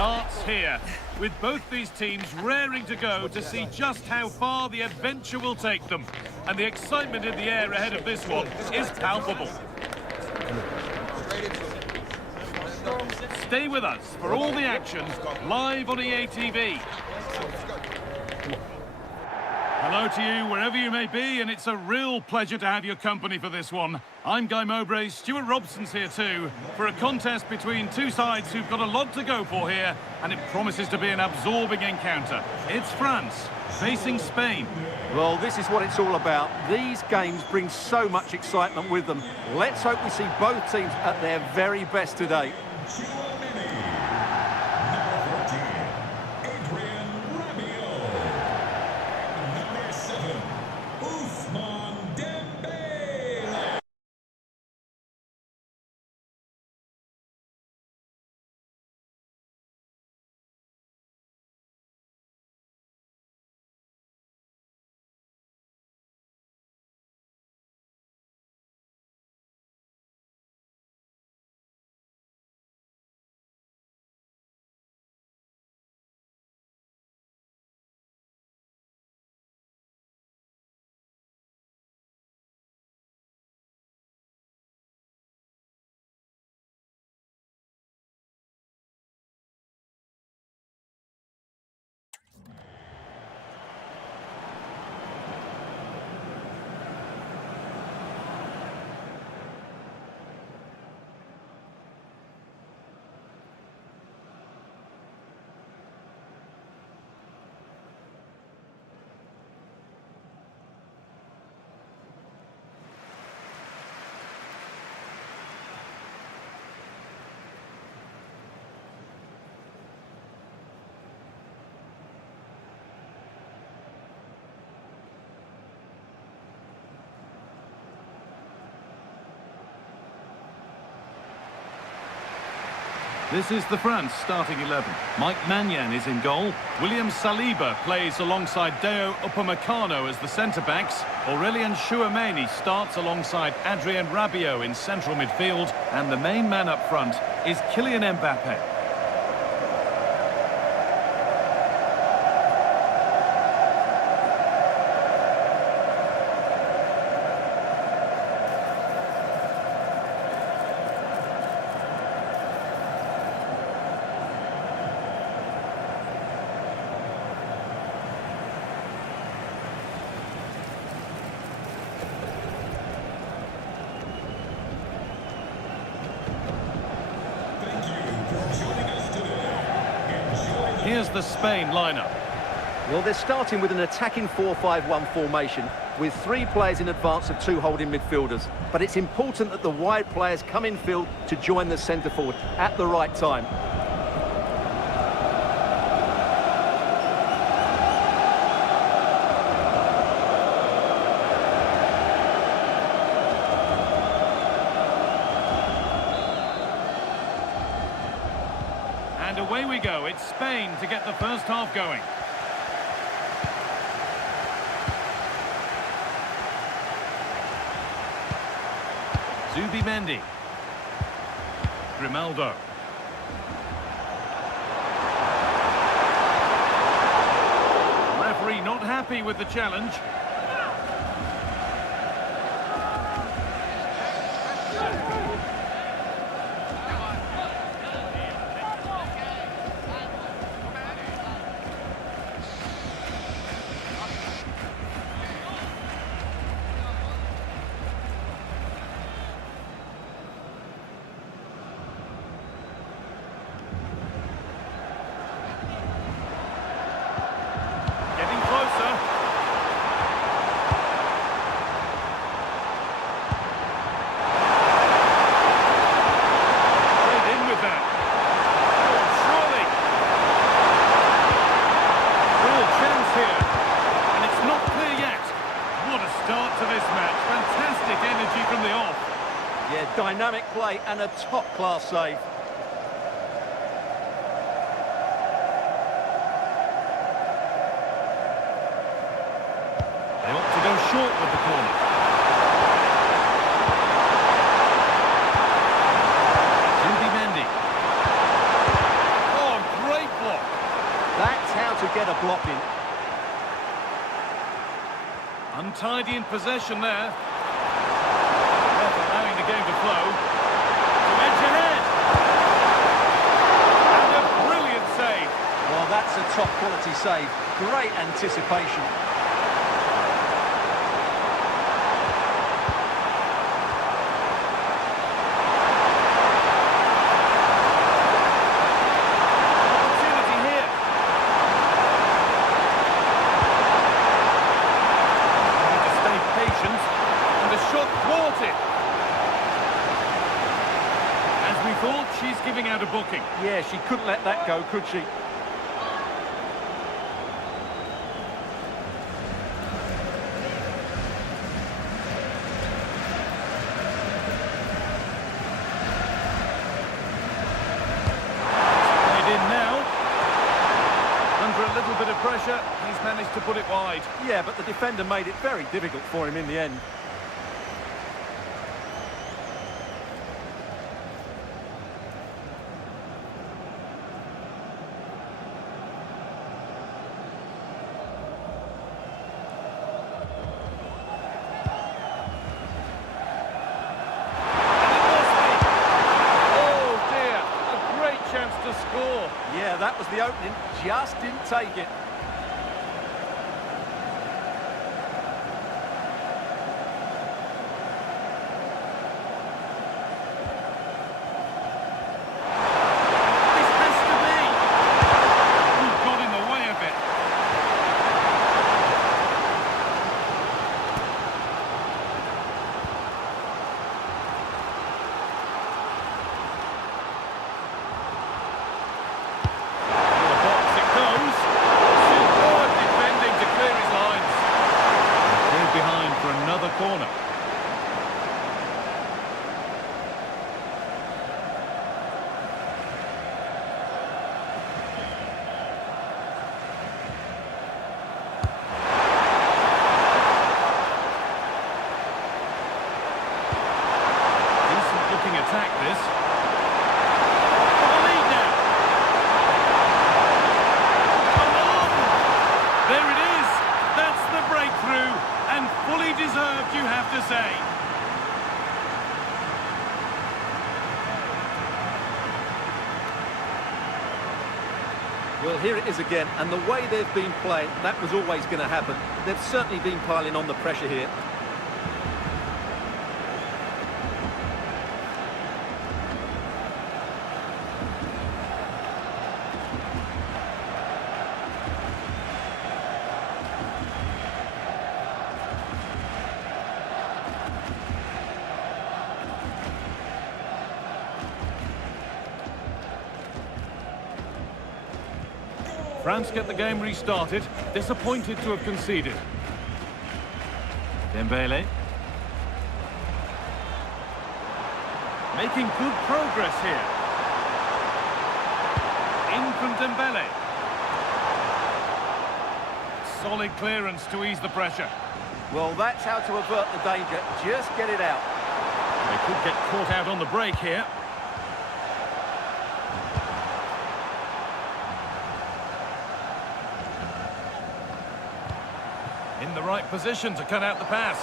starts here, with both these teams raring to go to see just how far the adventure will take them. And the excitement in the air ahead of this one is palpable. Stay with us for all the action, live on EA TV. Hello to you, wherever you may be, and it's a real pleasure to have your company for this one. I'm Guy Mowbray, Stuart Robson's here too, for a contest between two sides who've got a lot to go for here, and it promises to be an absorbing encounter. It's France facing Spain. Well, this is what it's all about. These games bring so much excitement with them. Let's hope we see both teams at their very best today. This is the France starting 11. Mike Maignan is in goal. William Saliba plays alongside Deo Upamecano as the centre-backs. Aurélien Tchouameni starts alongside Adrien Rabiot in central midfield. And the main man up front is Kylian Mbappé. Here's the Spain lineup. Well, they're starting with an attacking 4-5-1 formation with 3 players in advance of 2 holding midfielders. But it's important that the wide players come in field to join the centre forward at the right time. And away we go. It's Spain to get the first half going. Zubimendi. Grimaldo. Referee not happy with the challenge. Dynamic play and a top-class save. They opt to go short with the corner. Zubimendi. Oh, great get a block in. Untidy in possession there. Ref allowing the game to flow. To edge ahead. And a brilliant save. Well, that's a top-quality save. Great anticipation. She's giving out a booking. Yeah, she couldn't let that go, could she? Played in now. Under a little bit of pressure, he's managed to put it wide. Yeah, but the defender made it very difficult for him in the end. Yeah, that was the opening, just didn't take it. This has to be. Ooh, got in the way a bit. Corner. Decent looking attack this. For the lead now. Come on! There it is. That's the breakthrough. And fully deserved, you have to say. Well, here it is again, and the way they've been playing, that was always going to happen. They've certainly been piling on the pressure here. France get the game restarted, disappointed to have conceded. Dembele. Making good progress here. In from Dembele. Solid clearance to ease the pressure. Well, that's how to avert the danger. Just get it out. They could get caught out on the break here. In the right position to cut out the pass.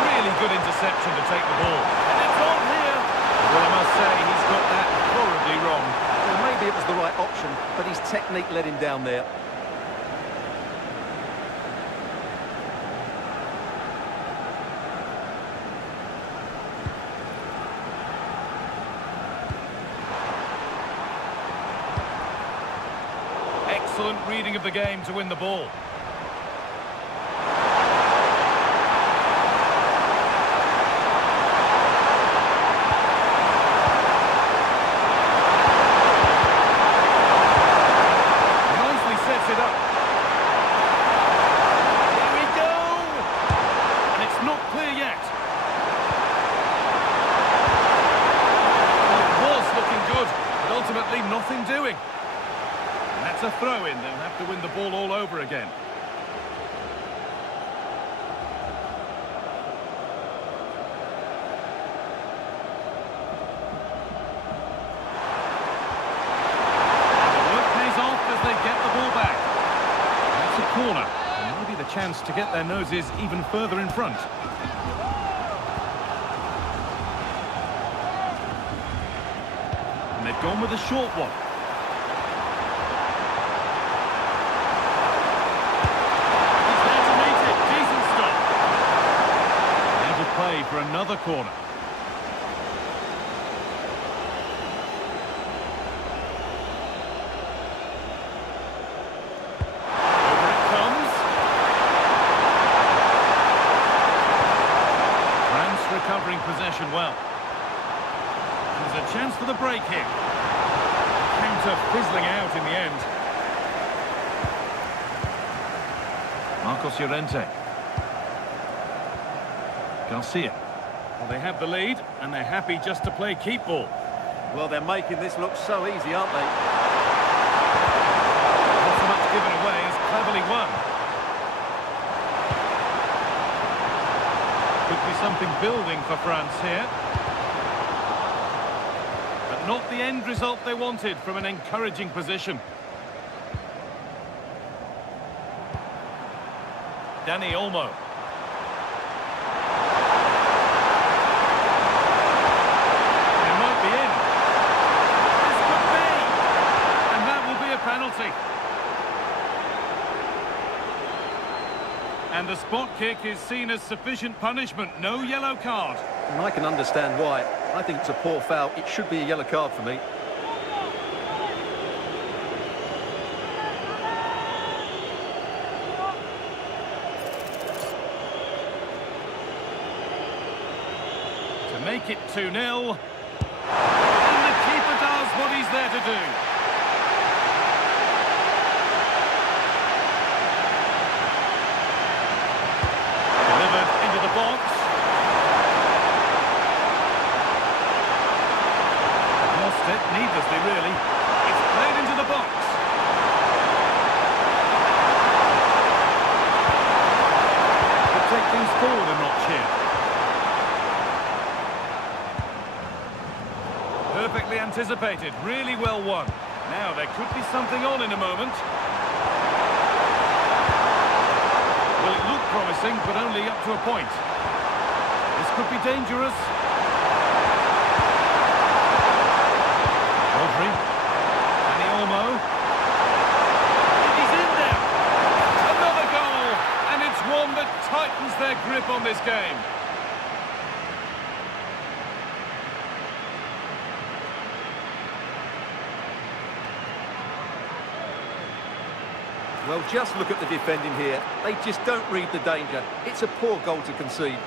Really good interception to take the ball. And it's on here. Well, I must say, he's got that horribly wrong. Well, maybe it was the right option, but his technique let him down there. Excellent reading of the game to win the ball. Nicely sets it up. Here we go! And it's not clear yet. Well, it was looking good, but ultimately nothing doing. it's a throw-in. They'll have to win the ball all over again. Corner, and maybe the chance to get their noses even further in front. And they've gone with a short one. He's there to meet it. Decent stop. Now to play for another corner. Recovering possession well. There's a chance for the break here. Counter fizzling out in the end. Marcos Llorente. Garcia. Well, they have the lead, and they're happy just to play keep ball. Well, they're making this look so easy, aren't they? Not so much given away as cleverly won. Could be something building for France here. But not the end result they wanted from an encouraging position. Dani Olmo. It might be in. This could be. And that will be a penalty. And the spot kick is seen as sufficient punishment. No yellow card. And I can understand why. I think it's a poor foul. It should be a yellow card for me. To make it 2-0. And the keeper does what he's there to do. Box. Lost it needlessly, really. It's played into the box. Could take things forward a notch here. Perfectly anticipated, really well won. Now there could be something on in a moment. Well, it looked promising, but only up to a point. This could be dangerous. Rodri. Dani Olmo. He's in there. Another goal. And it's one that tightens their grip on this game. Well, just look at the defending here. They just don't read the danger. It's a poor goal to concede.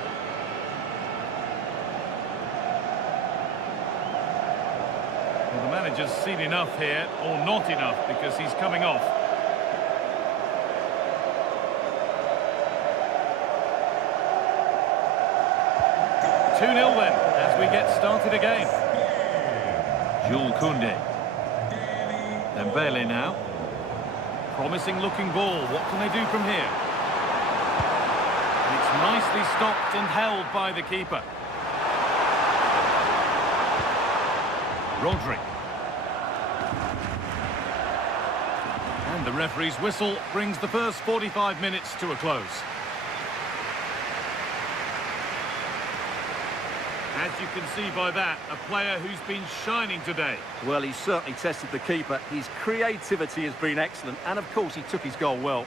Well, the manager's seen enough here, or not enough, because he's coming off. Two-nil then, as we get started again. Jules Koundé. Dembele now. Promising looking ball. What can they do from here? And it's nicely stopped and held by the keeper. Rodri. And the referee's whistle brings the first 45 minutes to a close. As you can see by that, a player who's been shining today. Well, he's certainly tested the keeper. His creativity has been excellent, and of course he took his goal well.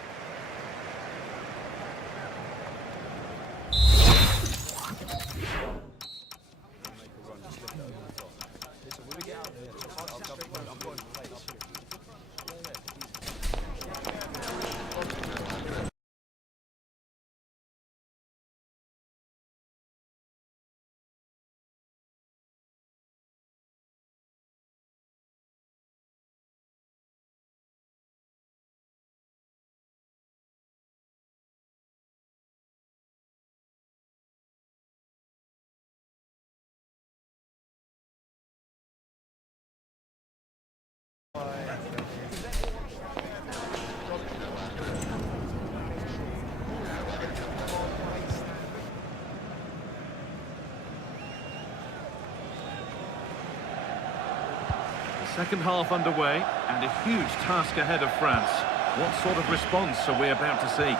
Second half underway, and a huge task ahead of France. What sort of response are we about to see?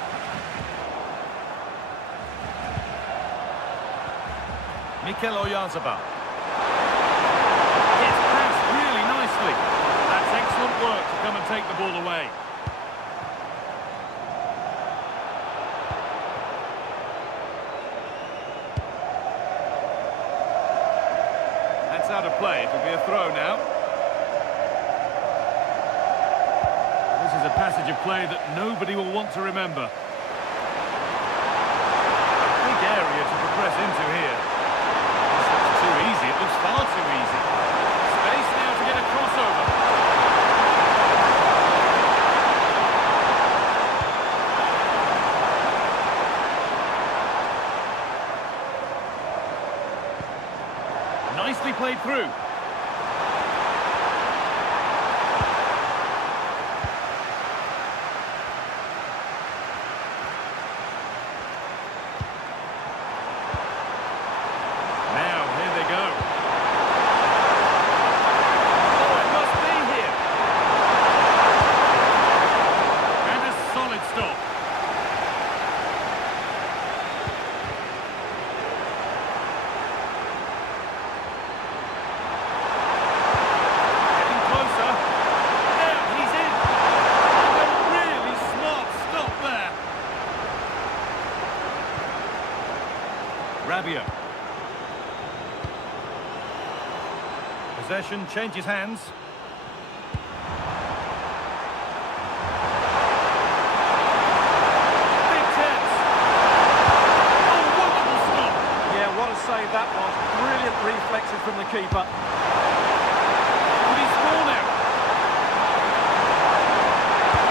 Mikel Oyarzabal. Gets passed really nicely. That's excellent work to come and take the ball away. That's out of play. It'll be a throw now. This is a passage of play that nobody will want to remember. Big area to progress into here. This looks too easy. It looks far too easy. Space now to get a crossover. Nicely played through. Possession changes hands. Big chance. Oh, wonderful stop. Yeah, what a save that was. Brilliant reflexes from the keeper. Will he score now?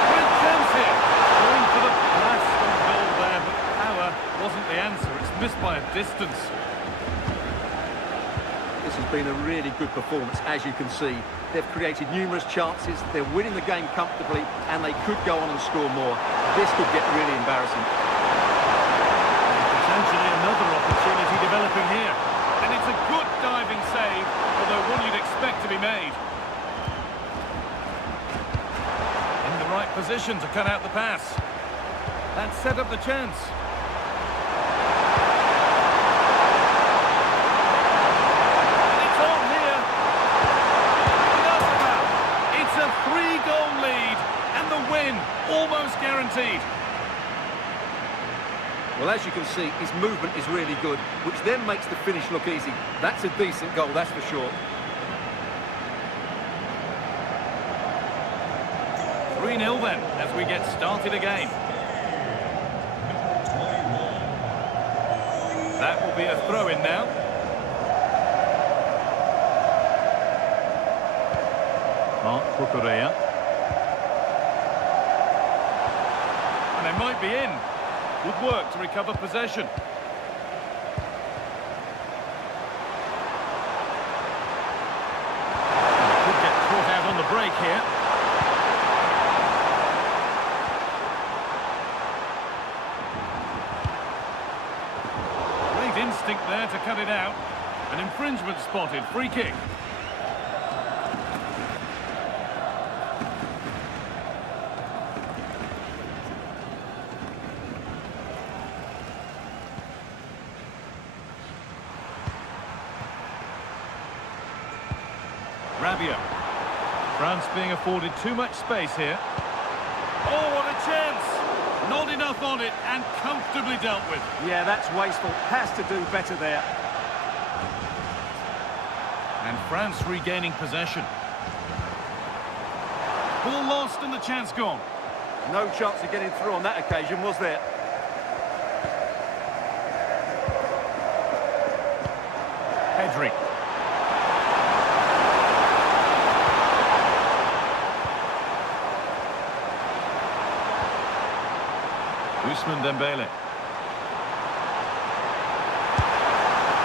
Great chance here. Going for the blast on goal there, but power wasn't the answer. It's missed by a distance. This has been a really good performance, as you can see. They've created numerous chances, they're winning the game comfortably, and they could go on and score more. This could get really embarrassing. And potentially another opportunity developing here. And it's a good diving save, although one you'd expect to be made. In the right position to cut out the pass. That set up the chance. Almost guaranteed. Well, as you can see, his movement is really good, which then makes the finish look easy. That's a decent goal, that's for sure. 3-0 then, as we get started again. That will be a throw-in now. Marc Cucurella. They might be in. Good work to recover possession. Could get caught out on the break here. Great instinct there to cut it out. An infringement spotted. Free kick. France being afforded too much space here. Oh, what a chance! Not enough on it and comfortably dealt with. Yeah, that's wasteful. Has to do better there. And France regaining possession. Ball lost and the chance gone. No chance of getting through on that occasion, was there? Pedri. Ousmane Dembele.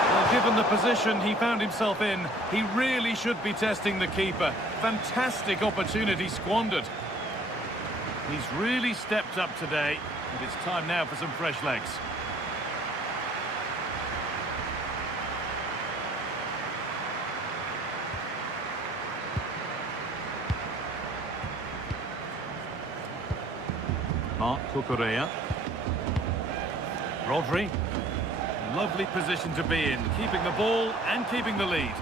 Well, given the position he found himself in, he really should be testing the keeper. Fantastic opportunity squandered. He's really stepped up today, and it's time now for some fresh legs. Marc Cucurella. Rodri. Lovely position to be in, keeping the ball and keeping the lead.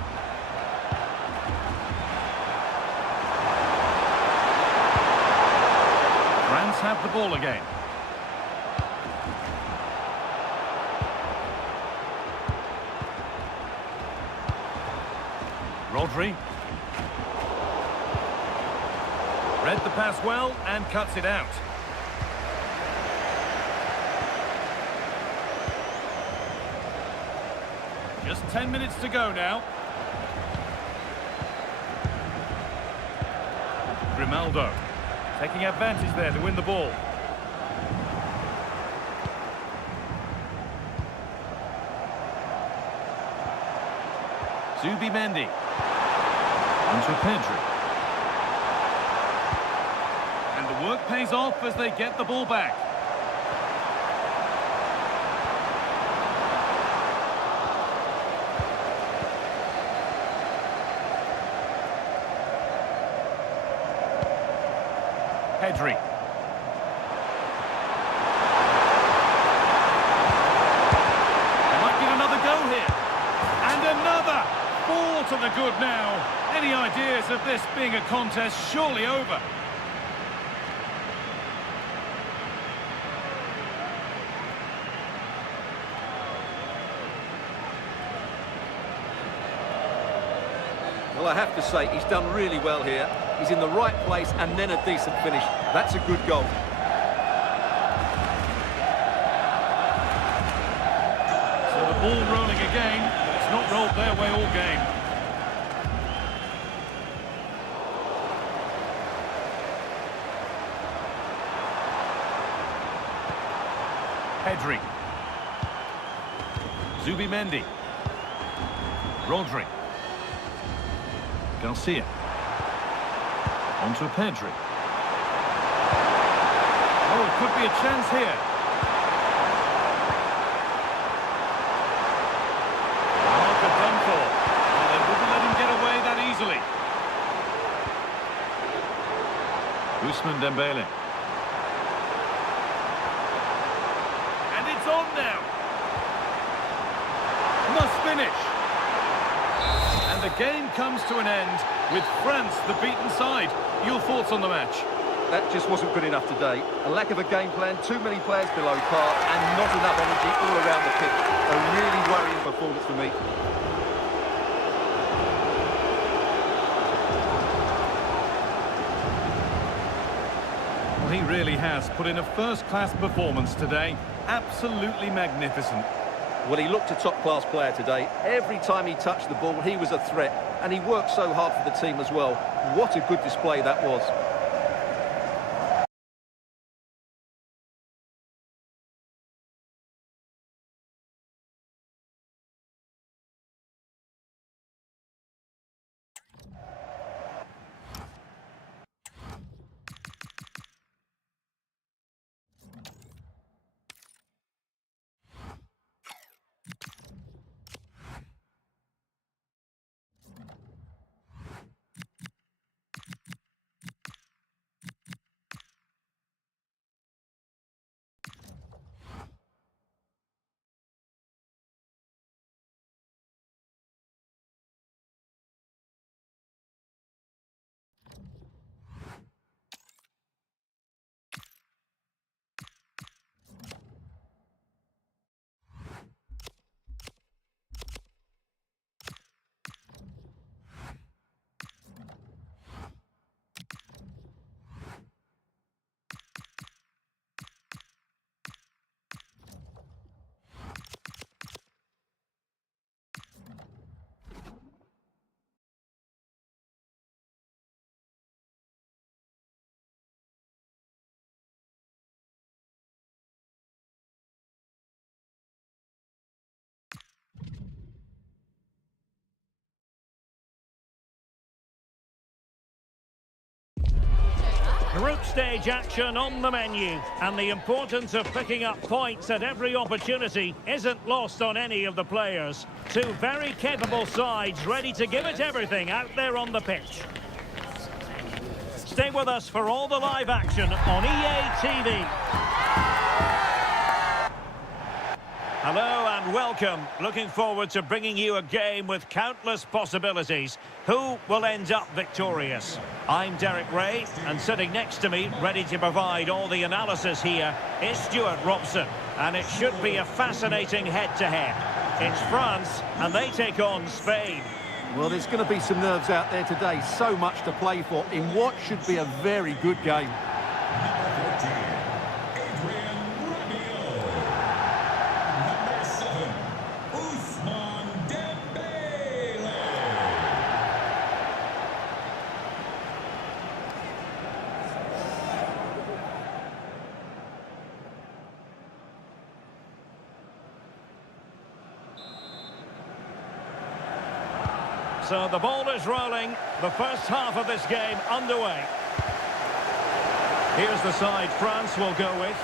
France have the ball again. Rodri. Read the pass well and cuts it out. Just 10 minutes to go now. Grimaldo taking advantage there to win the ball. Zubimendi. Onto Pedri. And the work pays off as they get the ball back. Pedri. They might get another go here. And another! 4 to the good now. Any ideas of this being a contest surely over? Well, I have to say, he's done really well here. He's in the right place and then a decent finish. That's a good goal. So the ball rolling again, but it's not rolled their way all game. Pedri. Zubimendi. Rodri. Garcia. Onto Pedri. Oh, it could be a chance here. Marker done for. Well, they wouldn't let him get away that easily. Ousmane Dembele. And it's on now. Must finish. And the game comes to an end with France the beaten side. Your thoughts on the match? That just wasn't good enough today. A lack of a game plan, too many players below par, and not enough energy all around the pitch. A really worrying performance for me. Well, he really has put in a first-class performance today. Absolutely magnificent. Well, he looked a top-class player today. Every time he touched the ball, he was a threat. And he worked so hard for the team as well. What a good display that was. Group stage action on the menu, and the importance of picking up points at every opportunity isn't lost on any of the players. Two very capable sides ready to give it everything out there on the pitch. Stay with us for all the live action on EA TV. Hello and welcome. Looking forward to bringing you a game with countless possibilities. Who will end up victorious? I'm Derek Ray, and sitting next to me, ready to provide all the analysis here, is Stuart Robson. And it should be a fascinating head-to-head. It's France, and they take on Spain. Well, there's going to be some nerves out there today. So much to play for in what should be a very good game. So the ball is rolling, the first half of this game underway. Here's the side France will go with.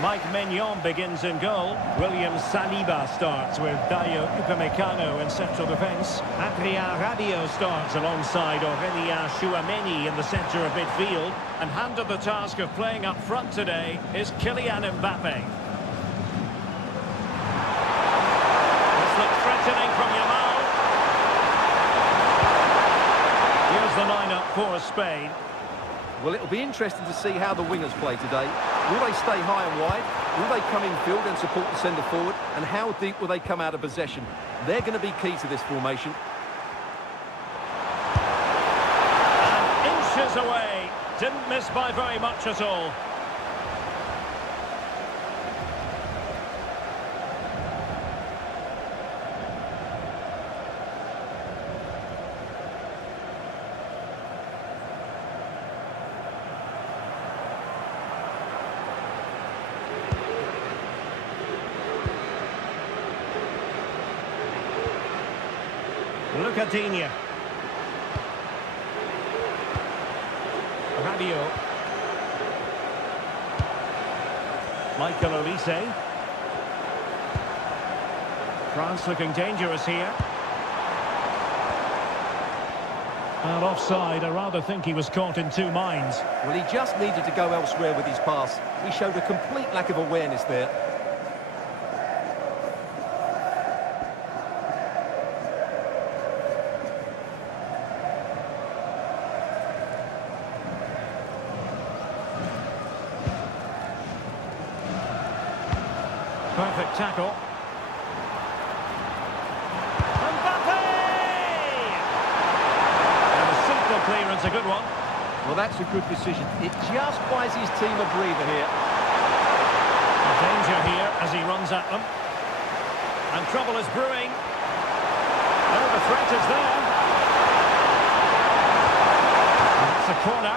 Mike Maignan begins in goal. William Saliba starts with Dayo Upamecano in central defence. Adrien Rabiot starts alongside Aurélien Chouameni in the centre of midfield. And handed the task of playing up front today is Kylian Mbappe. This looks threatening from Yamal. The lineup for Spain. Well, it'll be interesting to see how the wingers play today. Will they stay high and wide? Will they come in field and support the centre forward? And how deep will they come out of possession? They're going to be key to this formation. And inches away. Didn't miss by very much at all. Lucadinha. Rabiot. Michael Olise. France looking dangerous here. And offside, I rather think he was caught in two minds. Well, he just needed to go elsewhere with his pass. He showed a complete lack of awareness there. Perfect tackle. Mbappe! And a simple clearance, a good one. Well, that's a good decision. It just buys his team a breather here. Danger here as he runs at them. And trouble is brewing. Oh, the threat is there. And that's a corner.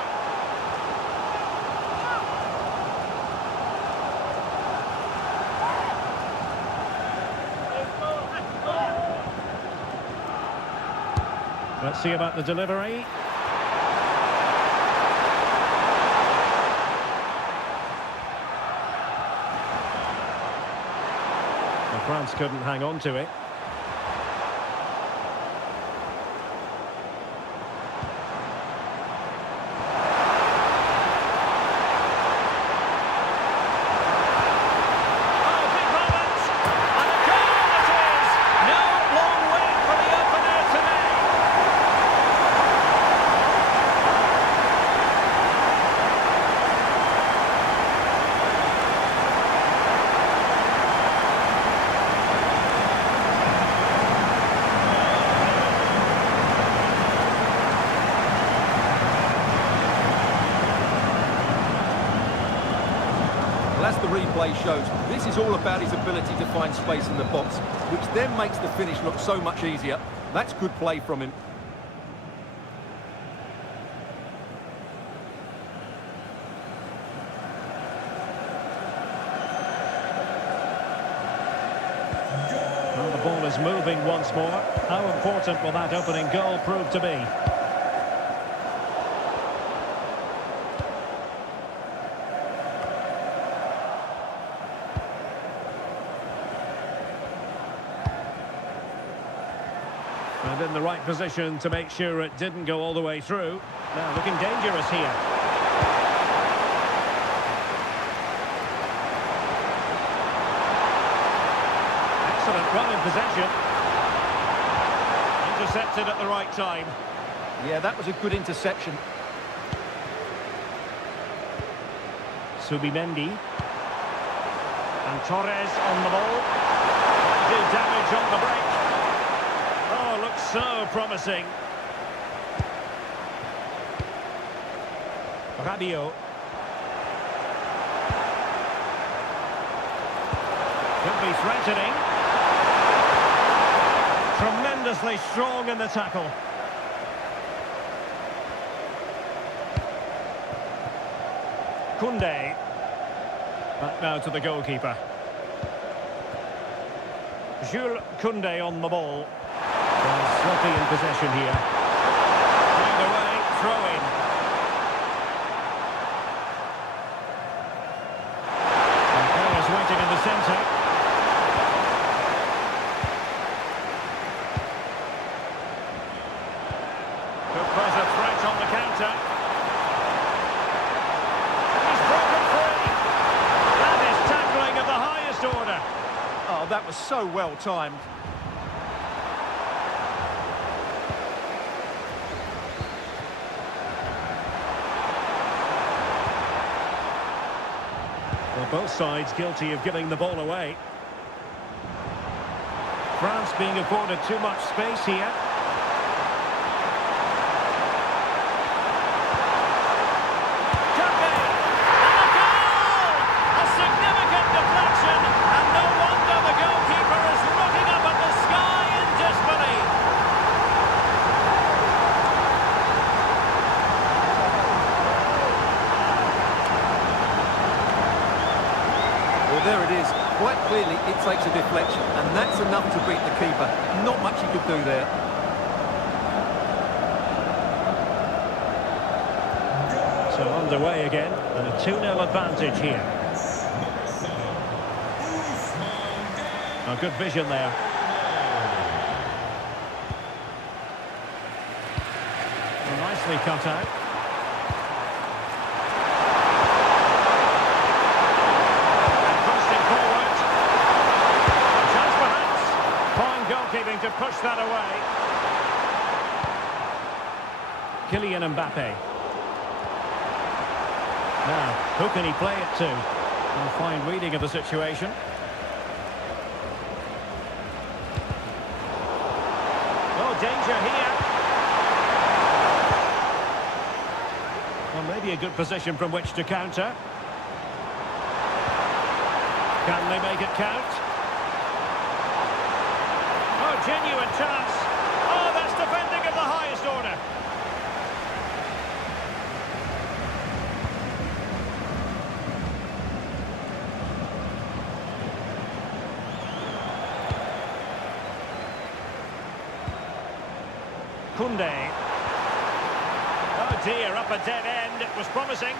Let's see about the delivery. Well, France couldn't hang on to it. As the replay shows, this is all about his ability to find space in the box, which then makes the finish look so much easier. That's good play from him. Well, the ball is moving once more. How important will that opening goal prove to be? And in the right position to make sure it didn't go all the way through. Now looking dangerous here. Well in possession. Intercepted at the right time. Yeah, that was a good interception. Subimendi. And Torres on the ball. Did damage on the break. Oh, looks so promising. Rabiot. Could be threatening. Tremendously strong in the tackle. Koundé. Back now to the goalkeeper. Jules Koundé on the ball. Well, sloppy in possession here. Playing away, throw-in. And players waiting in the centre. Could pose a threat on the counter. He's broken free. That is tackling of the highest order. Oh, that was so well timed. Well, both sides guilty of giving the ball away. France being afforded too much space here. There it is. Quite clearly, it takes a deflection, and that's enough to beat the keeper. Not much he could do there. So underway again, and a 2-0 advantage here. A good vision there. Well, nicely cut out. Goalkeeping to push that away. Kylian Mbappe. Now, who can he play it to? A fine reading of the situation. Oh, danger here. Well, maybe a good position from which to counter. Can they make it count? Genuine chance. Oh, that's defending of the highest order. Koundé. Oh dear, up a dead end. It was promising.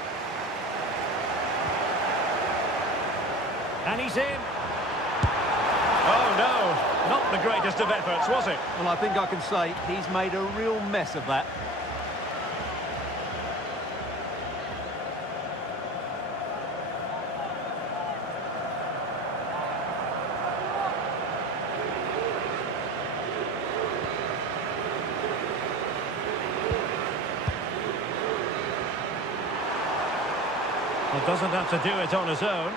And he's in. Oh no, not the greatest of efforts, was it? Well, I think I can say he's made a real mess of that. Well, doesn't have to do it on his own.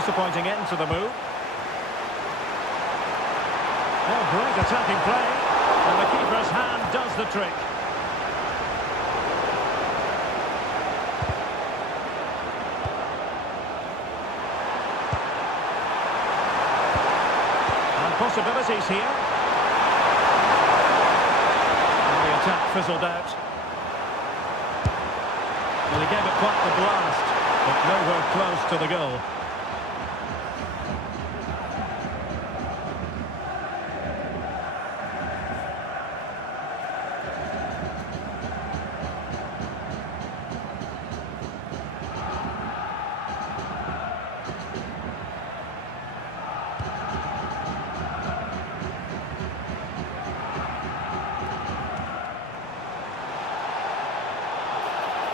Disappointing end to the move. Oh, great attacking play. And the keeper's hand does the trick. And possibilities here. And the attack fizzled out. Well, he gave it quite the blast, but nowhere close to the goal.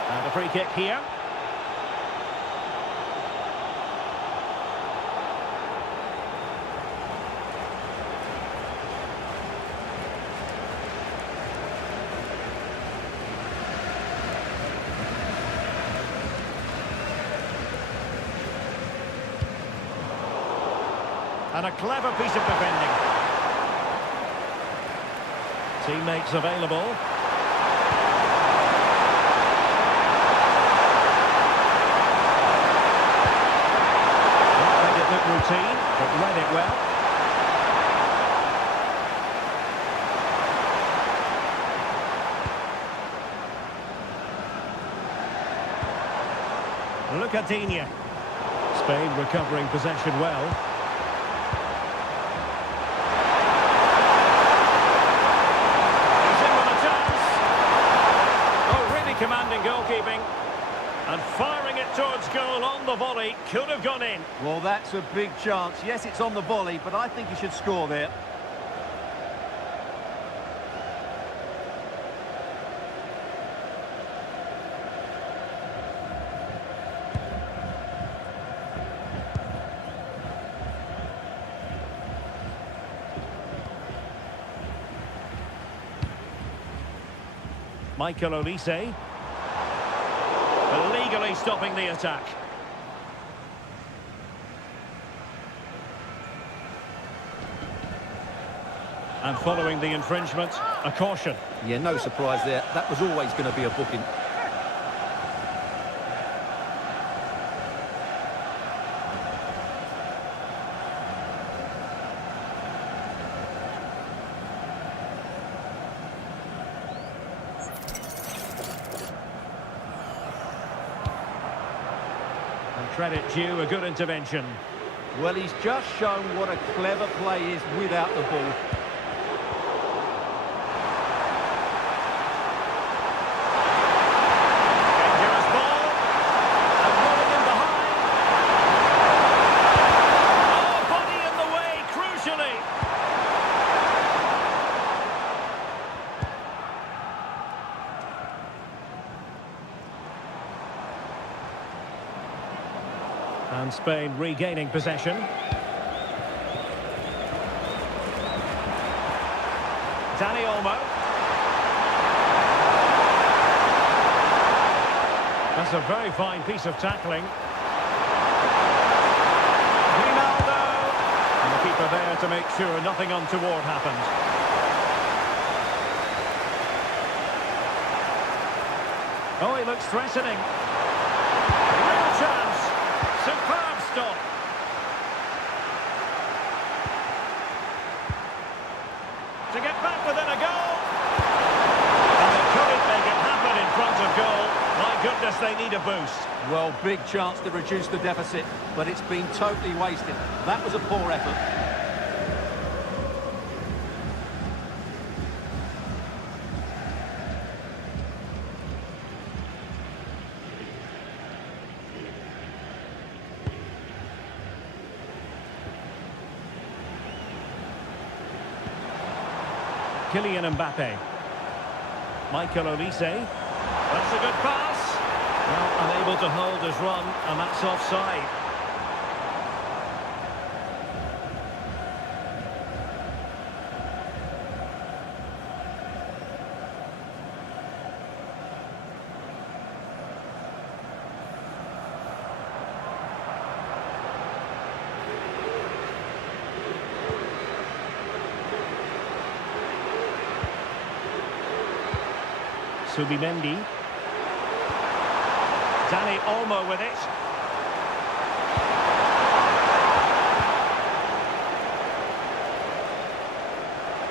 And a free kick here. And a clever piece of defending. Teammates available. Made it look routine, but read it well. Look at Digne. Spain recovering possession well. He's in with a chance. Oh, really commanding goalkeeping. And firing it towards goal on the volley. Could have gone in. Well, that's a big chance. Yes, it's on the volley, but I think he should score there. Michael Olise. Illegally stopping the attack. And following the infringement, a caution. Yeah, no surprise there. That was always going to be a booking. And credit due, a good intervention. Well, he's just shown what a clever play is without the ball. Dangerous ball. And rolling in behind. Oh, body in the way, crucially. And Spain regaining possession. Dani Olmo. That's a very fine piece of tackling. Ronaldo. And the keeper there to make sure nothing untoward happened. Oh, he looks threatening. Real chance. Superb stop. To get back within a goal. And they couldn't make it happen in front of goal. My goodness, they need a boost. Well, big chance to reduce the deficit, but it's been totally wasted. That was a poor effort. Kylian Mbappe. Michael Olise. That's a good pass. Well, unable to hold his run, and that's offside. Subimendi. Dani Olmo with it.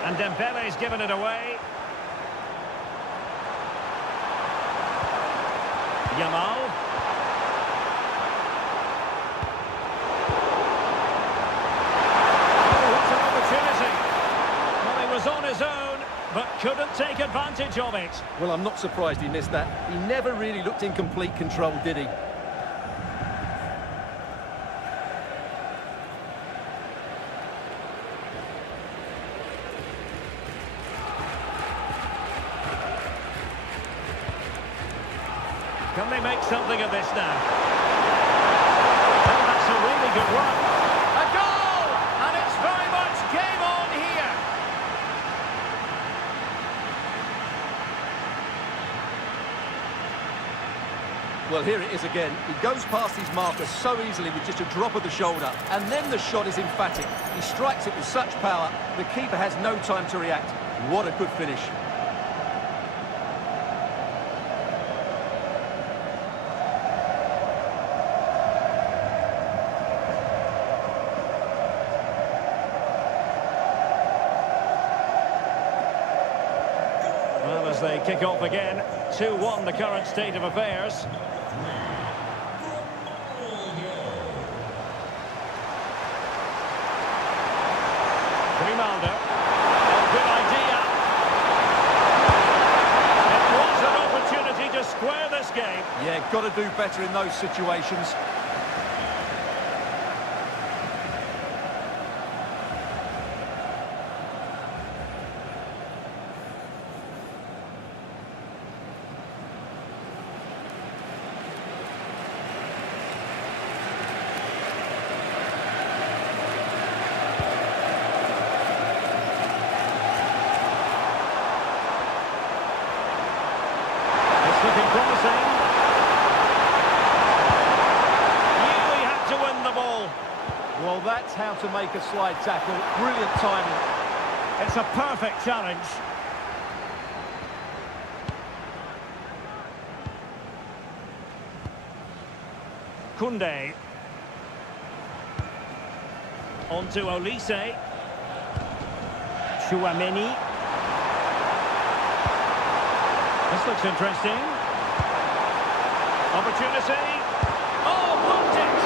And Dembele's given it away. Yamal. Oh, what an opportunity. Well, he was on his own, but couldn't take advantage of it. Well, I'm not surprised he missed that. He never really looked in complete control, did he? Can they make something of this now? Oh, that's a really good run. A goal! And it's very much game on here. Well, here it is again. He goes past his marker so easily with just a drop of the shoulder. And then the shot is emphatic. He strikes it with such power, the keeper has no time to react. What a good finish. Well, as they kick off again, 2-1 the current state of affairs. Grimaldo. Oh, good idea. It was an opportunity to square this game. Yeah, got to do better in those situations. Looking promising. Knew he had to win the ball. Well, that's how to make a slide tackle. Brilliant timing. It's a perfect challenge. Koundé. On to Olise. Chouameni. This looks interesting. Opportunity. Oh, blocked it!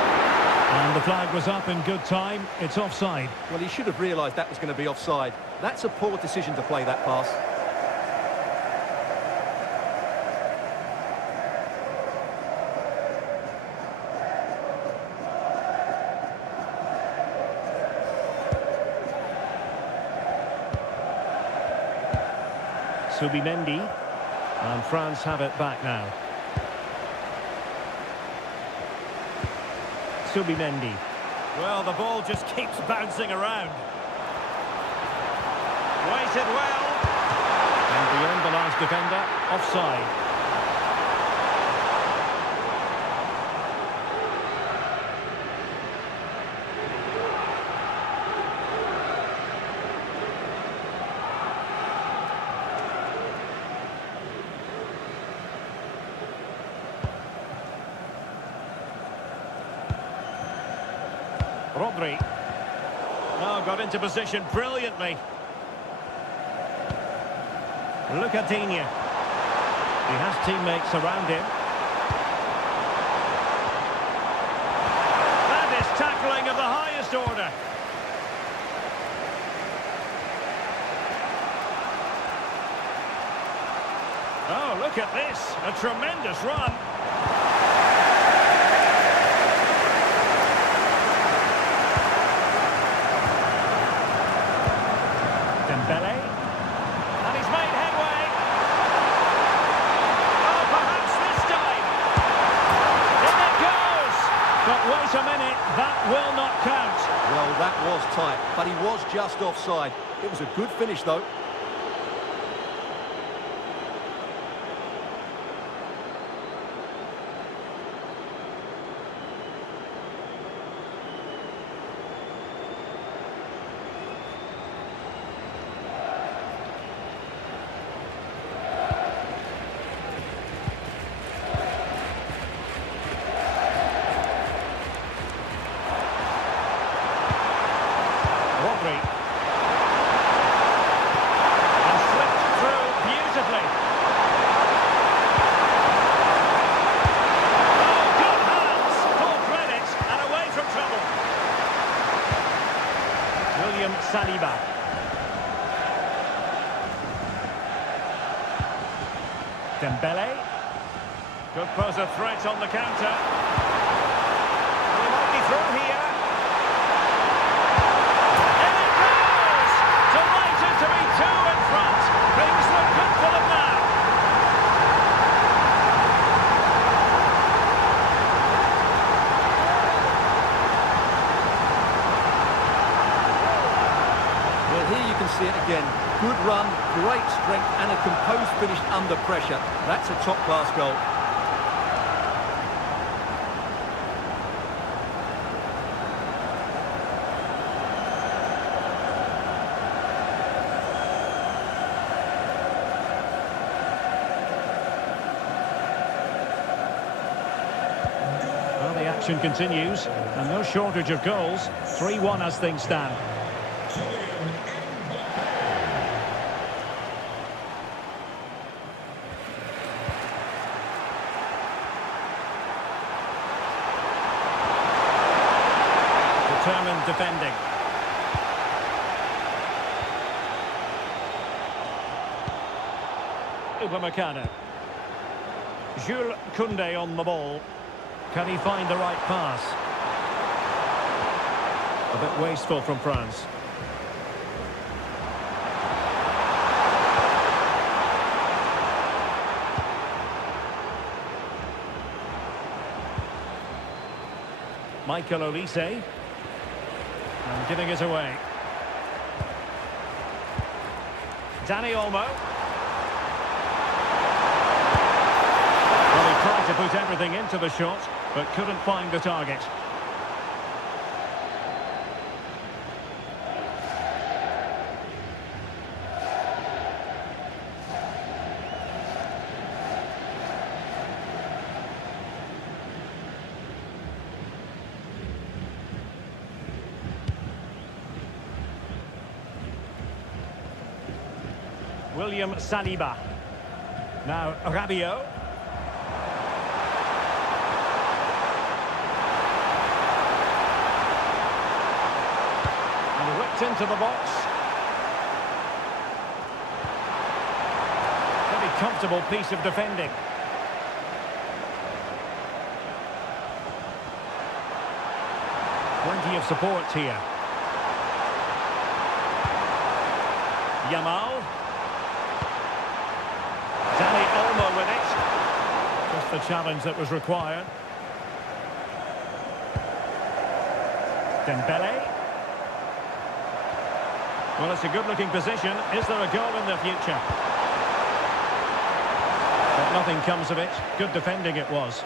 And the flag was up in good time. It's offside. Well, he should have realised that was going to be offside. That's a poor decision to play that pass. Subimendi. And France have it back now. Subimendi. Well, the ball just keeps bouncing around. Waited well. And beyond the last defender, offside. Rodri. Now got into position brilliantly. Lucadinha. He has teammates around him. That is tackling of the highest order. Oh, look at this. A tremendous run. Dembele, and he's made headway. Oh, perhaps this time. In it goes. But wait a minute, that will not count. Well, that was tight, but he was just offside. It was a good finish, though. Rodri. And slipped through beautifully. Oh, good hands. Full credit and away from trouble. William Saliba. Dembele. Could pose a threat on the counter. He might be through here. To be two in front. Things look good for them now. Well, here you can see it again. Good run, great strength, and a composed finish under pressure. That's a top-class goal. action continues, and no shortage of goals. 3-1 as things stand. Determined defending. Upamecano. Jules Koundé on the ball. Can he find the right pass? A bit wasteful from France. Michael Olise. And giving it away. Dani Olmo. Well, he tried to put everything into the shot, but couldn't find the target. William Saliba. Now Rabiot. And whipped into the box. Very comfortable piece of defending. Plenty of support here. Yamal. Dani Olmo with it. Just the challenge that was required. Dembele. Well, it's a good-looking position. Is there a goal in the future? But nothing comes of it. Good defending it was.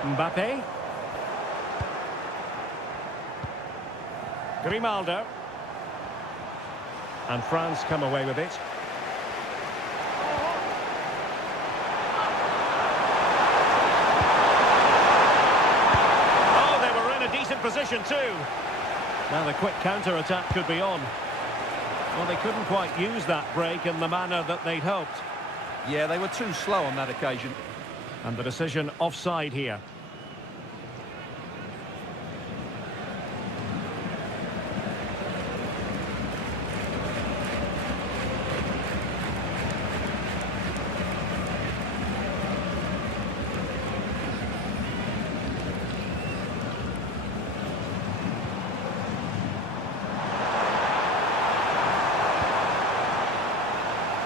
Mbappe. Grimaldo. And France come away with it. Oh, they were in a decent position too. Now the quick counter-attack could be on. Well, they couldn't quite use that break in the manner that they'd hoped. Yeah, they were too slow on that occasion. And the decision offside here.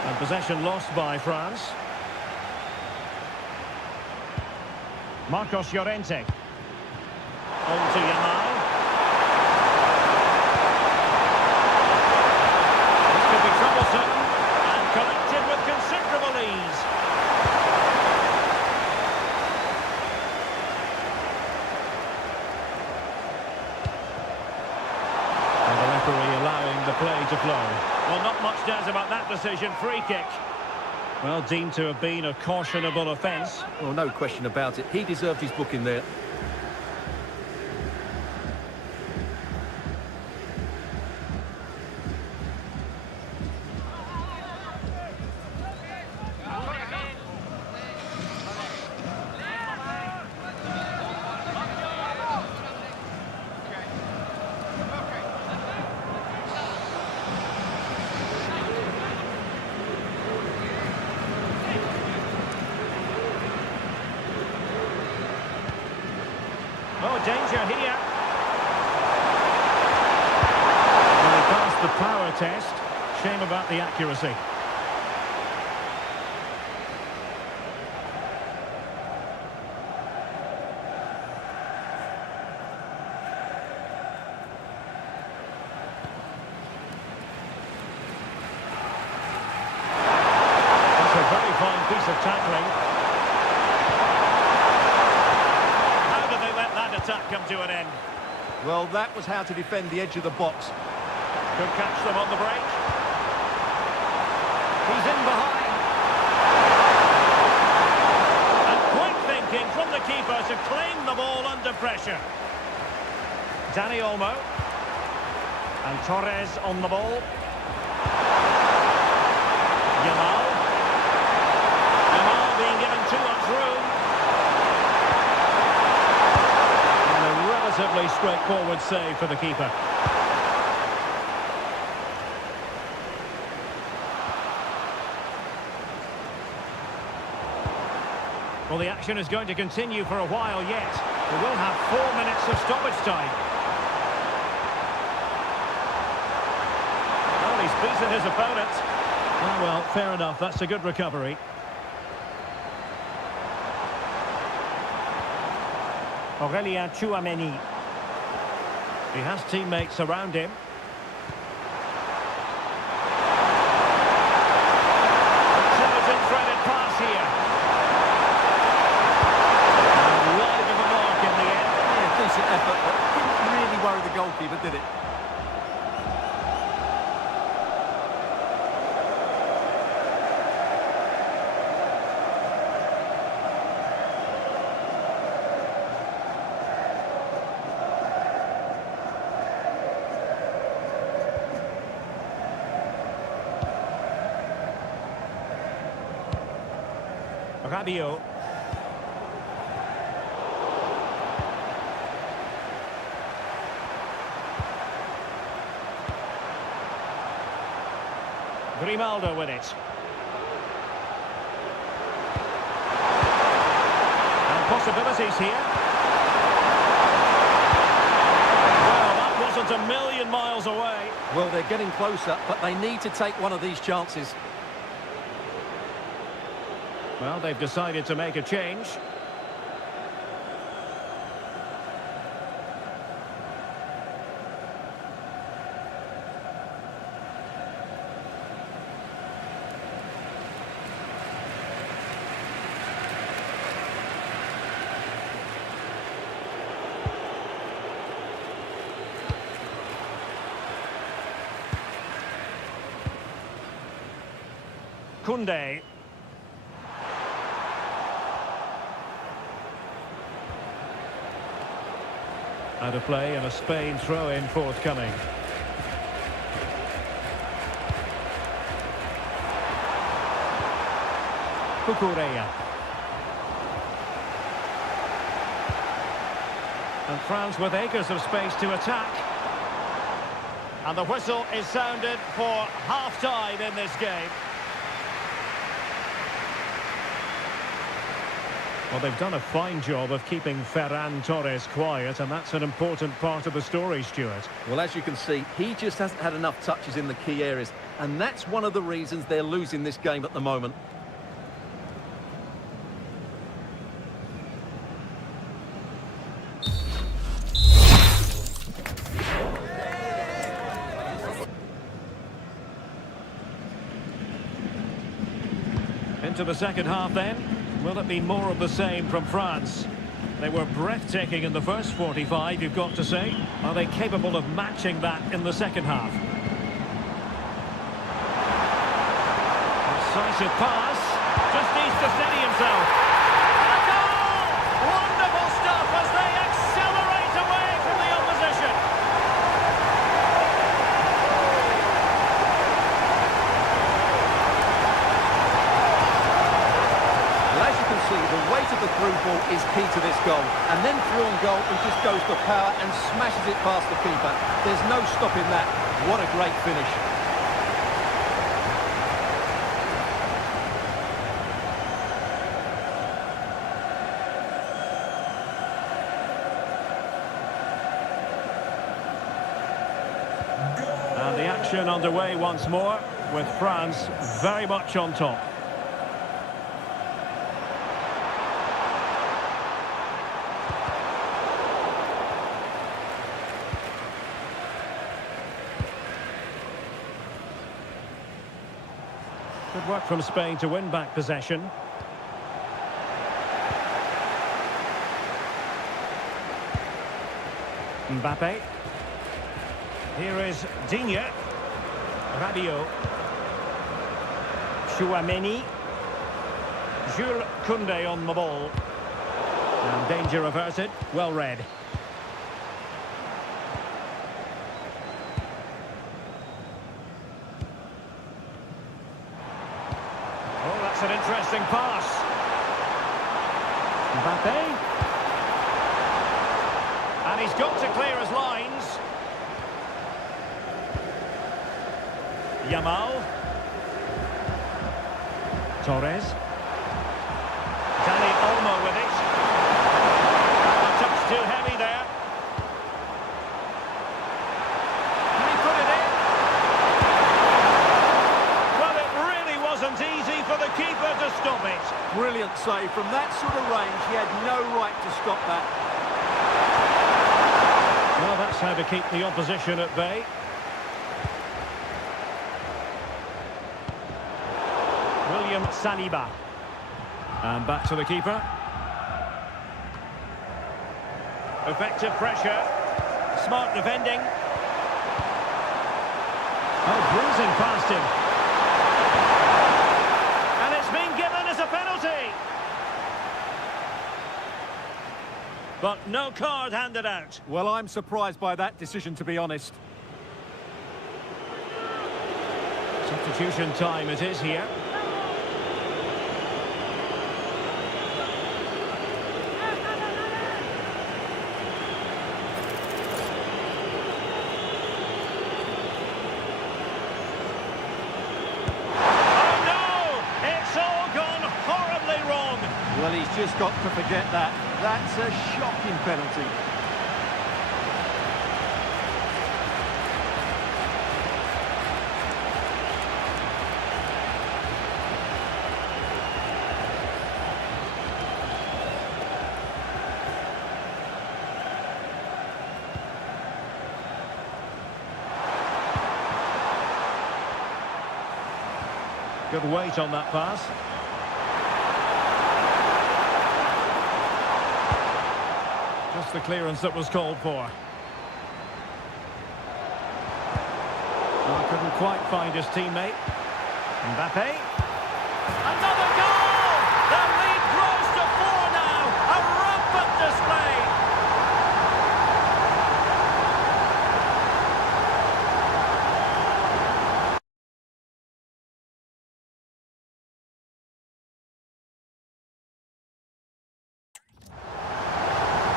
And possession lost by France. Marcos Llorente. On to Yamal. This could be troublesome. And collected with considerable ease. And the referee allowing the play to flow. Well, not much doubt about that decision. Free kick. Well, deemed to have been a cautionable offence. Well, no question about it. He deserved his booking there. Oh, danger here. Well, he passed the power test. Shame about the accuracy. That's a very fine piece of tackling. Attack come to an end. Well, that was how to defend the edge of the box. Could catch them on the break. He's in behind. pressure. Dani Olmo. And Torres on the ball. Yamal. Yamal being given too much room. And a relatively straightforward save for the keeper. Well, the action is going to continue for a while yet. We will have 4 minutes of stoppage time. Well, he's beaten his opponent. Oh, well, fair enough. That's a good recovery. Aurelien Tchouameni. He has teammates around him. Intelligent threaded pass here. Decent effort, but didn't really worry the goalkeeper, did it? Rabiot. Grimaldo with it. And possibilities here. Well, that wasn't a million miles away. Well, they're getting closer, but they need to take one of these chances. Well, they've decided to make a change. Koundé. Out of play and a Spain throw-in forthcoming. Cucurella. And France with acres of space to attack. And the whistle is sounded for half-time in this game. Well, they've done a fine job of keeping Ferran Torres quiet, and that's an important part of the story, Stuart. Well, as you can see, he just hasn't had enough touches in the key areas, and that's one of the reasons they're losing this game at the moment. Into the second half then. Will it be more of the same from France? They were breathtaking in the first 45, you've got to say. Are they capable of matching that in the second half? Decisive pass. Just needs to steady himself. A goal! Wonderful stuff as they accelerate away from the opposition. See, the weight of the through ball is key to this goal, and then through on goal he just goes for power and smashes it past the keeper. There's no stopping that. What a great finish. And the action underway once more, with France very much on top. Good work from Spain to win back possession. Mbappe. Here is Digne. Rabiot. Tchouameni. Jules Koundé on the ball. And danger averted. Well read. Oh, that's an interesting pass. Mbappe. And he's got to clear his lines. Yamal. Torres. Dani Olmo with it. A touch too heavy there. Can he put it in? Well, it really wasn't easy for the keeper to stop it. Brilliant save. From that sort of range, he had no right to stop that. Well, that's how to keep the opposition at bay. William Saliba. And back to the keeper. Effective pressure. Smart defending. Oh, bruising past him. And it's been given as a penalty. But no card handed out. Well, I'm surprised by that decision, to be honest. Substitution time it is here. Well, he's just got to forget that. That's a shocking penalty. Good weight on that pass. Just the clearance that was called for. Well, couldn't quite find his teammate. Mbappe. Another goal! The lead grows to 4 now. A rampant display.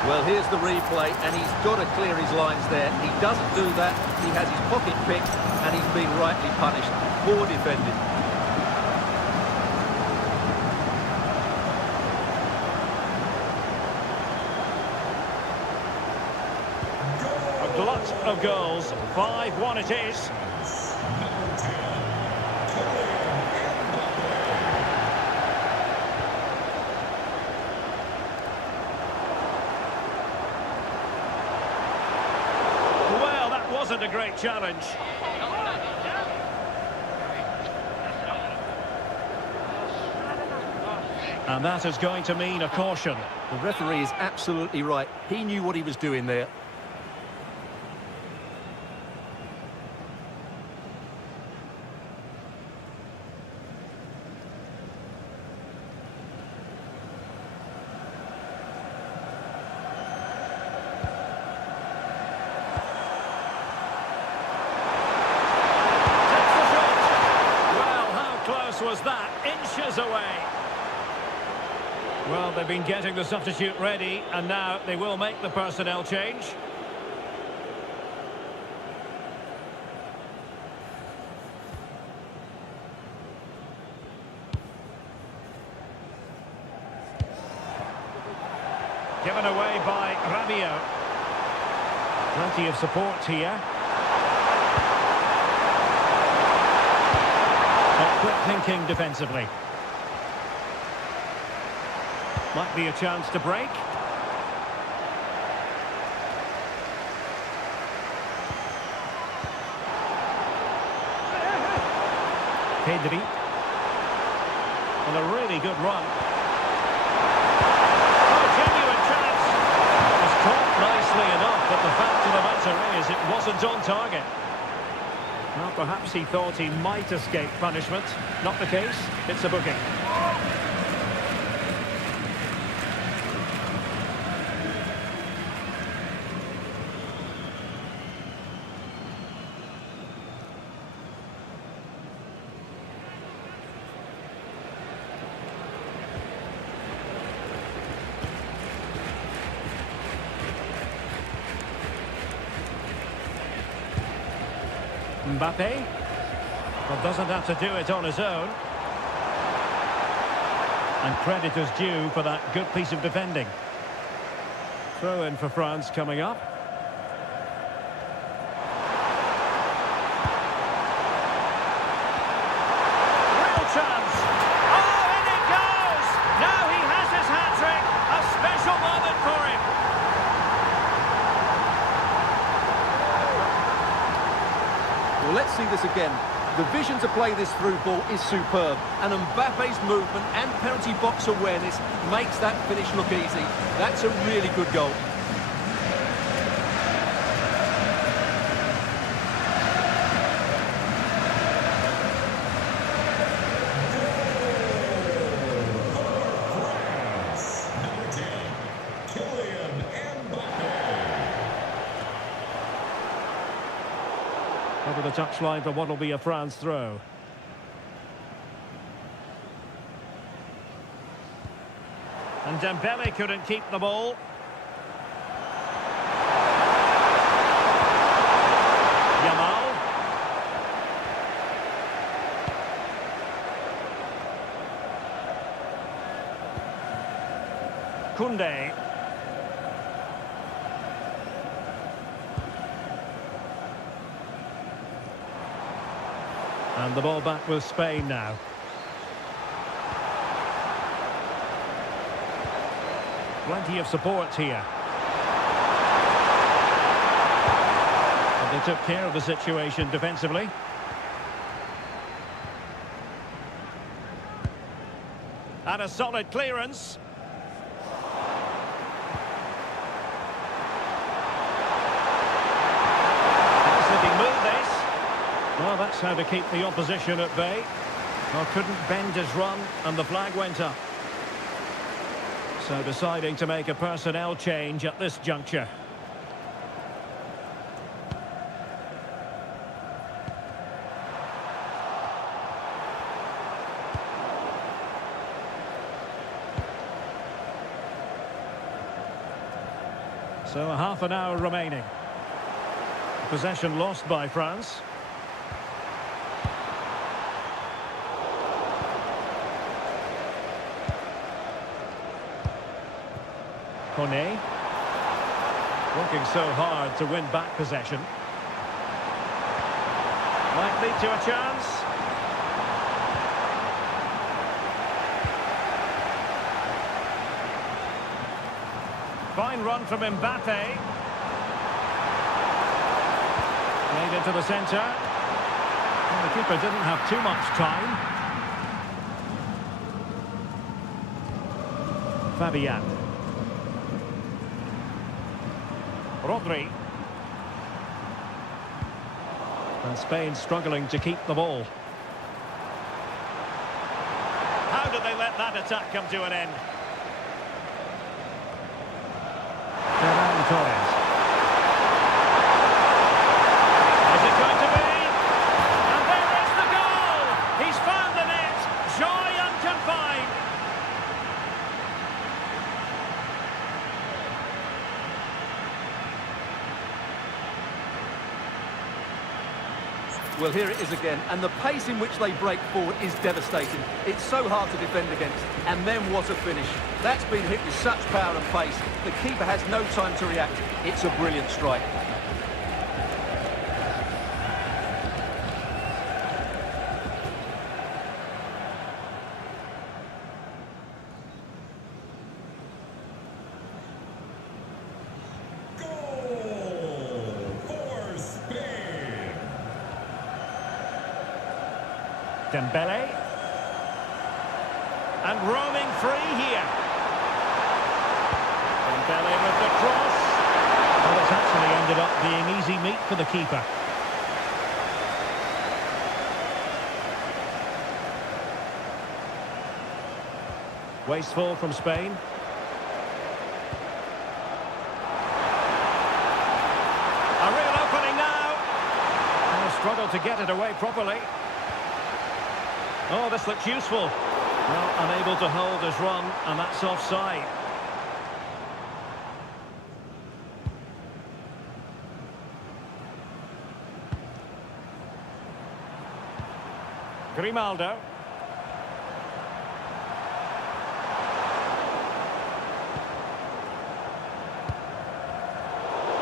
Well, here's the replay, and he's got to clear his lines there. He doesn't do that. He has his pocket picked, and he's been rightly punished. Poor defending. A glut of goals. 5-1 it is. Wasn't a great challenge. And that is going to mean a caution. The referee is absolutely right. He knew what he was doing there. Was that inches away? Well, they've been getting the substitute ready, and now they will make the personnel change. Given away by Rabiot. Plenty of support here. Quick thinking defensively. Might be a chance to break. Pedri. And a really good run. Oh, genuine chance. It was caught nicely enough, but the fact of the matter is it wasn't on target. Well, perhaps he thought he might escape punishment. Not the case. It's a booking. Mbappe. But doesn't have to do it on his own. And credit is due for that good piece of defending. Throw in for France coming up. Real chance. Oh, in it goes! Now he has his hat-trick. A special moment for him. Well, let's see this again. The vision to play this through ball is superb, and Mbappe's movement and penalty box awareness makes that finish look easy. That's a really good goal. Over the touchline for what will be a France throw. And Dembele couldn't keep the ball. Yamal. Koundé. And the ball back with Spain now. Plenty of support here. But they took care of the situation defensively. And a solid clearance. Well, that's how to keep the opposition at bay. Well, couldn't bend his run, and the flag went up. So deciding to make a personnel change at this juncture. So a half an hour remaining. Possession lost by France. Koné, working so hard to win back possession. Might lead to a chance. Fine run from Mbappe. Played into the centre. And the keeper didn't have too much time. Fabian. Rodri. And Spain struggling to keep the ball. How did they let that attack come to an end? Ferran Torres. Is it going to be? And there is the goal! He's found the net! Joy unconfined! Well, here it is again, and the pace in which they break forward is devastating. It's so hard to defend against, and then what a finish. That's been hit with such power and pace. The keeper has no time to react. It's a brilliant strike. Dembele. And roaming free here. Dembele with the cross. Well, it's actually ended up being easy meat for the keeper. Wasteful from Spain. A real opening now. And a struggle to get it away properly. Oh, this looks useful. Well, unable to hold his run, and that's offside. Grimaldo.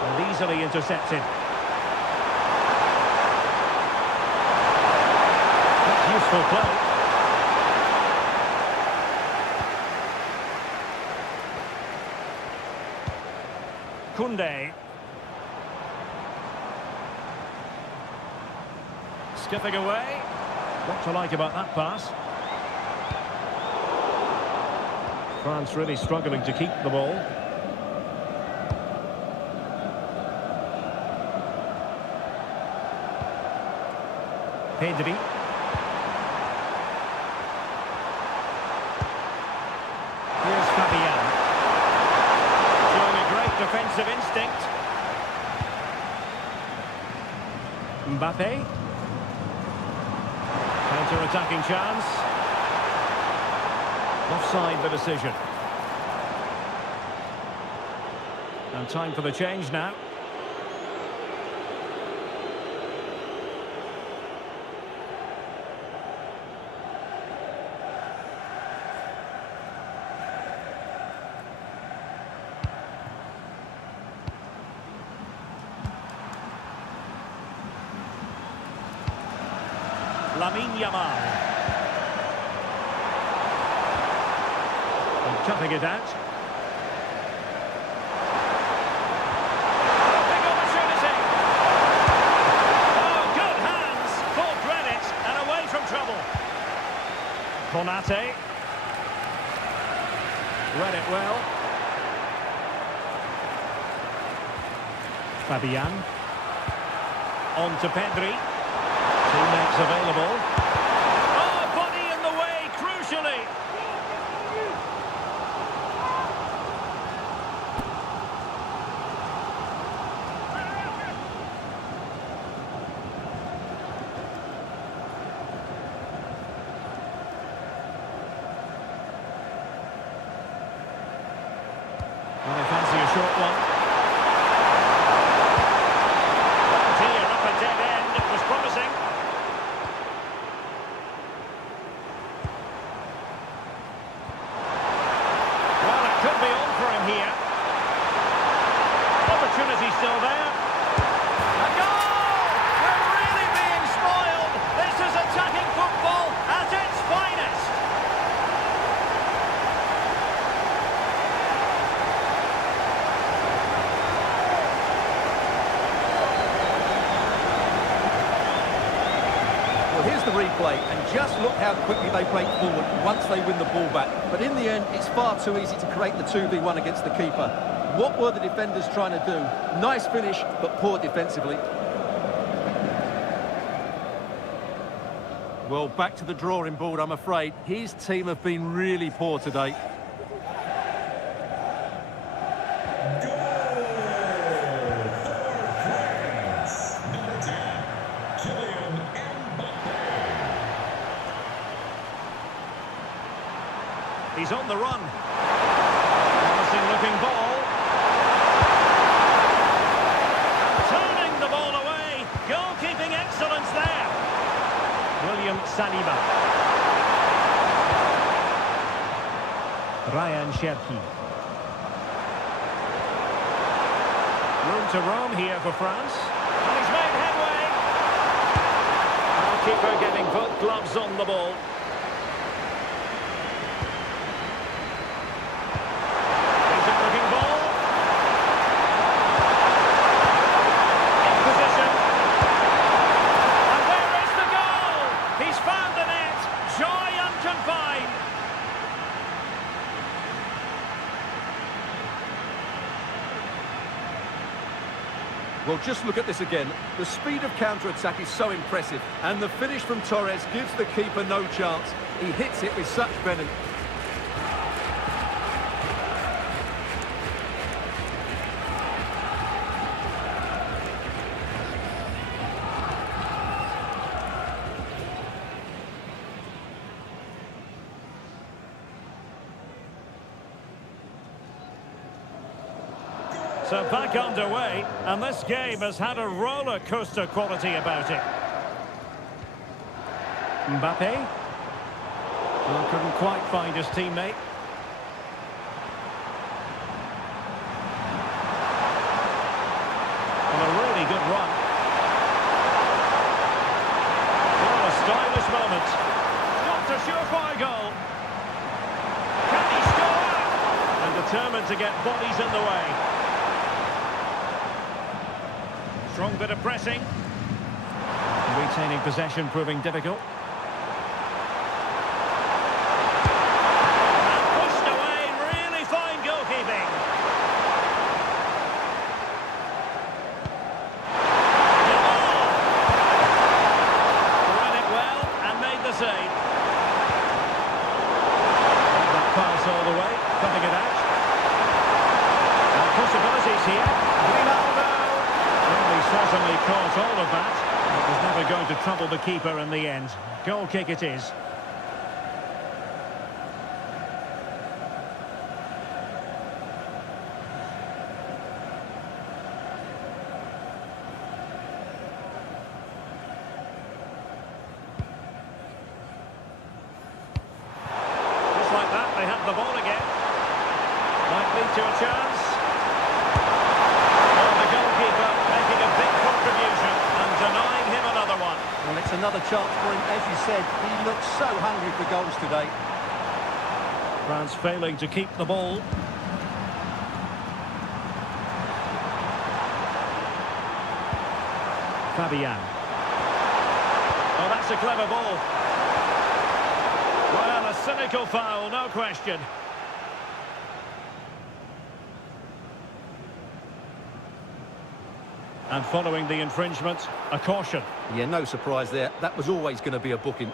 And easily intercepted. That's useful play. Koundé. Skipping away. What to like about that pass? France really struggling to keep the ball. Pedri. Here's Fabian. Showing a great defensive instinct. Mbappe. Counter-attacking chance. Offside the decision. And time for the change now. Lamine Yamal. And cutting it out. Big opportunity. Oh, good hands. Full credit and away from trouble. Konate. Read it well. Fabian. On to Pedri. Teammates available. Oh, body in the way, crucially. Well, they fancy a short one. Here, up a dead end. It was promising. Could be on for him here. Opportunity still there. A goal! We're really being spoiled. This is attacking football at its finest. Well, here's the replay, and just look how quickly they break forward once they win the ball back. But in the end, it's far too easy to create the 2v1 against the keeper. What were the defenders trying to do? Nice finish, but poor defensively. Well, back to the drawing board, I'm afraid. His team have been really poor today. He's on the run. Promising looking ball. Turning the ball away. Goalkeeping excellence there. William Saliba. Ryan Cherki. Room to roam here for France. And he's made headway. Goalkeeper getting both gloves on the ball. Well, just look at this again. The speed of counter-attack is so impressive, and the finish from Torres gives the keeper no chance. He hits it with such venom. So back underway, and this game has had a roller coaster quality about it. Mbappe. Well, couldn't quite find his teammate. Well, a really good run. Well, a stylish moment. Not a surefire goal. Can he score? And determined to get bodies in the way. Strong bit of pressing. Retaining possession proving difficult. And pushed away, really fine goalkeeping. Read it well and made the save. That pass all the way, cutting it out. And possibilities here. Ronaldo. Well, he certainly caught all of that. It was never going to trouble the keeper in the end. Goal kick it is. Just like that, they have the ball again. Might lead to a chance. Oh, the goalkeeper making a big contribution and denying him another one. Well, it's another chance for him. As you said, he looks so hungry for goals today. France failing to keep the ball. Fabian. Oh, that's a clever ball. Well, a cynical foul, no question. And following the infringement, a caution. Yeah, no surprise there. That was always going to be a booking.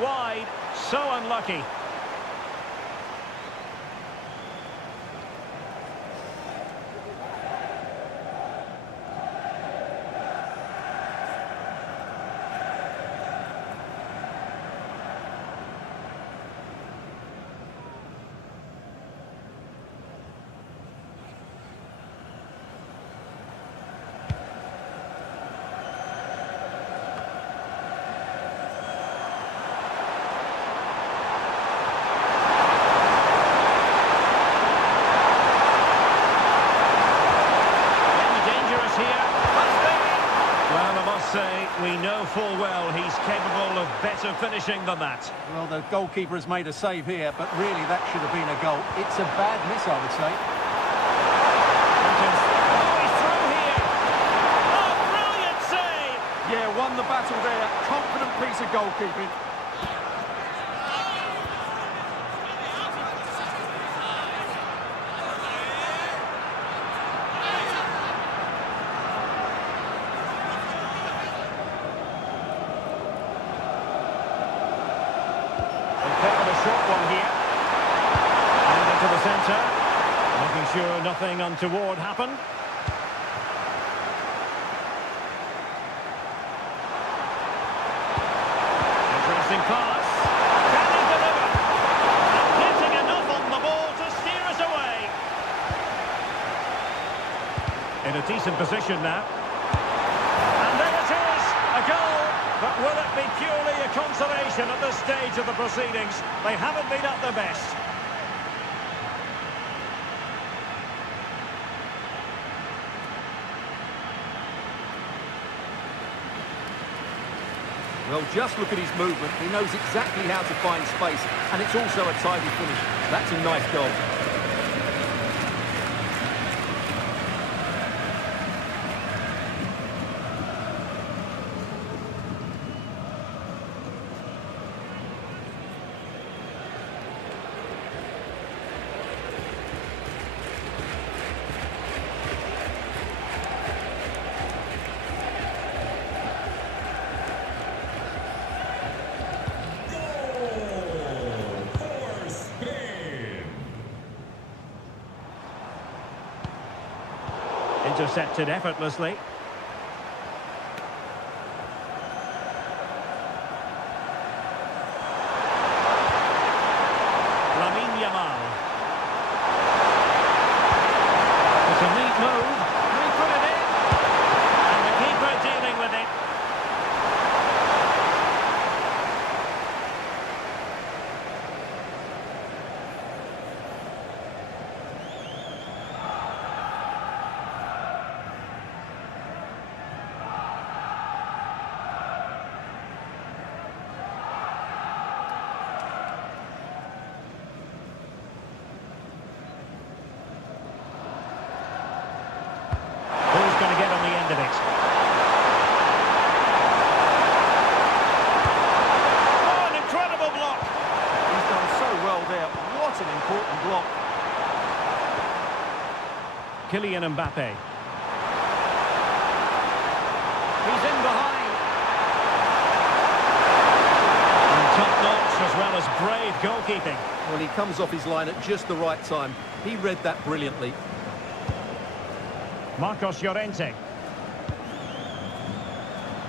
Wide, so unlucky. We know full well he's capable of better finishing than that. Well, the goalkeeper has made a save here, but really that should have been a goal. It's a bad miss, I would say. Oh, he's through here. Oh, brilliant save! Yeah, won the battle there. Confident piece of goalkeeping. Short one here. And into the centre. Making sure nothing untoward happened. Interesting pass. Can he deliver? And getting enough on the ball to steer us away. In a decent position now. And there it is. A goal. But will it be purely a consolation at this stage of the proceedings? They haven't been at their best. Well, just look at his movement. He knows exactly how to find space, and it's also a tidy finish. That's a nice goal. Intercepted effortlessly. It's a neat move. Can he put it in? And the keeper dealing with it. Going to get on the end of it. Oh, an incredible block. He's done so well there. What an important block. Kylian Mbappe. He's in behind. And top-notch as well as brave goalkeeping. Well, he comes off his line at just the right time. He read that brilliantly. Marcos Llorente.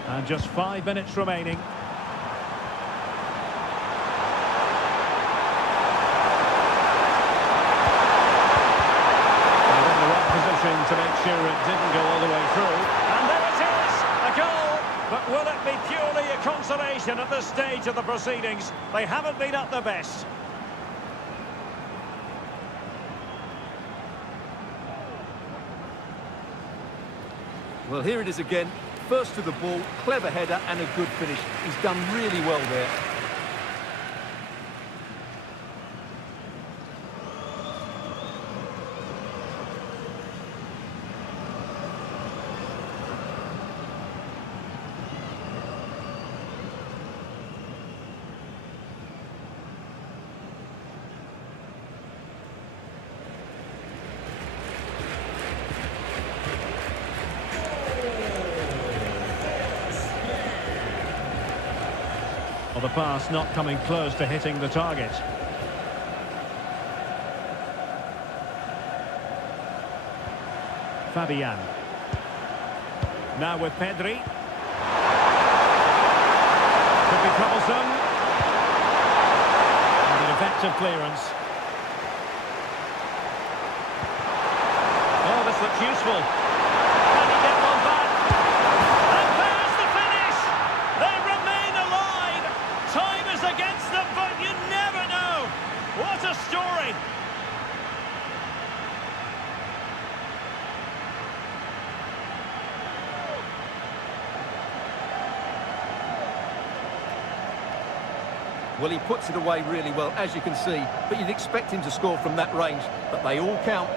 And just 5 minutes remaining. And in the right position to make sure it didn't go all the way through. And there it is! A goal! But will it be purely a consolation at this stage of the proceedings? They haven't been at their best. Well, here it is again. First to the ball, clever header and a good finish. He's done really well there. Well, the pass not coming close to hitting the target. Fabian. Now with Pedri. Could be troublesome. And an effective clearance. Oh, this looks useful. Can he get one back? And there's the finish! They remain alive! Time is against them, but you never know! What a story! Well, he puts it away really well, as you can see, but you'd expect him to score from that range, but they all count.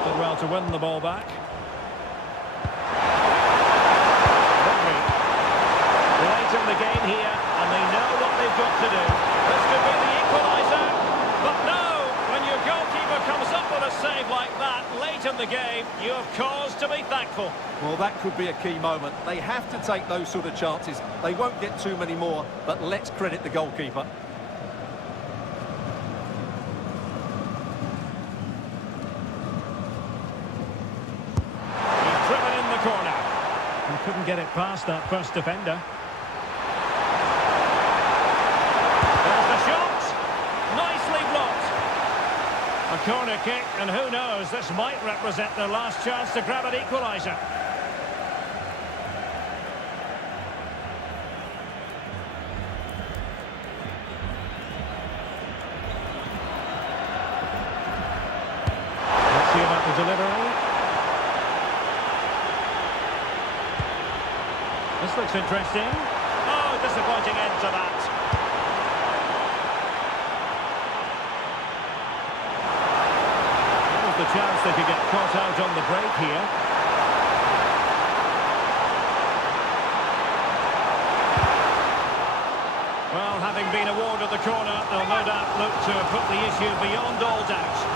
Did well to win the ball back. Rodri. Late in the game here, and they know what they've got to do. This could be the equaliser, but no! When your goalkeeper comes up with a save like that late in the game, you have cause to be thankful. Well, that could be a key moment. They have to take those sort of chances. They won't get too many more, but let's credit the goalkeeper. Corner. He couldn't get it past that first defender. There's the shot. Nicely blocked. A corner kick, and who knows, this might represent their last chance to grab an equaliser. Let's see about the delivery. This looks interesting. Oh, disappointing end to that. There's the chance Perhaps they could get caught out on the break here. Well, having been awarded the corner, they'll no doubt look to put the issue beyond all doubt.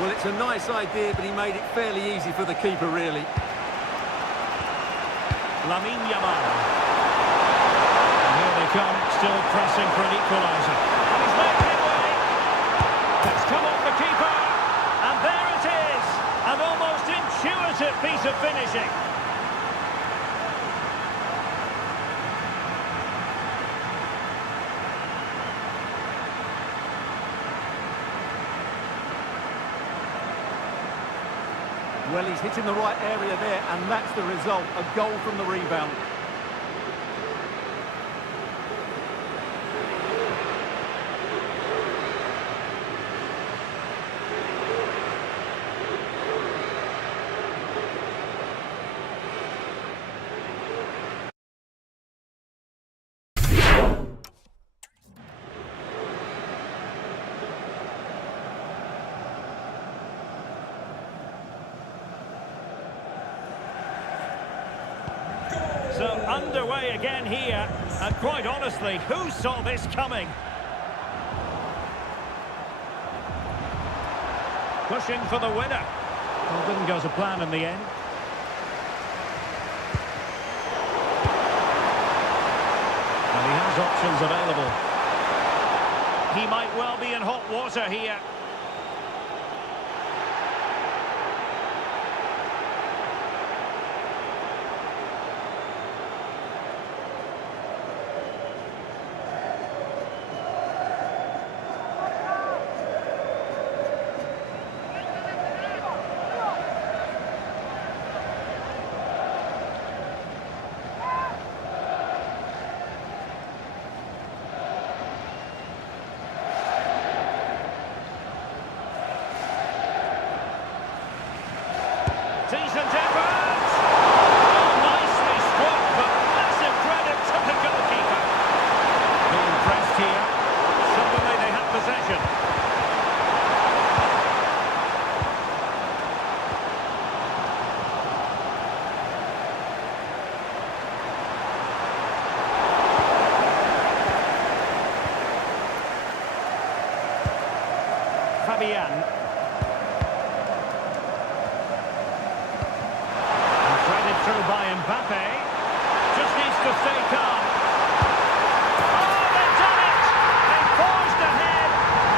Well, it's a nice idea, but he made it fairly easy for the keeper, really. Lamine Yamal. And here they come, still pressing for an equaliser. And he's made headway. It's come off the keeper. And there it is. An almost intuitive piece of finishing. Well, he's hitting the right area there, and that's the result, a goal from the rebound. So underway again here, and quite honestly, who saw this coming? Pushing for the winner. Well, didn't go to plan in the end. And he has options available. He might well be in hot water here. Decent effort! Oh, nicely struck, but massive credit to the goalkeeper. Being pressed here. Suddenly they have possession. Fabian. Through by Mbappe. Just needs to stay calm. Oh, they've done it! They forged ahead,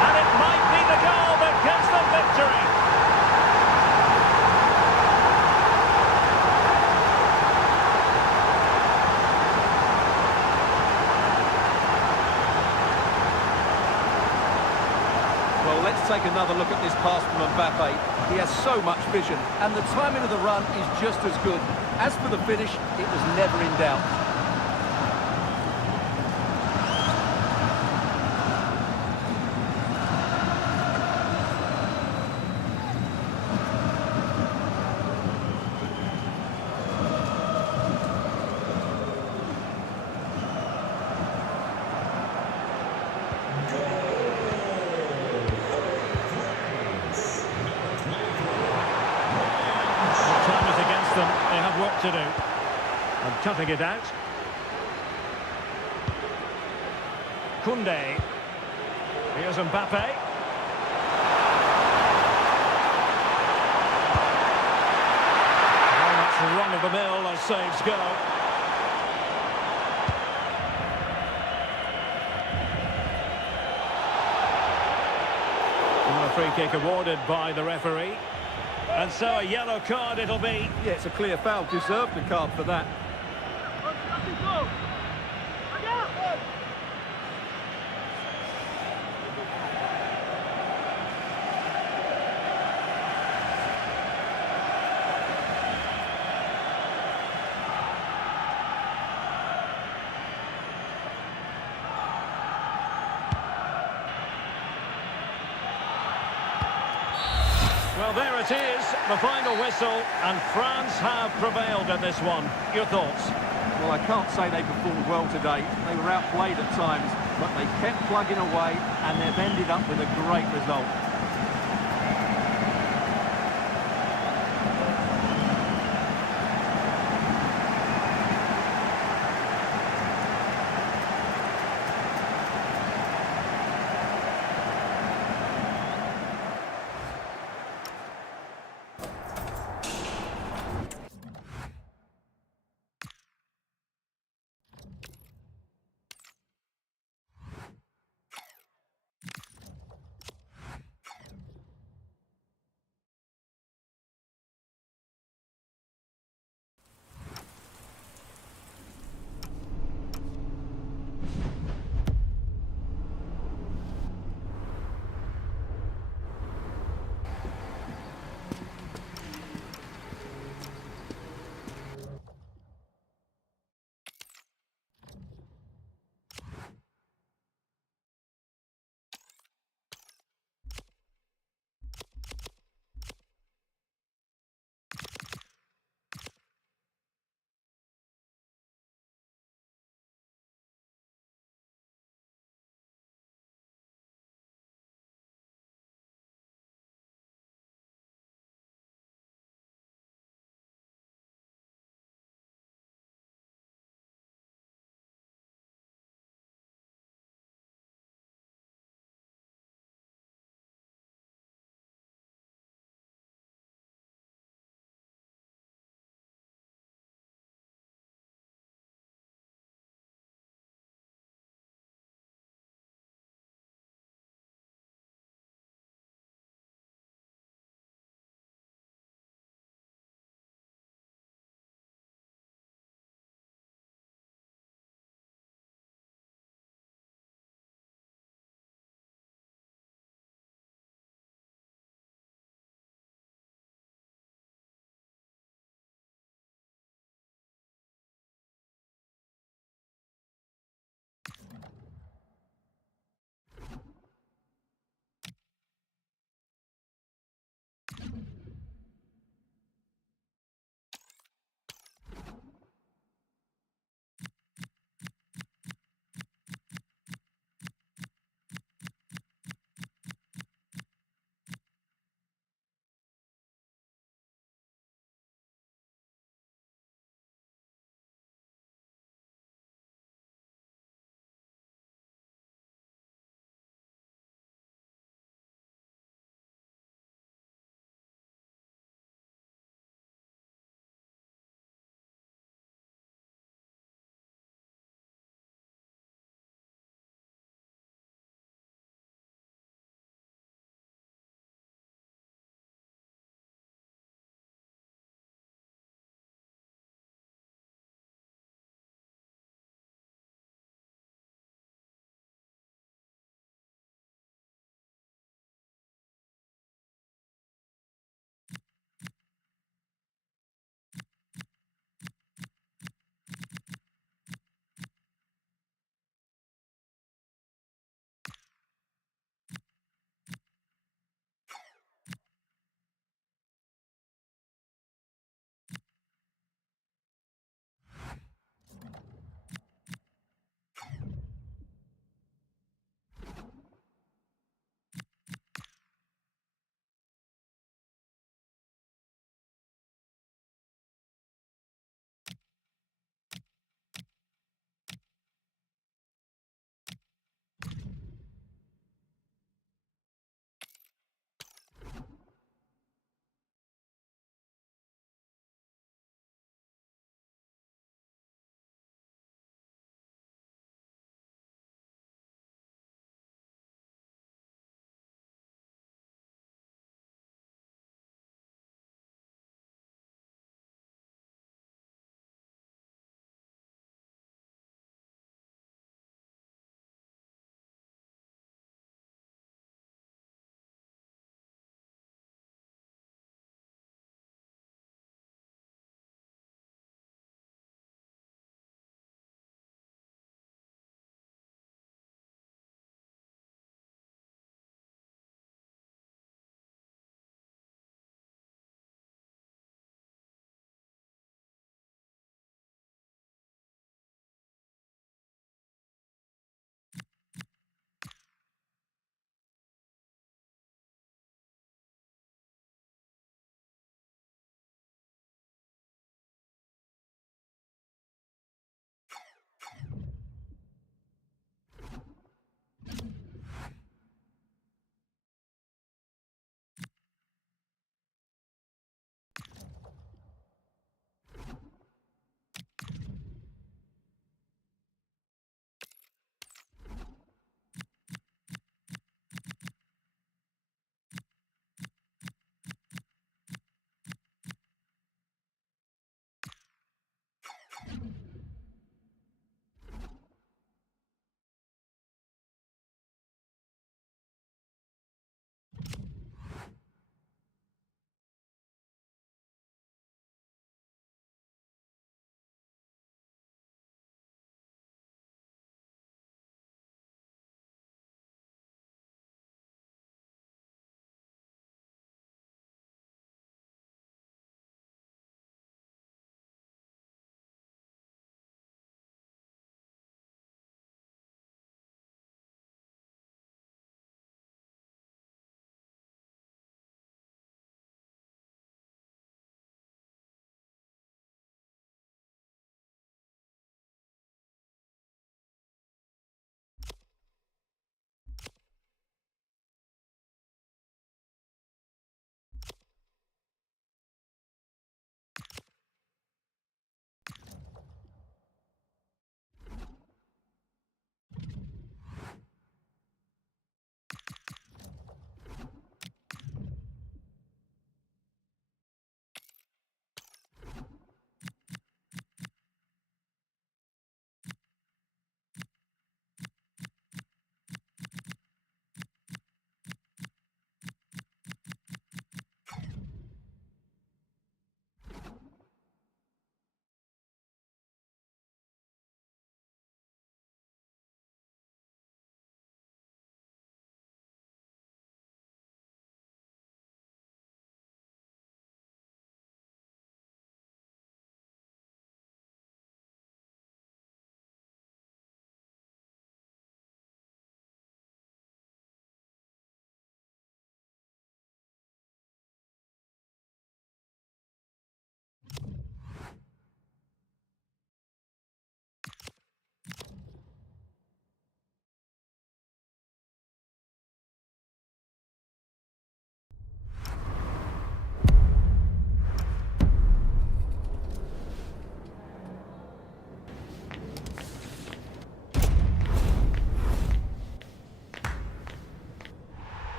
and it might be the goal that gives them victory. Well, let's take another look at this pass from Mbappe. He has so much vision, and the timing of the run is just as good. As for the finish, it was never in doubt. They have work to do. And cutting it out. Koundé. Here's Mbappe. Well, that's run of the mill as saves go. And a free kick awarded by the referee. And so a yellow card it'll be. Yeah, it's a clear foul. Deserved a card for that. Well, there it is, the final whistle, and France have prevailed in this one. Your thoughts? Well, I can't say they performed well today. They were outplayed at times, but they kept plugging away, and they've ended up with a great result.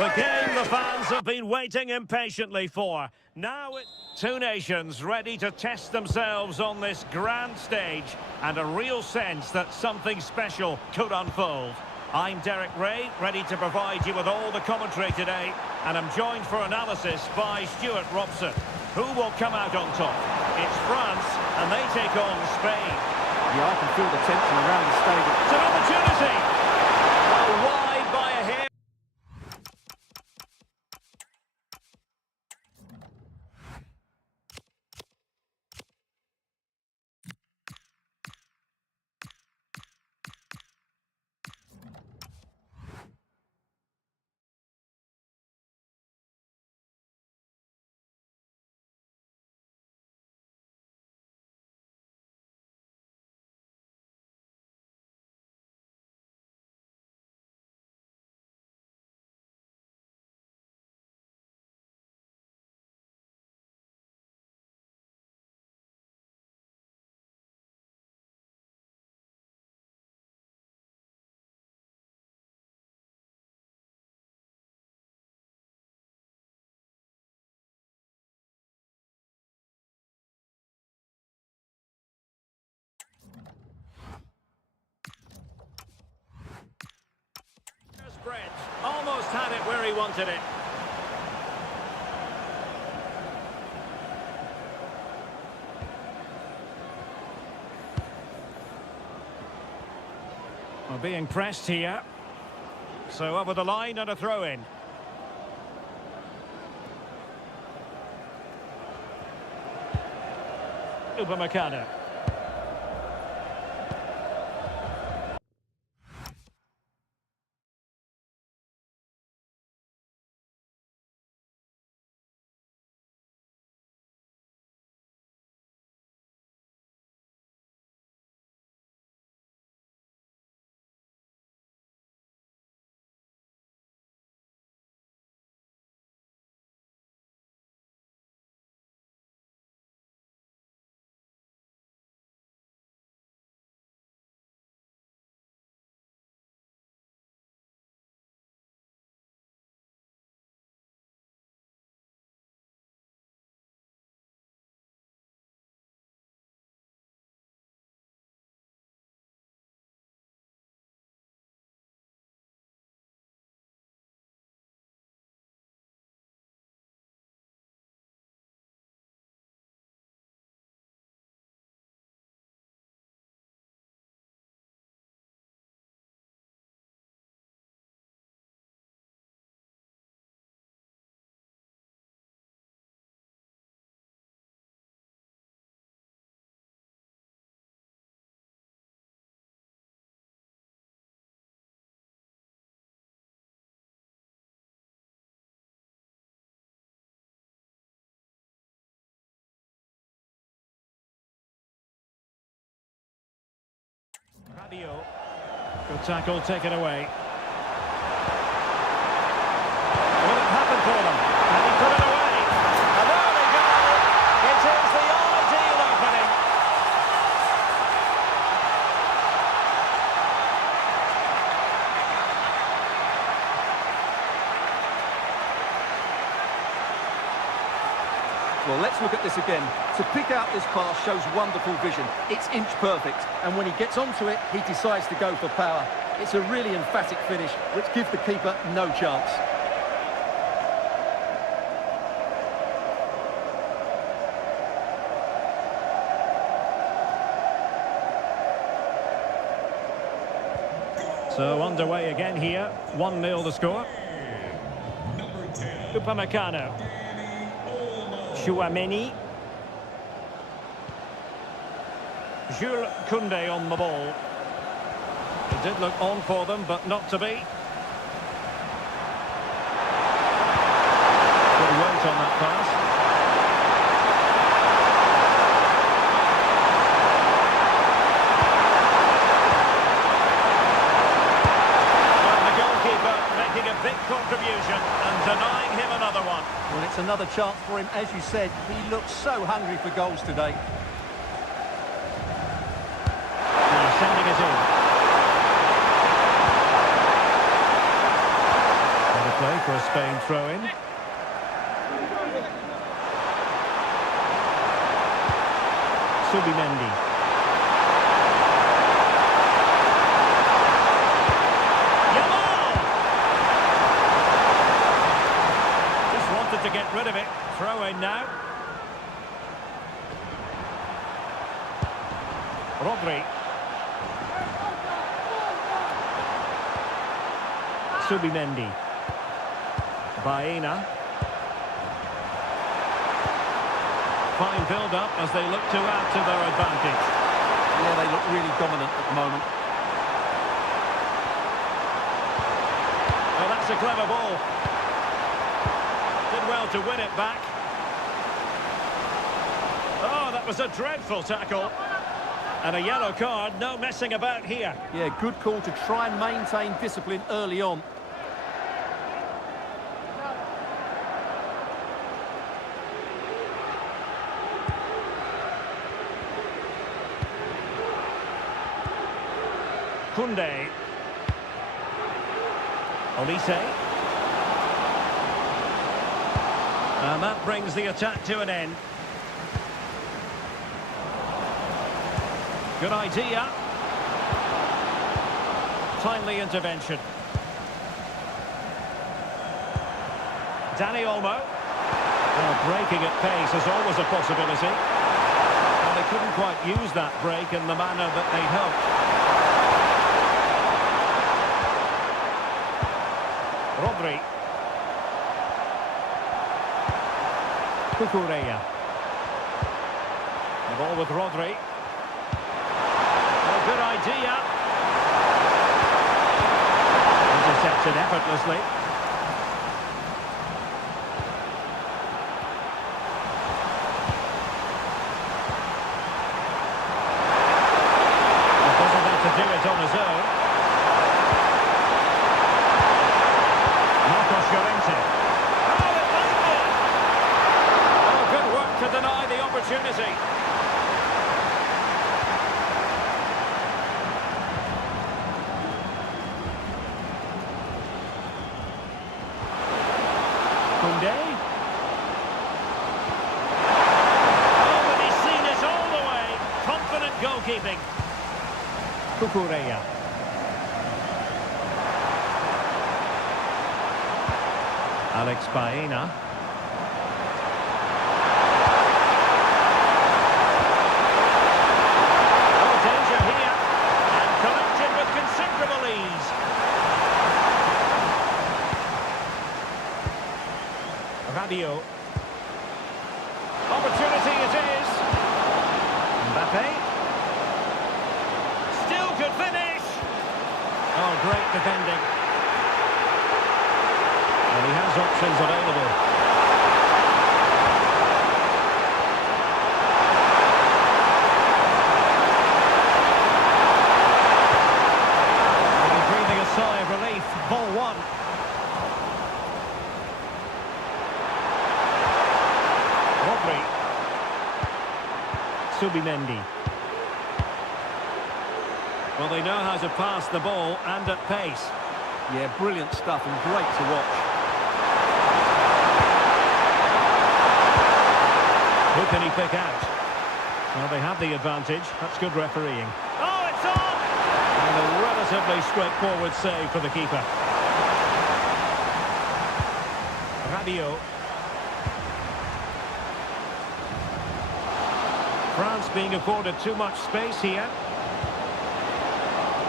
The game the fans have been waiting impatiently for. Now two nations ready to test themselves on this grand stage, and a real sense that something special could unfold. I'm Derek Ray, ready to provide you with all the commentary today, and I'm joined for analysis by Stuart Robson. Who will come out on top? It's France, and they take on Spain. Yeah, I can feel the tension around the stadium. It's an opportunity! Oh, wide by a hair. Spread. Almost had it where he wanted it. Well, being pressed here. So over the line and a throw-in. Upamecano. Radio. Good tackle taken away. Will it happen for them? And he put it away. And there we go. It is the ideal opening. Well, let's look at this again. To pick out this pass shows wonderful vision. It's inch perfect, and when he gets onto it, he decides to go for power. It's a really emphatic finish, which gives the keeper no chance. So underway again here. 1-0 the score. Upamecano. Chouameni. Jules Koundé on the ball. It did look on for them, but not to be. Good weight on that pass. Well, the goalkeeper making a big contribution and denying him another one. Well, it's another chance for him. As you said, he looks so hungry for goals today. Now sending it in. Well, the play for a Spain throw-in. Subimendi. Yamal! Just wanted to get rid of it. Throw-in now. Rodri. Subimendi. Baena. Fine build-up as they look to add to their advantage. Yeah, they look really dominant at the moment. Oh, that's a clever ball. Did well to win it back. Oh, that was a dreadful tackle. And a yellow card, no messing about here. Yeah, good call to try and maintain discipline early on. Kunde. Olise. And that brings the attack to an end. Good idea. Timely intervention. Dani Olmo. Well, breaking at pace is always a possibility. And they couldn't quite use that break in the manner that they'd hoped. Rodri. Cucurella. The ball with Rodri. Oh, good idea. Intercepted effortlessly. He doesn't have to do it on his own. Oh, good work to deny the opportunity. Kunde. Oh, but he's seen it all the way. Confident goalkeeping. Cucurella. Alex Baena. Oh, danger here. And collected with considerable ease. Rabiot. Opportunity it is. Mbappe. Still could finish. Oh, great defending. And he has options available. And he's breathing a sigh of relief. Ball one. Rodri. Subimendi. Well, they know how to pass the ball and at pace. Yeah, brilliant stuff and great to watch. Who can he pick out? Well, they have the advantage. That's good refereeing. Oh, it's on! And a relatively straightforward save for the keeper. Rabiot. France being afforded too much space here.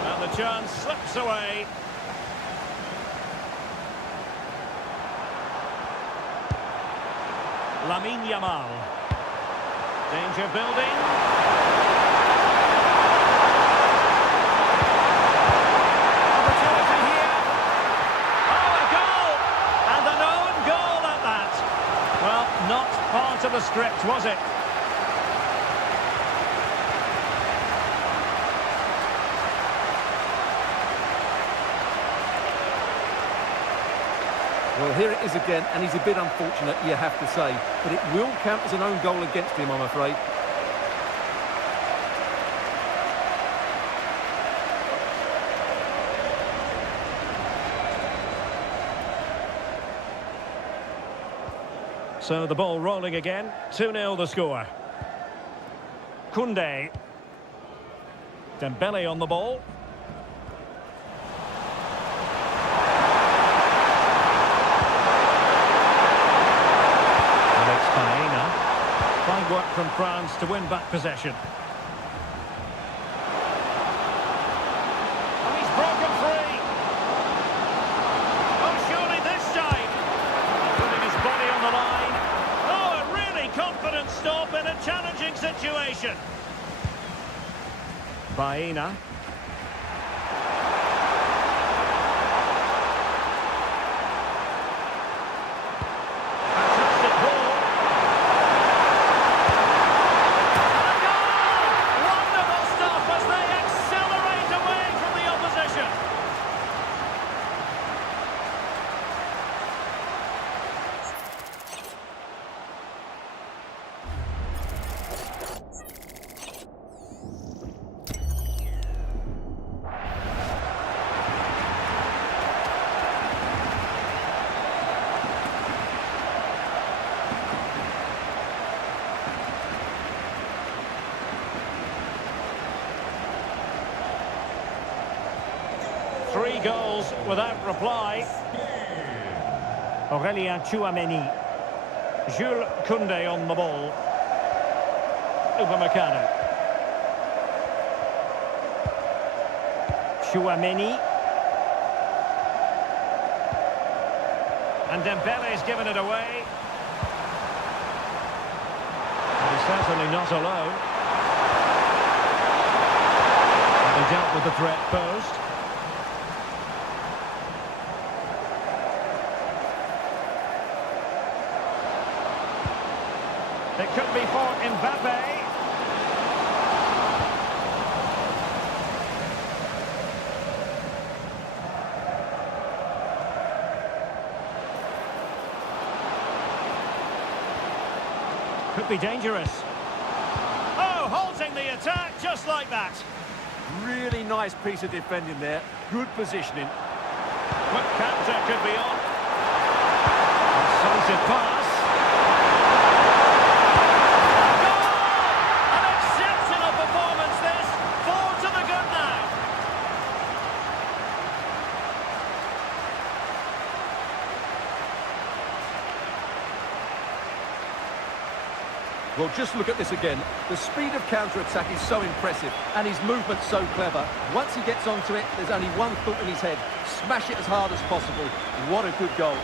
And the chance slips away. Lamine Yamal. Danger building. Opportunity here. Oh, a goal! And an own goal at that. Well, not part of the script, was it? Well, here it is again, and he's a bit unfortunate, you have to say. But it will count as an own goal against him, I'm afraid. So the ball rolling again. 2-0 the score. Koundé. Dembele on the ball. Fine work from France to win back possession. And he's broken free. Oh, surely this time. Putting his body on the line. Oh, a really confident stop in a challenging situation. Baena. Three goals without reply. Aurélien Tchouameni. Jules Koundé on the ball. Upamecano. Tchouameni. And Dembele's given it away. And he's certainly not alone. And he dealt with the threat posed. It could be for Mbappe. Could be dangerous. Oh, halting the attack just like that. Really nice piece of defending there. Good positioning. Quick counter could be on. Decisive pass. Well, just look at this again. The speed of counter-attack is so impressive, and his movement's so clever. Once he gets onto it, there's only one thought in his head. Smash it as hard as possible. What a good goal.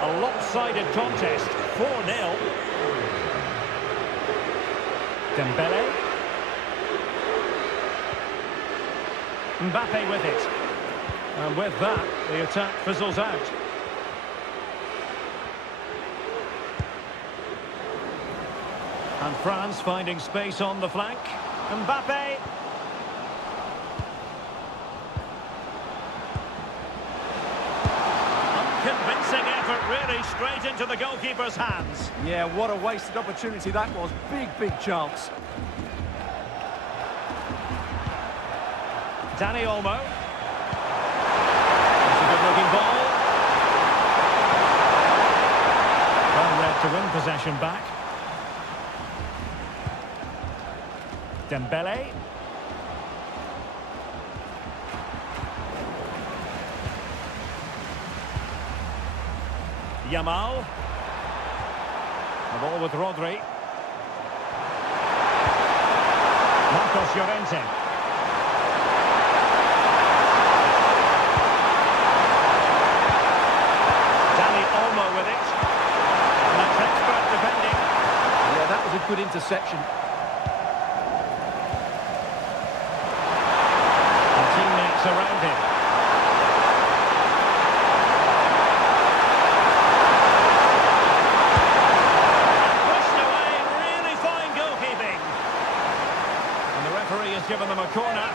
A lopsided contest, 4-0. Dembele. Mbappe with it. And with that, the attack fizzles out. And France finding space on the flank. Mbappe. Unconvincing effort, really, straight into the goalkeeper's hands. Yeah, what a wasted opportunity that was. Big chance. Dani Olmo. It's a good-looking ball. Well read to win possession back. Dembele. Yamal. The ball with Rodri. Marcos Llorente. With it. And that's expert defending. Yeah, that was a good interception. And teammates around him. Pushed away, really fine goalkeeping. And the referee has given them a corner.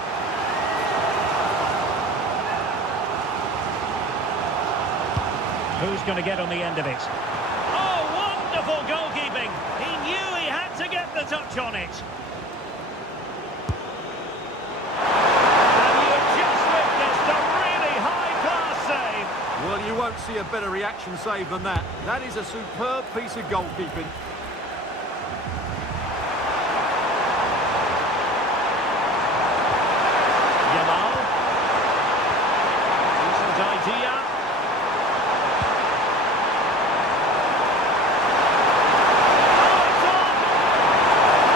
Who's going to get on the end of it? Oh, wonderful goalkeeping. He knew he had to get on it. And you just witnessed a really high-class save. Well, you won't see a better reaction save than that. That is a superb piece of goalkeeping. Yamal. Decent idea. Oh, it's on!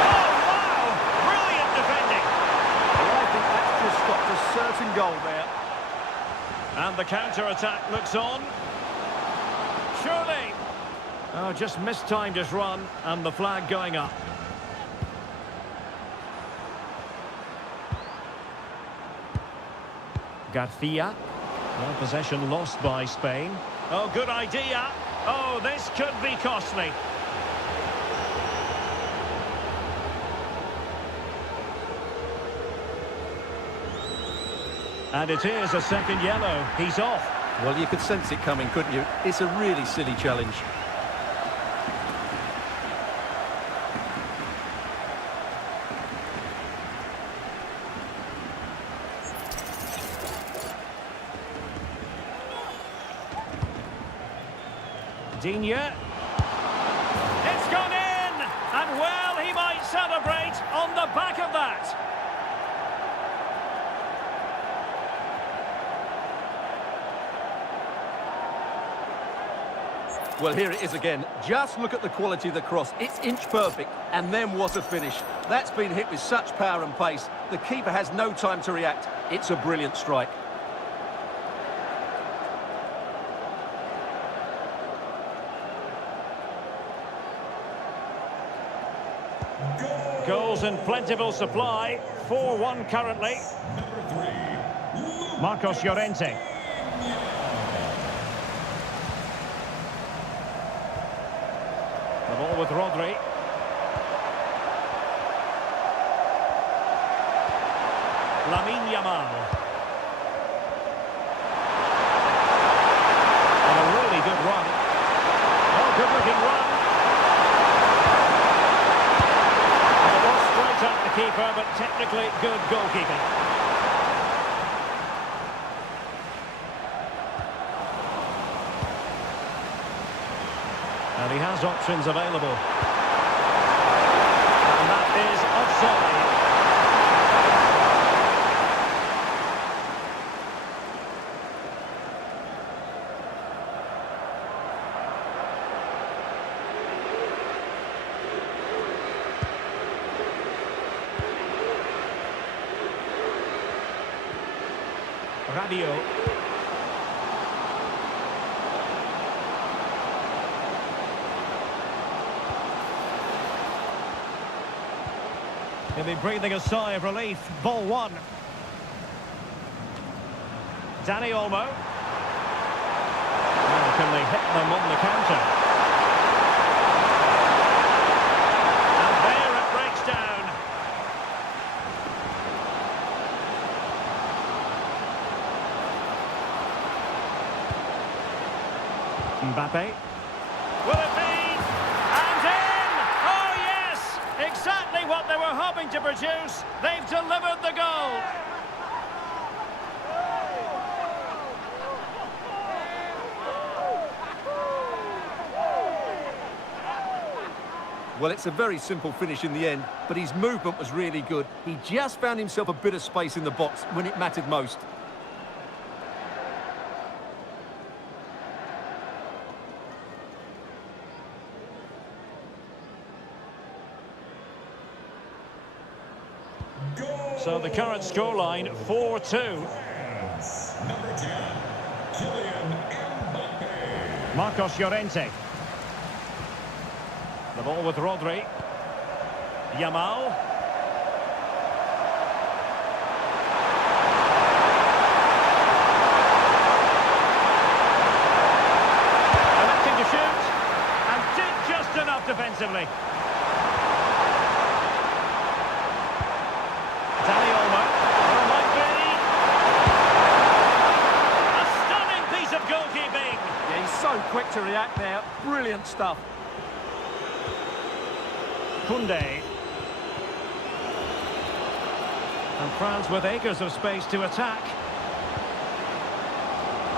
Oh, wow! Brilliant defending. Well, I think that's just stopped a certain goal there. And the counter-attack looks on. Surely. Oh, just mistimed his run, and the flag going up. Garcia. Well, possession lost by Spain. Oh, good idea. Oh, this could be costly. And it is a second yellow. He's off. Well, you could sense it coming, couldn't you? It's a really silly challenge. Digne. It's gone in! And well, he might celebrate on the back of that. Well, here it is again. Just look at the quality of the cross. It's inch perfect, and then what a finish. That's been hit with such power and pace. The keeper has no time to react. It's a brilliant strike. Goals in plentiful supply. 4-1 currently. Marcos Llorente. The ball with Rodri. Lamine Yamal. And a really good run. Oh, good-looking run. And it was straight at the keeper, but technically good goalkeeping. And he has options available. And that is offside. Radio. He'll be breathing a sigh of relief. Ball one. Dani Olmo. Well, can they hit them on the counter? And there it breaks down. Mbappe. Will it be? And in! Oh, yes! Exactly what they were hoping to produce. They've delivered the goal. Well, it's a very simple finish in the end, but his movement was really good. He just found himself a bit of space in the box when it mattered most. So the current scoreline, 4-2. Number 10, Kylian Mbappe. Marcos Llorente. The ball with Rodri. Yamal. Electing to shoot. And did just enough defensively. Dani Olmo. Well, might be. A stunning piece of goalkeeping. Yeah, he's so quick to react there. Brilliant stuff. Koundé. And France with acres of space to attack.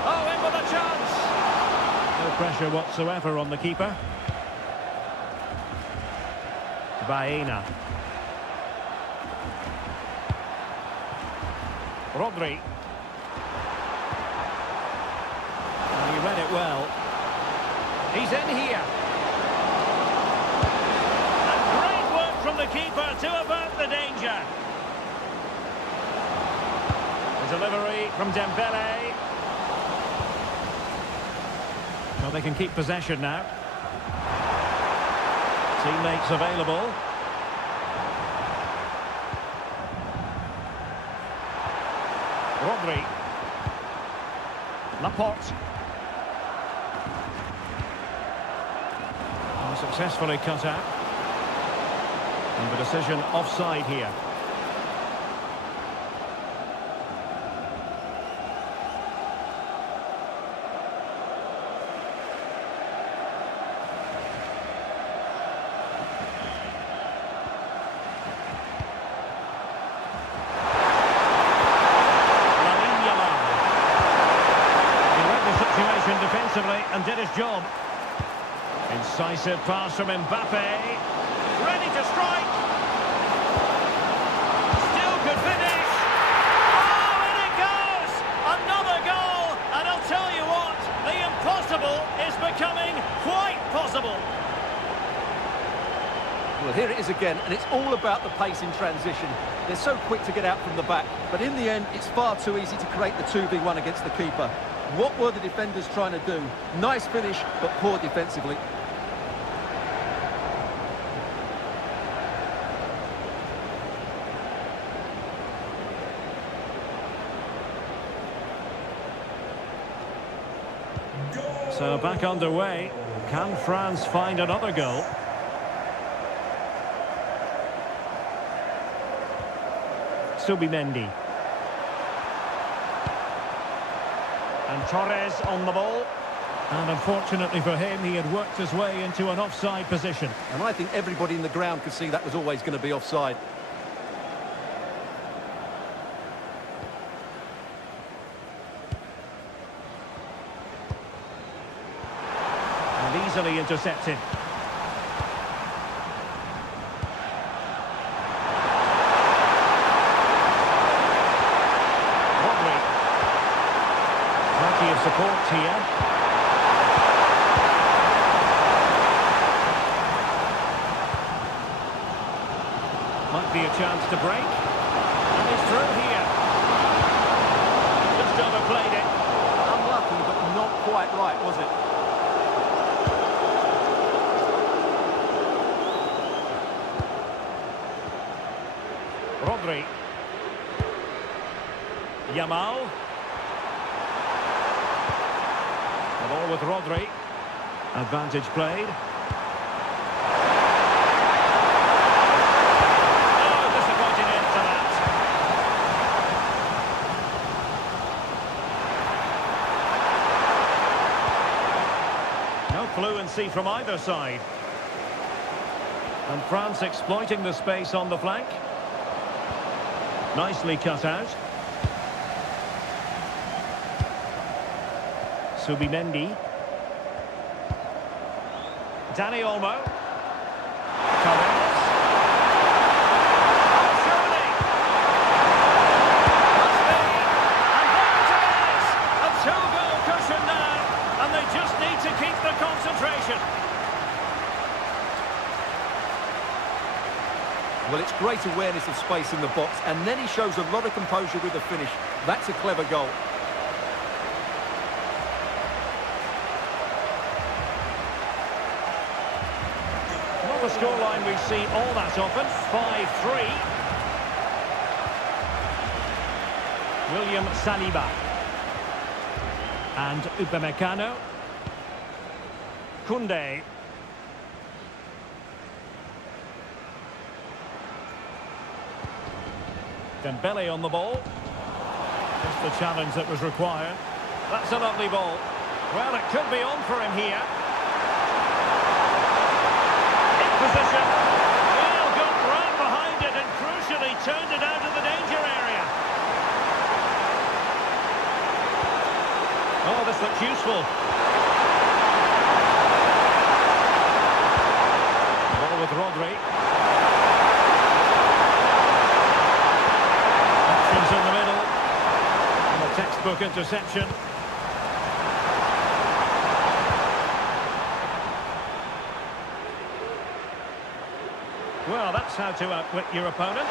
Oh, in with a chance! No pressure whatsoever on the keeper. Baena. Rodri. And he read it well. He's in here. And great work from the keeper to avert the danger. The delivery from Dembele. Well, they can keep possession now. Teammates available. Rodri. Laporte. Successfully cut out. And the decision offside here. Defensively and did his job. Incisive pass from Mbappe. Ready to strike. Still could finish. Oh, and it goes! Another goal! And I'll tell you what, the impossible is becoming quite possible. Well, here it is again, and it's all about the pace in transition. They're so quick to get out from the back, but in the end, it's far too easy to create the 2v1 against the keeper. What were the defenders trying to do? Nice finish, but poor defensively. So back underway. Can France find another goal? Subimendi. And Torres on the ball. And unfortunately for him, he had worked his way into an offside position. And I think everybody in the ground could see that was always going to be offside. And easily intercepted. Of support here. Might be a chance to break. And he's through here. Just overplayed it. Unlucky, but not quite right, was it? Rodri. Yamal. The ball with Rodri. Advantage played. Oh, disappointing end to that. No fluency from either side. And France exploiting the space on the flank. Nicely cut out. Subimendi. Dani Olmo. Torres. Surely. Must be. And there it is! A two-goal cushion now. And they just need to keep the concentration. Well, it's great awareness of space in the box, and then he shows a lot of composure with the finish. That's a clever goal. A scoreline we see all that often, 5-3. William Saliba. And Upamecano. Koundé. Dembele on the ball. Just the challenge that was required. That's a lovely ball. Well, it could be on for him here. Position. Well, got right behind it and crucially turned it out of the danger area. useful. Ball with Rodri. Options in the middle. And a textbook interception. Well, that's how to outwit your opponent.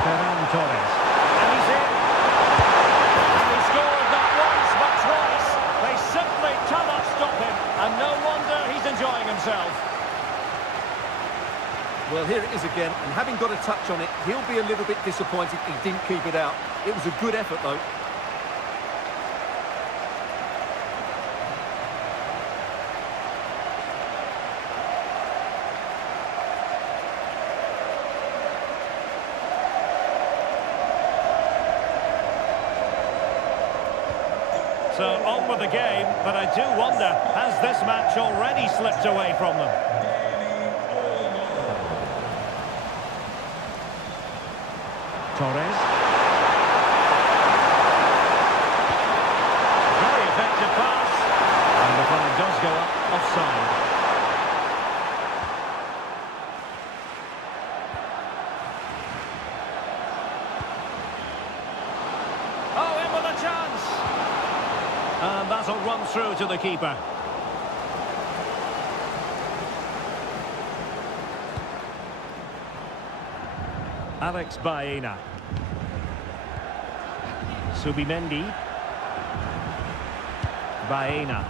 Ferran Torres. And he's in. And he scored not once, but twice. They simply cannot stop him. And no wonder he's enjoying himself. Well, here it is again, and having got a touch on it, he'll be a little bit disappointed he didn't keep it out. It was a good effort, though. So on with the game, but I do wonder, has this match already slipped away from them? Torres. Very effective pass. And the flag does go up offside. Oh, in with a chance. And that'll run through to the keeper. Alex Baena. Subimendi. Baena.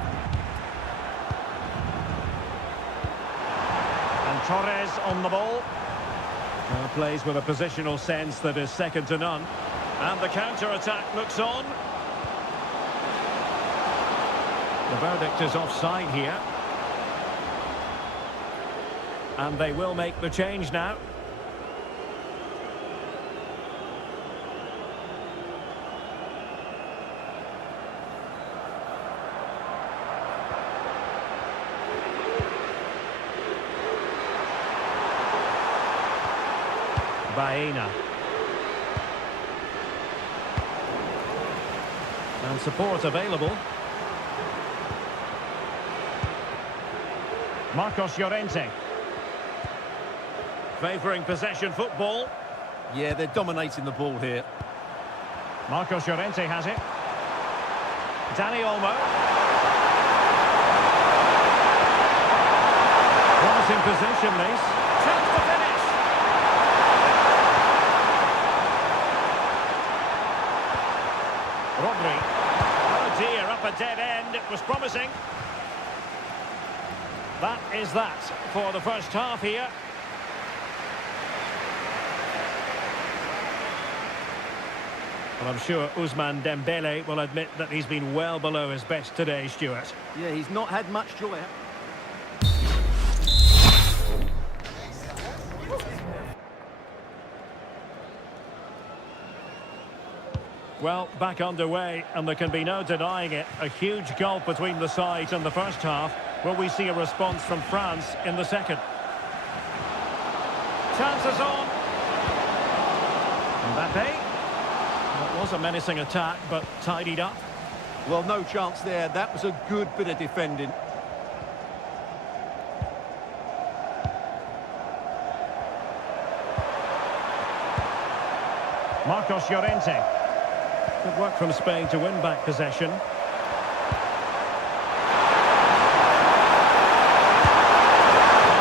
And Torres on the ball. Plays with a positional sense that is second to none. And the counter-attack looks on. The verdict is offside here. And they will make the change now. Baena. And support available. Marcos Llorente. Favouring possession football. Yeah, they're dominating the ball here. Marcos Llorente has it. Dani Olmo. Promising possession, this. Chance to finish. Rodri. Oh dear, up a dead end. It was promising. That is that for the first half here. Well, I'm sure Ousmane Dembele will admit that he's been well below his best today, Stuart. Yeah, he's not had much joy. Well, back underway, and there can be no denying it. A huge gulf between the sides in the first half. Will we see a response from France in the second? Chances on. Mbappe. Well, it was a menacing attack, but tidied up. Well, no chance there. That was a good bit of defending. Marcos Llorente. Good work from Spain to win back possession.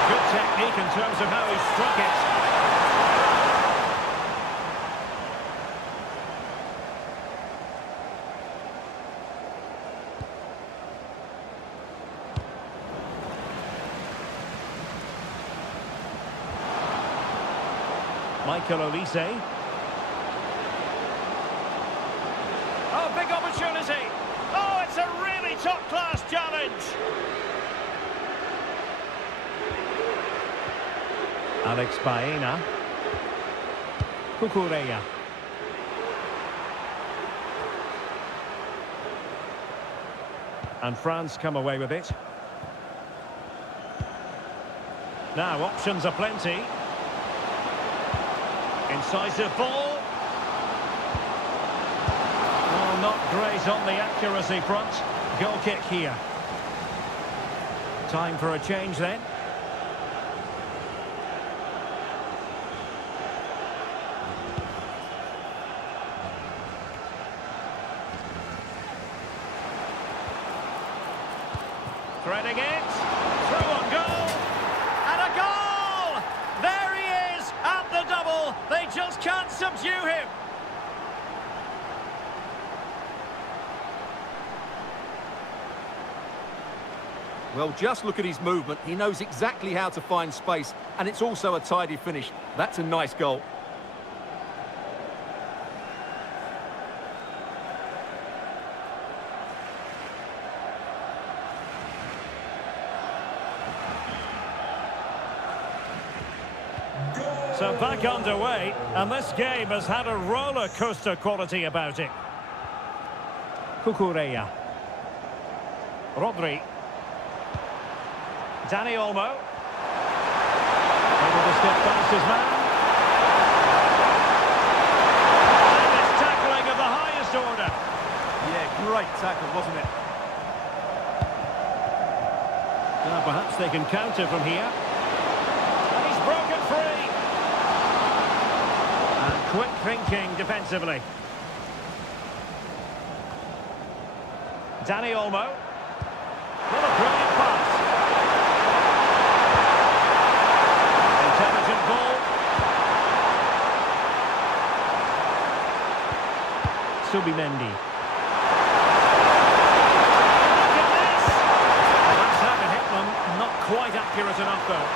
Good technique in terms of how he struck it. Michael Olise. Oh, big opportunity. Oh, it's a really top-class challenge. Alex Baena. Cucurella. And France come away with it. Now, options are plenty. Incisive ball. Great on the accuracy front. Goal kick here. Time for a change then. Threading it. Through on goal. And a goal! There he is at the double. They just can't subdue him. Well, just look at his movement. He knows exactly how to find space, and it's also a tidy finish. That's a nice goal. So back underway, and this game has had a roller coaster quality about it. Cucurella. Rodri. Dani Olmo. Able to step past his man. And it's tackling of the highest order. Yeah, great tackle, wasn't it? Now perhaps they can counter from here. And he's broken free. And quick thinking defensively. Dani Olmo. What a brilliant pass. Intelligent ball. Subimendi. Look at this! That's how to hit them. Not quite accurate enough though.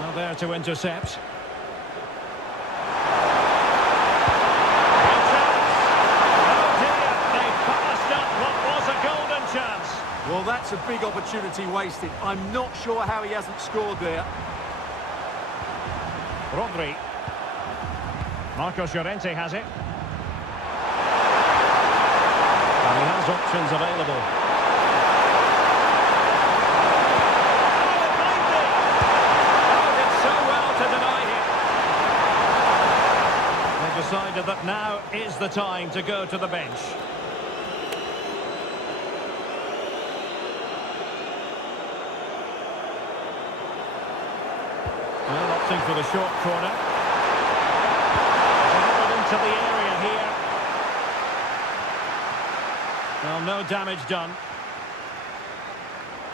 Well, there to intercept. Well, that's a big opportunity wasted. I'm not sure how he hasn't scored there. Rodri. Marcos Llorente has it. And he has options available. Oh, it might be! Oh, did so well to deny him. They decided that now is the time to go to the bench. Well, opting for the short corner. Delivered into the area here. Well, no damage done.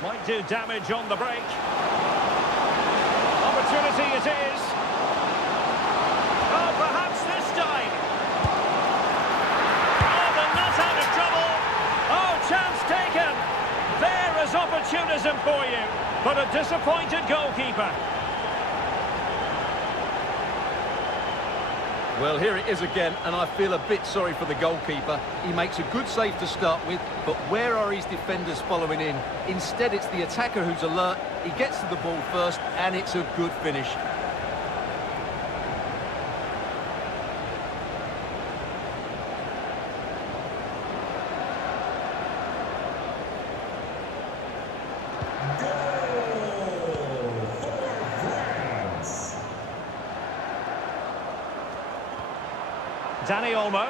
Might do damage on the break. Opportunity it is. Oh, perhaps this time. Oh, the nut out of trouble. Oh, chance taken. There is opportunism for you, but a disappointed goalkeeper. Well, here it is again, and I feel a bit sorry for the goalkeeper. He makes a good save to start with, but where are his defenders following in? Instead, it's the attacker who's alert. He gets to the ball first, and it's a good finish. Dani Olmo.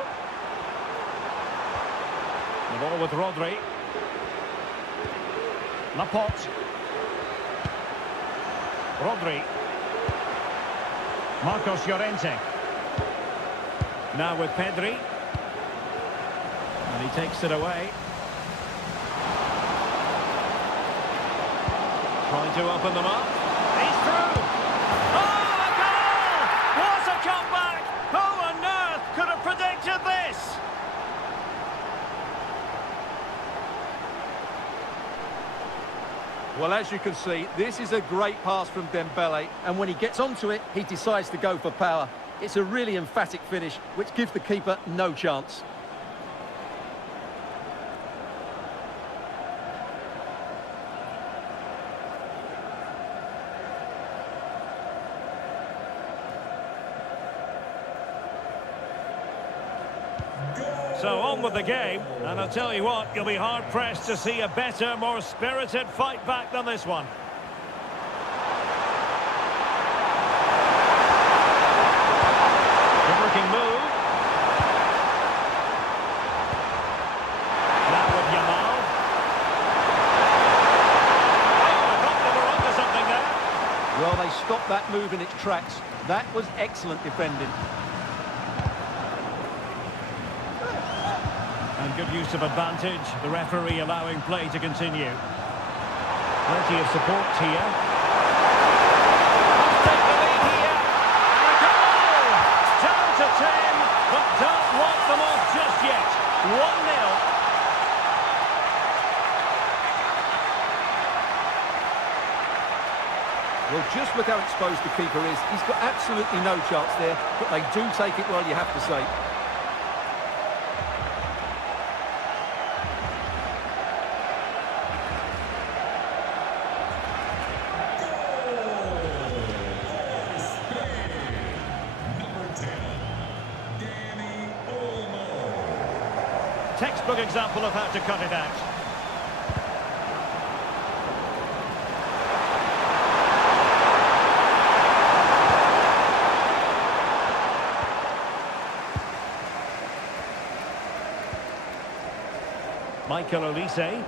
The ball with Rodri. Laporte. Rodri. Marcos Llorente. Now with Pedri. And he takes it away. Trying to open them up. He's through! Oh, a goal! What a comeback! Who on earth could have predicted this? Well, as you can see, this is a great pass from Dembele, and when he gets onto it, he decides to go for power. It's a really emphatic finish, which gives the keeper no chance. So on with the game, and I'll tell you what, you'll be hard-pressed to see a better, more spirited fight back than this one. tracks. That was excellent defending. And good use of advantage. The referee allowing play to continue. Plenty of support here. Must take the lead here. And a goal! Down to 10, but don't want them off just yet. 1-0. Well, just look how exposed the keeper is. He's got absolutely no chance there, but they do take it well, you have to say. Textbook example of how to cut it out. Michael Olise,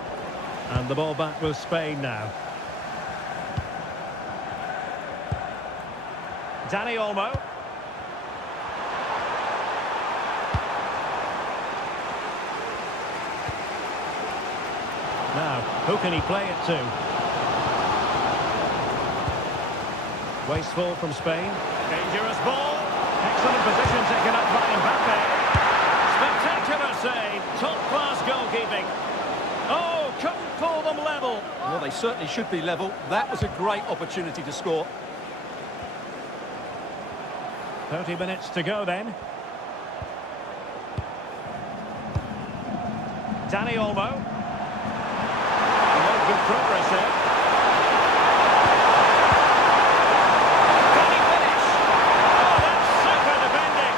and the ball back with Spain now. Dani Olmo. Now, who can he play it to? Wasteful from Spain. Dangerous ball. Excellent position taken up by Mbappe. Spectacular save. Top-class goalkeeping. Oh, couldn't pull them level. Well, they certainly should be level. That was a great opportunity to score. 30 minutes to go then. Dani Olmo. Good progress there. Can he finish? Oh, that's super defending.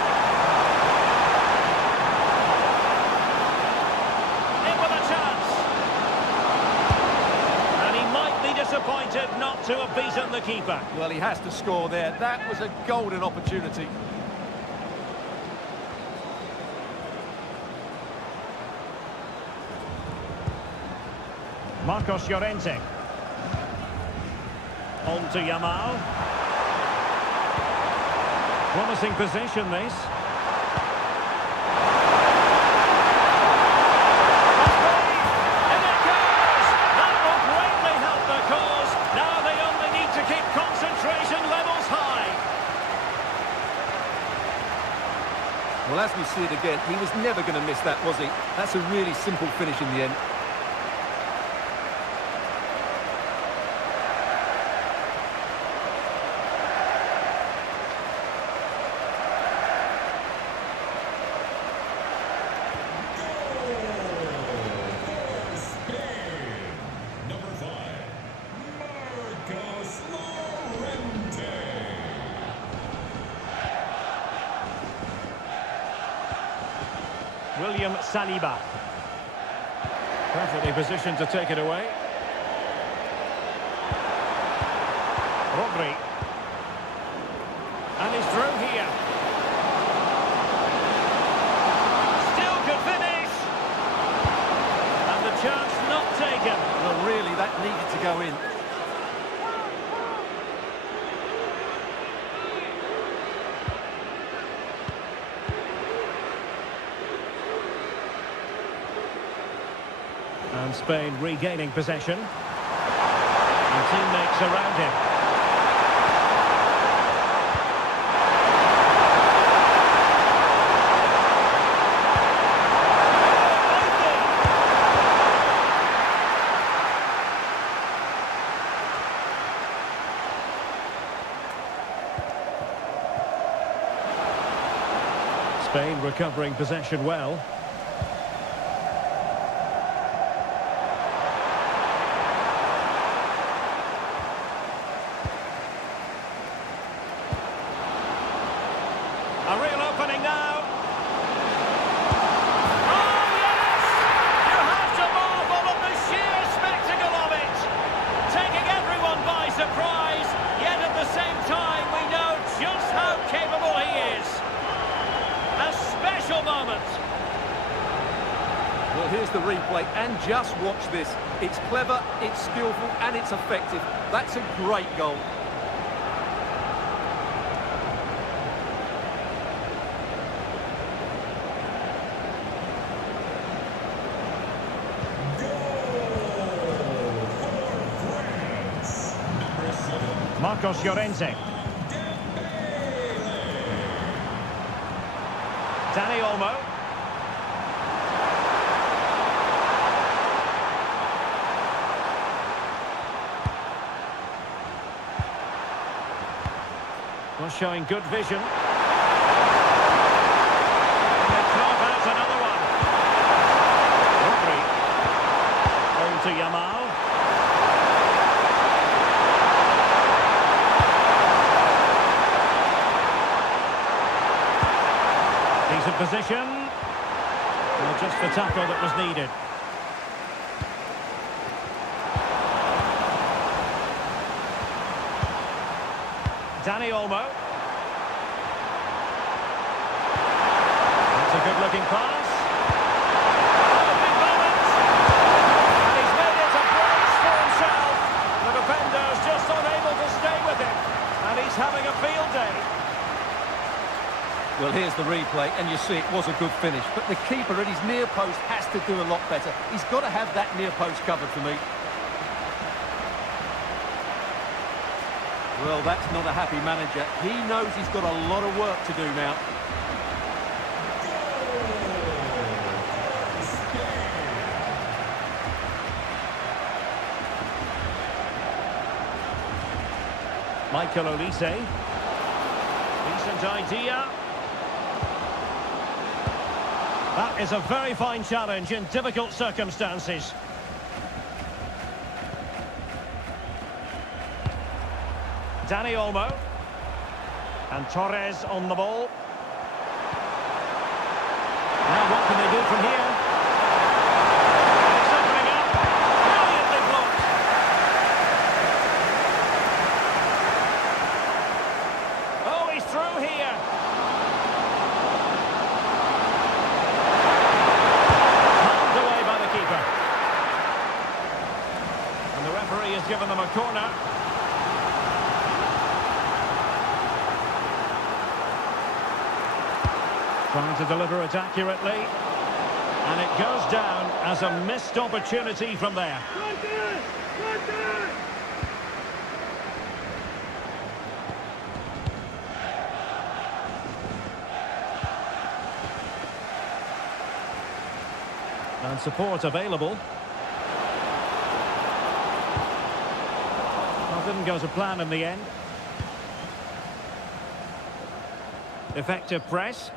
In with a chance. And he might be disappointed not to have beaten the keeper. Well, he has to score there. That was a golden opportunity. Marcos Llorente. On to Yamal. Promising position, this. And it goes! That will greatly help the cause. Now they only need to keep concentration levels high. Well, as we see it again, he was never going to miss that, was he? That's a really simple finish in the end. William Saliba. Perfectly positioned to take it away. Rodri. And he's through here. Still could finish. And the chance not taken. Well, really, that needed to go in. And Spain regaining possession. And teammates around him. Spain recovering possession well. A real opening now. Oh, yes! You have to marvel at the sheer spectacle of it. Taking everyone by surprise, yet at the same time we know just how capable he is. A special moment. Well, here's the replay, and just watch this. It's clever, it's skillful, and it's effective. That's a great goal. Marcos Llorente. Dani Olmo. Well, showing good vision. And they carve out another one. Rodri. On to Yamal. Decent position. Well, just the tackle that was needed. Dani Olmo. That's a good-looking pass. Oh, big moment! And he's made it a brace for himself. The defender's just unable to stay with him. And he's having a field day. Well, here's the replay, and you see it was a good finish. But the keeper at his near post has to do a lot better. He's got to have that near post covered for me. Well, that's not a happy manager. He knows he's got a lot of work to do now. Michael Olise. Decent idea. That is a very fine challenge in difficult circumstances. Dani Olmo. And Torres on the ball. Now what can they do from here? It's opening up. Brilliantly blocked. Oh, he's through here. Palmed away by the keeper. And the referee has given them a corner. Trying to deliver it accurately. And it goes down as a missed opportunity from there. And support available. Well, didn't go to plan in the end. Effective press.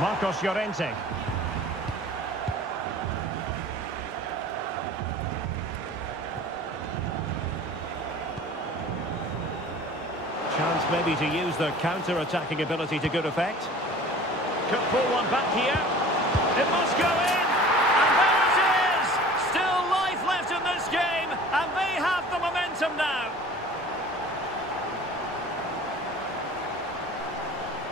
Marcos Llorente. Chance maybe to use their counter-attacking ability to good effect. Could pull one back here. It must go in! And there it is! Still life left in this game, and they have the momentum now.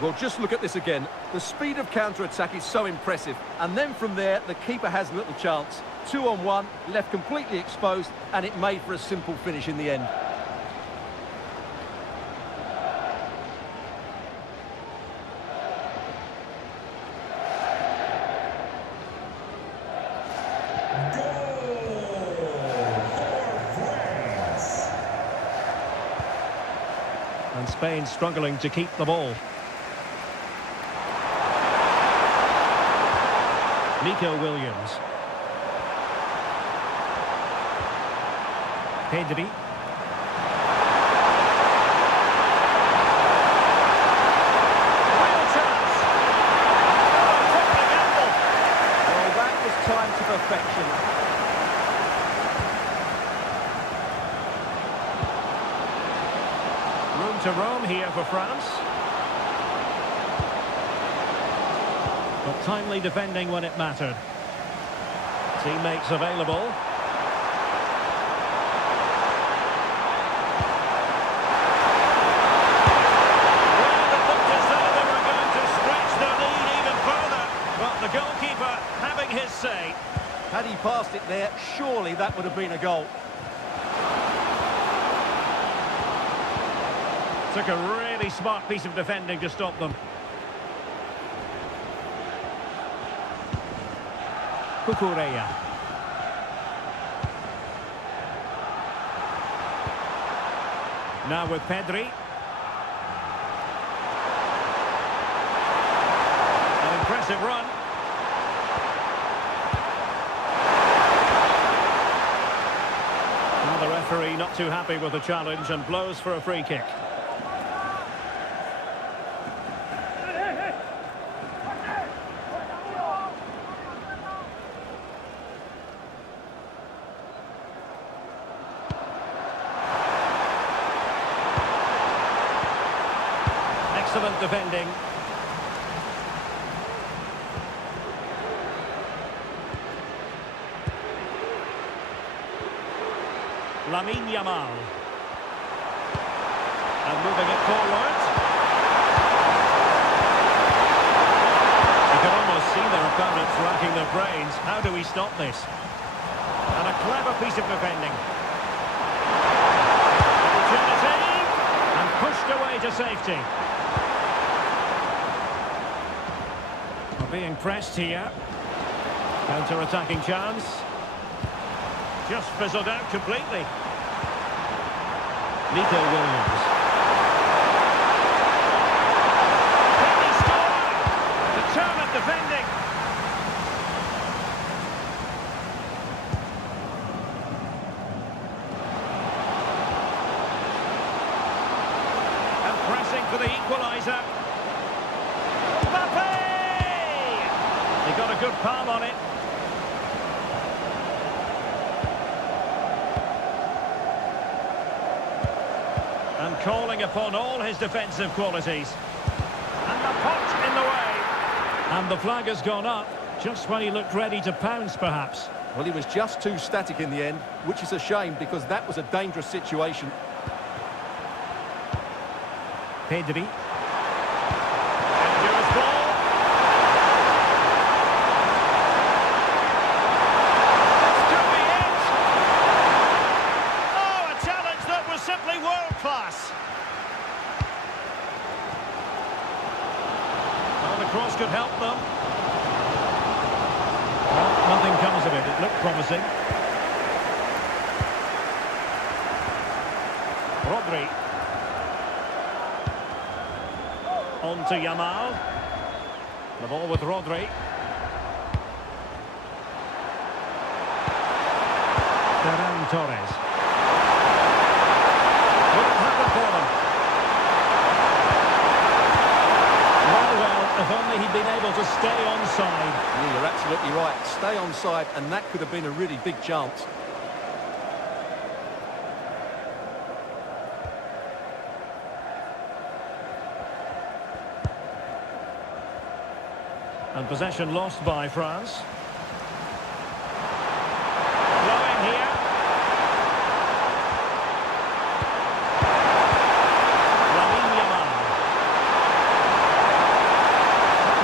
Well, just look at this again. The speed of counter-attack is so impressive. And then from there, the keeper has little chance. 2-on-1, left completely exposed, and it made for a simple finish in the end. And Spain struggling to keep the ball. Nico Williams. Pedri. Real chance. Took the gamble. Well, that was time to perfection. Room to roam here for France. But timely defending when it mattered. Teammates available. Well, it looked as though they were going to stretch their lead even further. But the goalkeeper having his say. Had he passed it there, surely that would have been a goal. Took a really smart piece of defending to stop them. Cucurella. Now with Pedri. An impressive run. Now the referee not too happy with the challenge and blows for a free kick. Excellent defending. Lamine Yamal. And moving it forward. You can almost see their opponents racking their brains. How do we stop this? And a clever piece of defending. Opportunity. And pushed away to safety. Being pressed here. Counter-attacking chance. Just fizzled out completely. Nico Williams. Can he score? Determined defending. And pressing for the equaliser. He got a good palm on it. And calling upon all his defensive qualities. And the pot in the way. And the flag has gone up, just when he looked ready to pounce, perhaps. Well, he was just too static in the end, which is a shame because that was a dangerous situation. Pedri. Cross could help them. Well, nothing comes of it. It looked promising. Rodri. On to Yamal. The ball with Rodri. Ferran Torres. Wouldn't happen for them. If only he'd been able to stay onside. Yeah, you're absolutely right. Stay onside, and that could have been a really big chance. And possession lost by France. Flowing here.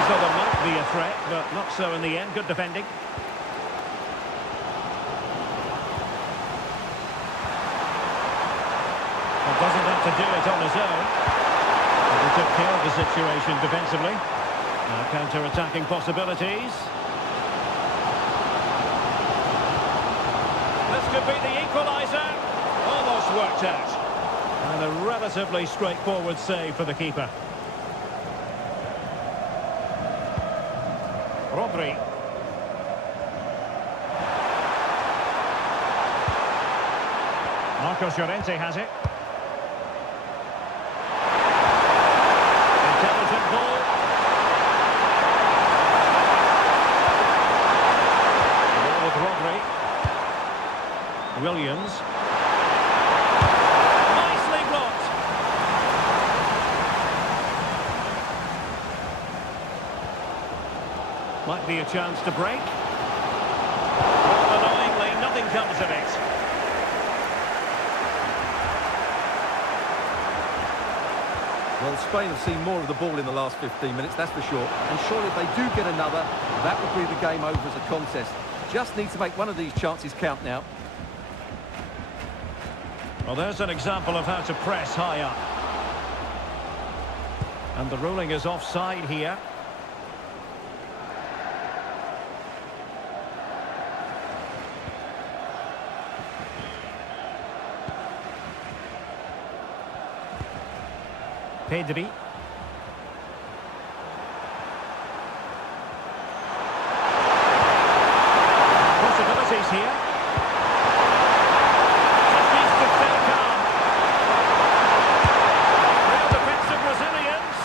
So there might be a threat, but not so in the end. Good defending. Well, doesn't have to do it on his own. But he took care of the situation defensively. Now counter-attacking possibilities. This could be the equaliser. Almost worked out. And a relatively straightforward save for the keeper. Rodri. Marcos Llorente has it. Intelligent ball. The ball with Rodri. Williams. Nicely blocked. Might be a chance to break. Annoyingly, nothing comes of it. Well, Spain have seen more of the ball in the last 15 minutes, that's for sure. And surely if they do get another, that would be the game over as a contest. Just need to make one of these chances count now. Well, there's an example of how to press high up. And the ruling is offside here. Pedri. Possibilities here. Just needs to stay calm. Real defensive resilience.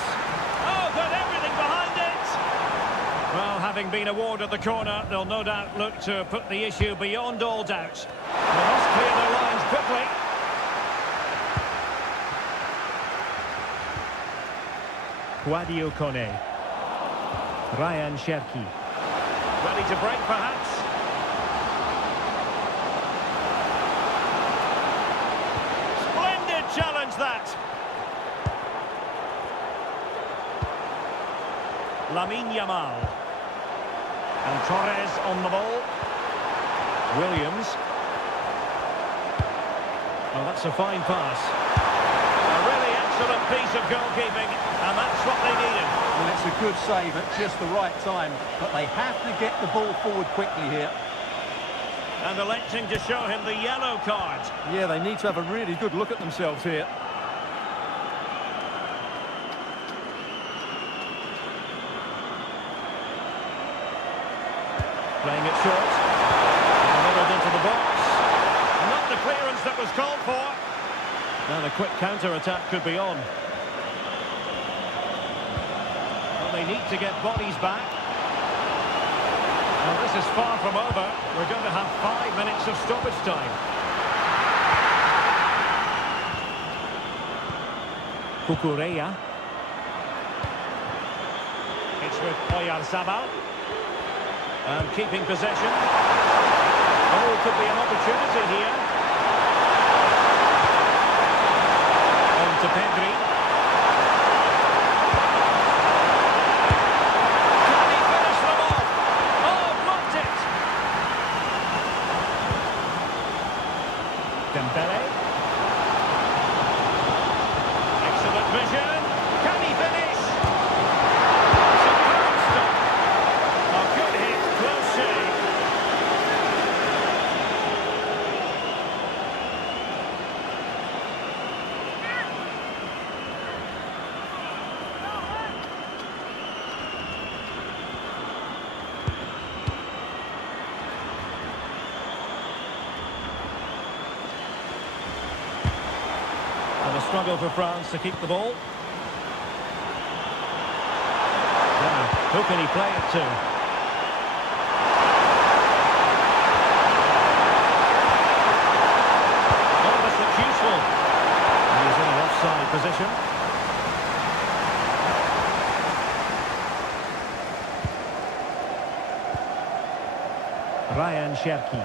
Oh, got everything behind it. Well, having been awarded the corner, they'll no doubt look to put the issue beyond all doubt. They must clear their lines quickly. Guadio Kone. Ryan Cherki. Ready to break, perhaps? Splendid challenge, that! Lamine Yamal. And Torres on the ball. Williams. Oh, that's a fine pass. A really excellent piece of goalkeeping, and that's what they needed. Well, it's a good save at just the right time, but they have to get the ball forward quickly here. And electing to show him the yellow card. Yeah, they need to have a really good look at themselves here. Playing it short. Delivered into the box. Not the clearance that was called for. Now the quick counter-attack could be on. Well, they need to get bodies back. Well, this is far from over. We're going to have 5 minutes of stoppage time. Kukureya. It's with Oyarzabal. And keeping possession. Oh, could be an opportunity here. On to Pedri. Can he finish them off? Oh, blocked it! Dembele. Excellent vision. Can he finish? Superb stop. A good hit, close shave. And a struggle for France to keep the ball. Now, who can he play it to? Oh, this looks useful. And he's in an offside position. Ryan Cherki.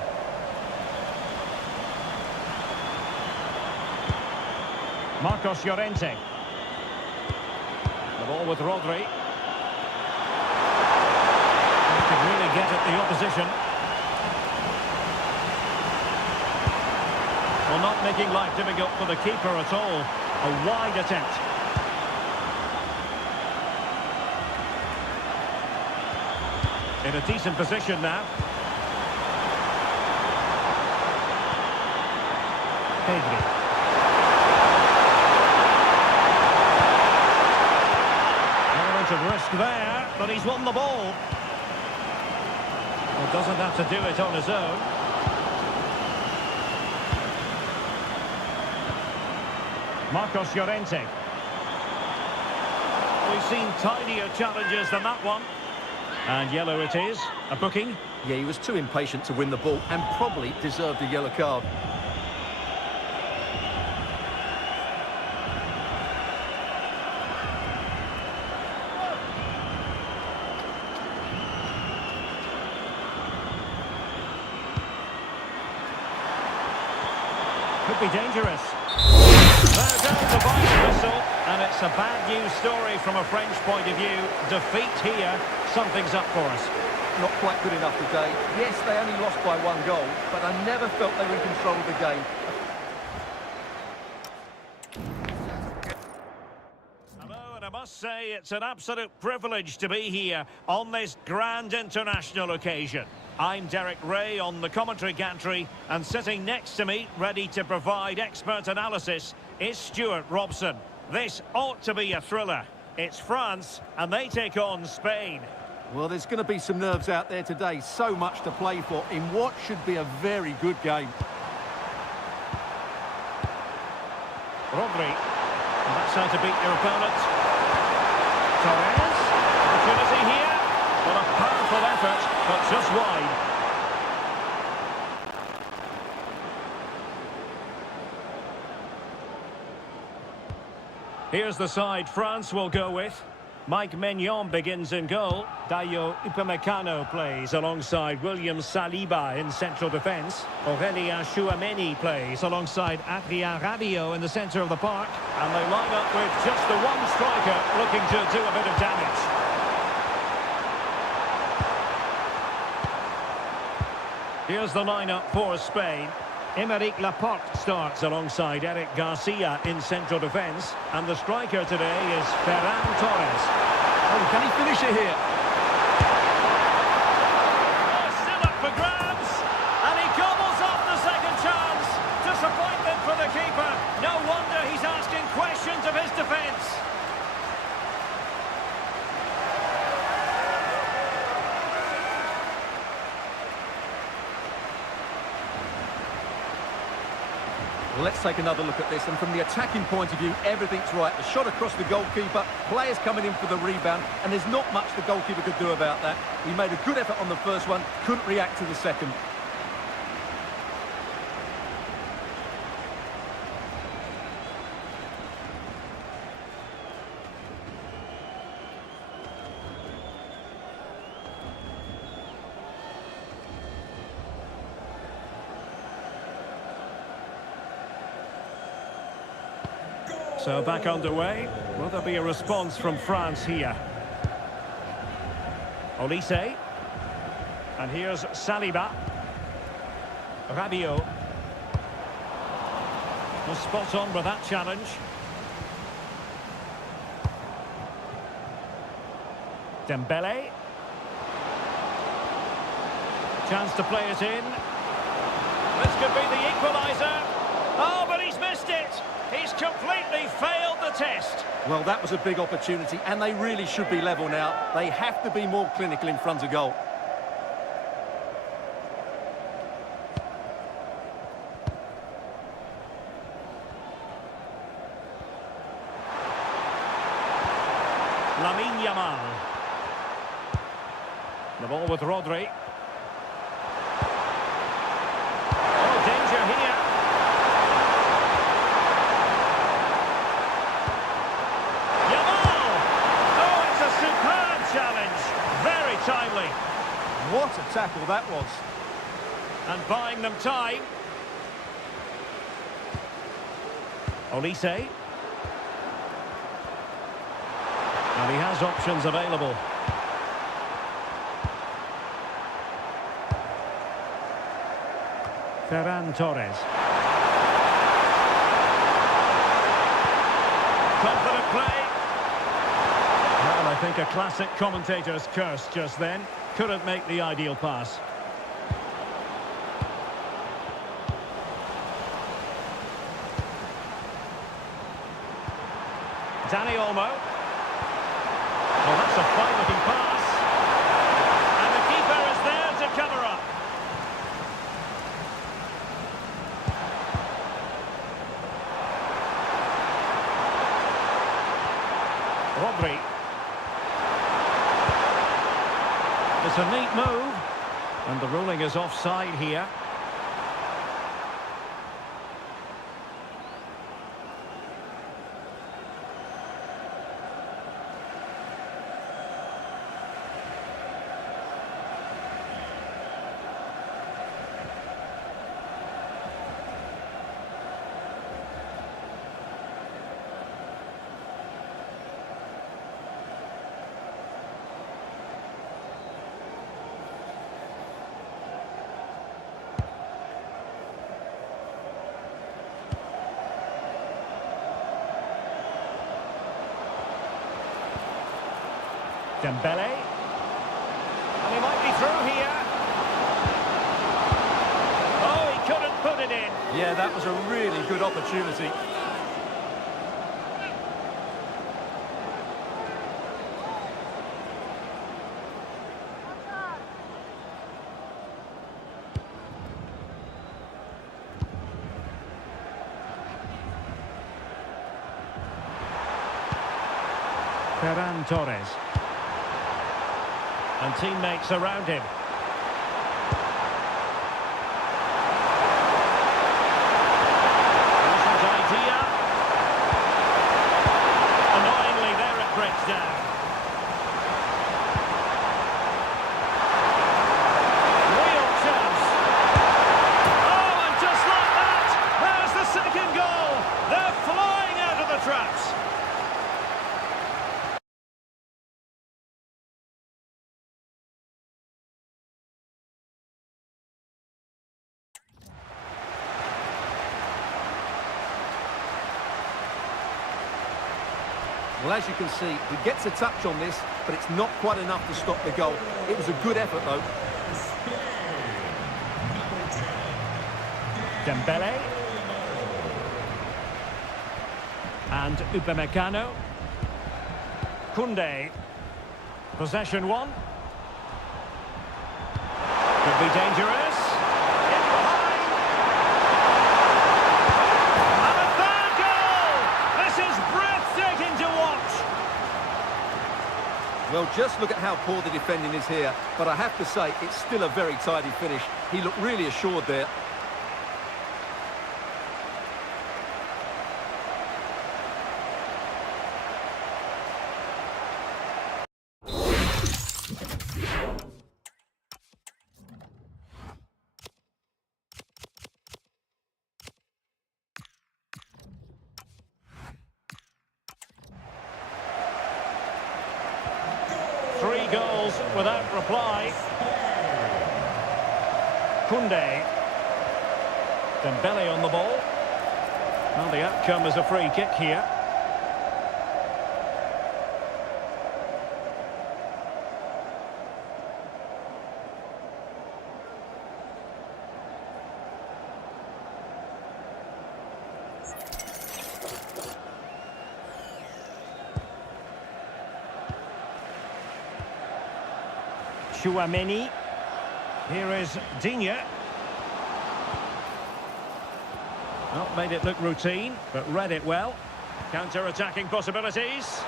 Marcos Llorente. The ball with Rodri. He could really get at the opposition. Well, not making life difficult for the keeper at all. A wide attempt. In a decent position now. Pedri. Of risk there, but he's won the ball. Well, doesn't have to do it on his own. Marcos Llorente. We've seen tidier challenges than that one. And yellow it is. A booking. Yeah, he was too impatient to win the ball and probably deserved a yellow card. Could be dangerous. There goes the final whistle, and it's a bad news story from a French point of view. Defeat here, something's up for us. Not quite good enough today. Yes, they only lost by 1 goal, but I never felt they were in control of the game. Hello, and I must say it's an absolute privilege to be here on this grand international occasion. I'm Derek Ray on the commentary gantry, and sitting next to me, ready to provide expert analysis, is Stuart Robson. This ought to be a thriller. It's France, and they take on Spain. Well, there's going to be some nerves out there today. So much to play for in what should be a very good game. Rodri. And that's how to beat your opponent. Torres. Opportunity here. Well, a powerful effort, but just wide. Here's the side France will go with. Mike Maignan begins in goal. Dayo Upamecano plays alongside William Saliba in central defence. Aurélien Tchouameni plays alongside Adrien Rabiot in the centre of the park. And they line up with just the one striker looking to do a bit of damage. Here's the lineup for Spain. Aymeric Laporte starts alongside Eric Garcia in central defence. And the striker today is Ferran Torres. Oh, can he finish it here? Oh, still up for grabs. And he gobbles up the second chance. Disappointment for the keeper. No wonder he's asking questions of his defence. Well, let's take another look at this, and from the attacking point of view, everything's right. The shot across the goalkeeper, players coming in for the rebound, and there's not much the goalkeeper could do about that. He made a good effort on the first one, couldn't react to the second. So back underway. Will there be a response from France here? Olise. And here's Saliba. Rabiot. Was spot on with that challenge. Dembele. Chance to play it in. This could be the equaliser. Oh, but he's missed it. He's completely failed the test. Well, that was a big opportunity, and they really should be level now. They have to be more clinical in front of goal. Lamine Yamal. The ball with Rodri. Oh, danger here. Yamal! Oh, it's a superb challenge. Very timely. What a tackle that was. And buying them time. Olise. And he has options available. Ferran Torres. Confident play. Well, I think a classic commentator's curse just then. Couldn't make the ideal pass. Dani Olmo. Well, that's a fine-looking pass. And the keeper is there to cover up. Rodri. It's a neat move. And the ruling is offside here. Dembele. And he might be through here. Oh, he couldn't put it in. Yeah, that was a really good opportunity. Ferran Torres. And teammates around him. Decent idea. Annoyingly, there it breaks down. Real chance. Oh, and just like that, there's the second goal. They're flying out of the traps. Well, as you can see, he gets a touch on this, but it's not quite enough to stop the goal. It was a good effort, though. Dembele. And Upamecano. Koundé. Possession one. Could be dangerous. In behind. And a third goal! This is breathtaking to watch. Well, just look at how poor the defending is here. But I have to say, it's still a very tidy finish. He looked really assured there. Three goals without reply. Koundé. Dembele on the ball. Well, the outcome is a free kick here. Chouameni. Here is Digne. Not made it look routine, but read it well. Counter-attacking possibilities.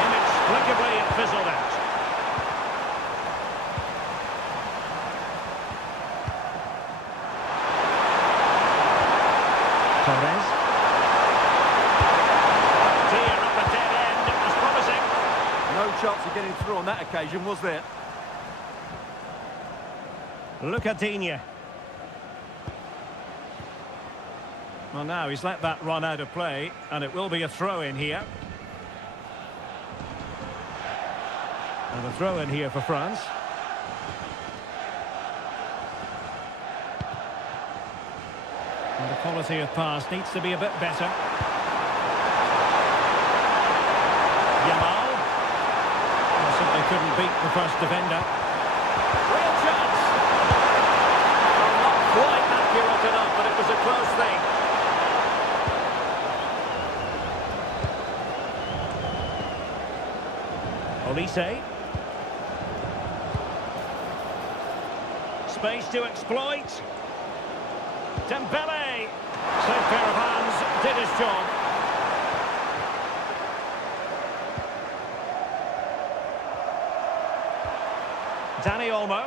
Inexplicably, it fizzled out. Torres. Dear, up a dead end. It was promising. No chance of getting through on that occasion, was there? Look at Digne. Well, now he's let that run out of play, and it will be a throw-in here. And a throw-in here for France. And the quality of pass needs to be a bit better. Yamal. Well, simply couldn't beat the first defender. Real chance. Well, not quite accurate enough, but it was a close thing. Olise. Space to exploit. Dembele. Safe pair of hands, did his job. Dani Olmo.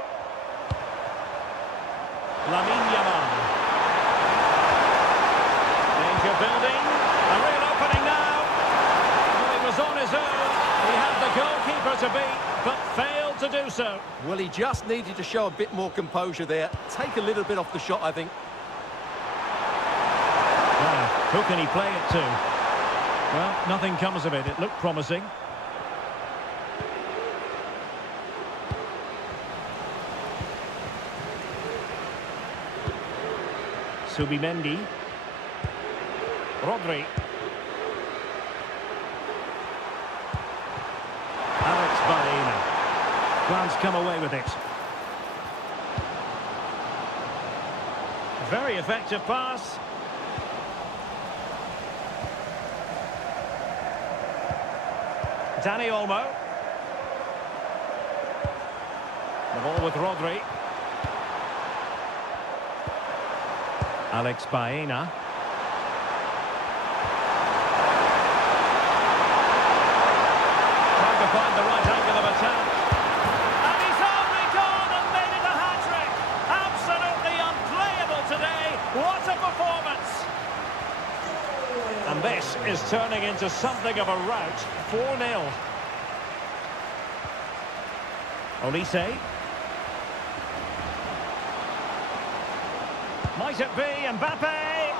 Lamine Yamal. Danger building. A real opening now. Well, he was on his own. He had the goalkeeper to beat, but failed to do so. Well, he just needed to show a bit more composure there. Take a little bit off the shot, I think. Well, who can he play it to? Well, nothing comes of it. It looked promising. Subimendi. Rodri. Alex Baena. France come away with it. Very effective pass. Dani Olmo. The ball with Rodri. Alex Baena. is turning into something of a rout. 4-0. Olise. Might it be Mbappe?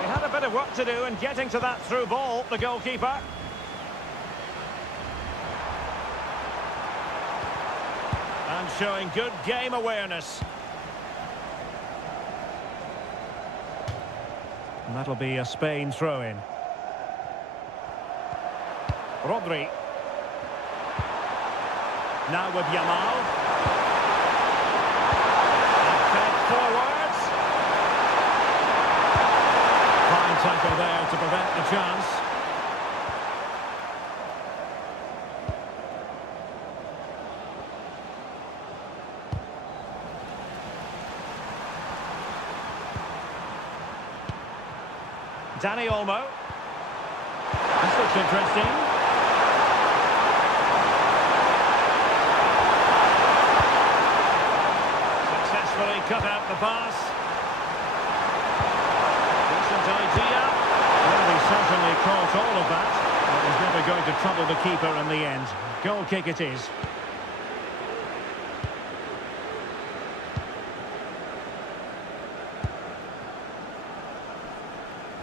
He had a bit of work to do in getting to that through ball, the goalkeeper. And showing good game awareness. And that'll be a Spain throw-in. Rodri. Now with Yamal. And fed forwards. Fine tackle there to prevent the chance. Dani Olmo. This looks interesting. Successfully cut out the pass. Decent idea. Well, he certainly caught all of that. But was never going to trouble the keeper in the end. Goal kick it is.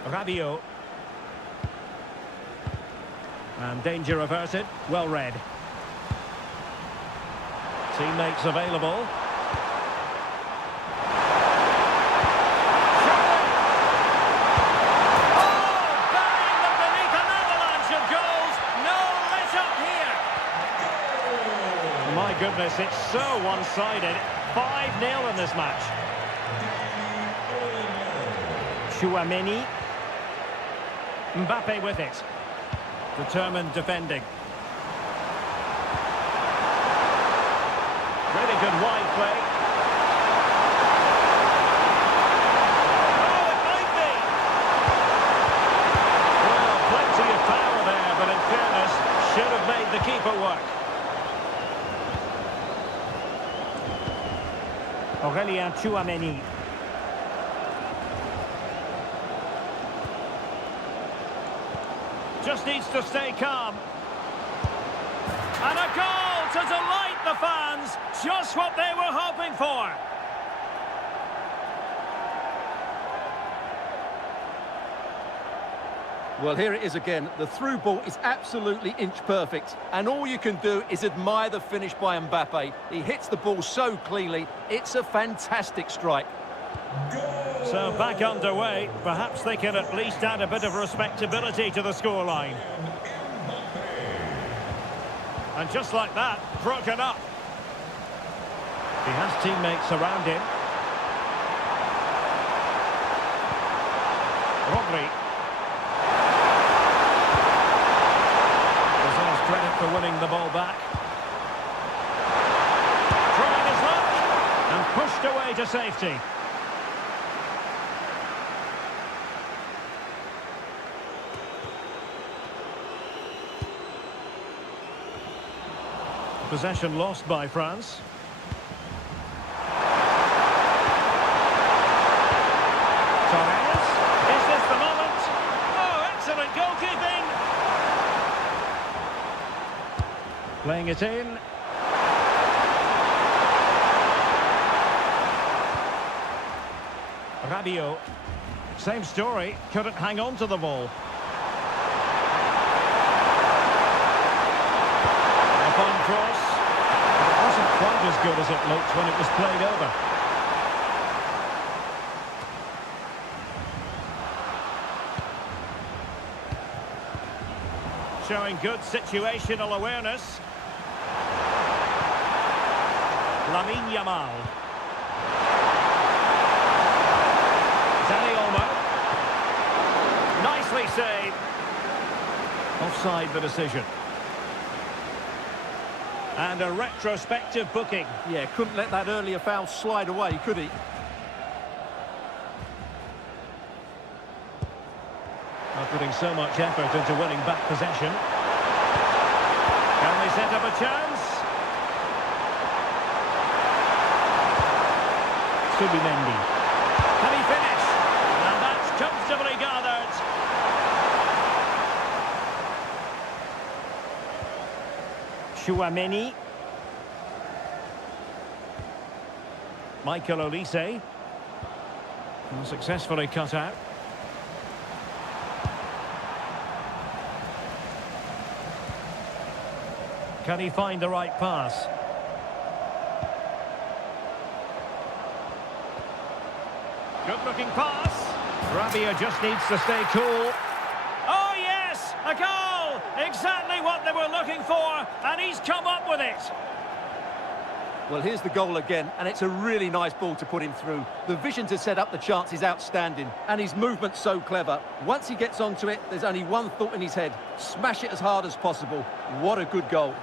Rabiot. And danger averted. Well read. Teammates available. My goodness, it's so one-sided. 5-0 in this match. Chouameni. Mbappe with it. Determined defending. Really good wide play. Oh, it might be! Well, plenty of power there, but in fairness, should have made the keeper work. Aurélien Chouameni. Just needs to stay calm. And a goal to delight the fans. Just what they were hoping for. Well, here it is again. The through ball is absolutely inch perfect. And all you can do is admire the finish by Mbappe. He hits the ball so cleanly. It's a fantastic strike. So back underway. Perhaps they can at least add a bit of respectability to the scoreline. And just like that, broken up. He has teammates around him. Rodri. Deserves credit for winning the ball back. Trying his luck. And pushed away to safety. Possession lost by France. Torres. Is this the moment? Oh, excellent goalkeeping! Playing it in. Rabiot. Same story. Couldn't hang on to the ball. Cross. It wasn't quite as good as it looked when it was played over. Showing good situational awareness. Lamine Yamal. Dani Olmo. Nicely saved. Offside the decision. And a retrospective booking. Yeah, couldn't let that earlier foul slide away, could he? Not putting so much effort into winning back possession. Can they set up a chance? Subimendi. Can he finish? And that's comfortably gathered. Chouameni. Michael Olise. Successfully cut out. Can he find the right pass? Good-looking pass. Rabia just needs to stay cool. Oh, yes! A goal! Exactly what they were looking for, and he's come up with it. Well, here's the goal again, and it's a really nice ball to put him through. The vision to set up the chance is outstanding, and his movement's so clever. Once he gets onto it, there's only one thought in his head. Smash it as hard as possible. What a good goal.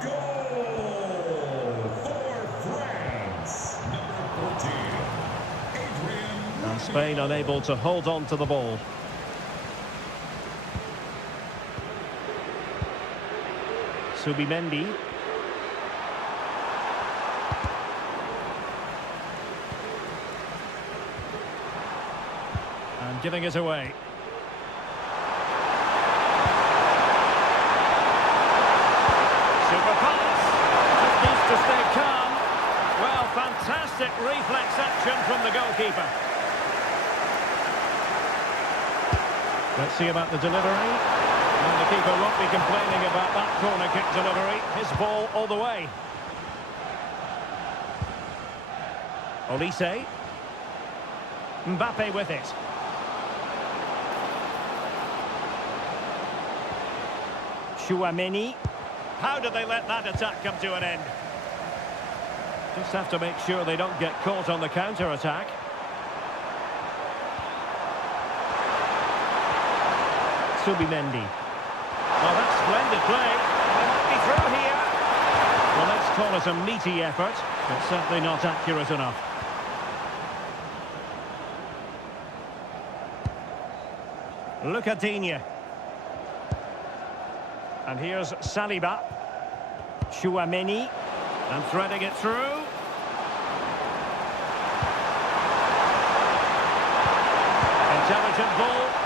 Goal for France. Number 14, Adrian. And Spain unable to hold on to the ball. Subimendi. And giving it away. Super pass. Just needs to stay calm. Well, fantastic reflex action from the goalkeeper. Let's see about the delivery. And the keeper won't be complaining about that corner kick delivery. His ball all the way. Olise. Mbappe with it. Chouameni. How did they let that attack come to an end? Just have to make sure they don't get caught on the counter-attack. Subimendi. Oh, that's splendid play. They might be through here. Well, let's call it a meaty effort, but certainly not accurate enough. Look at Digne. And here's Saliba. Chouameni. And threading it through. Intelligent ball.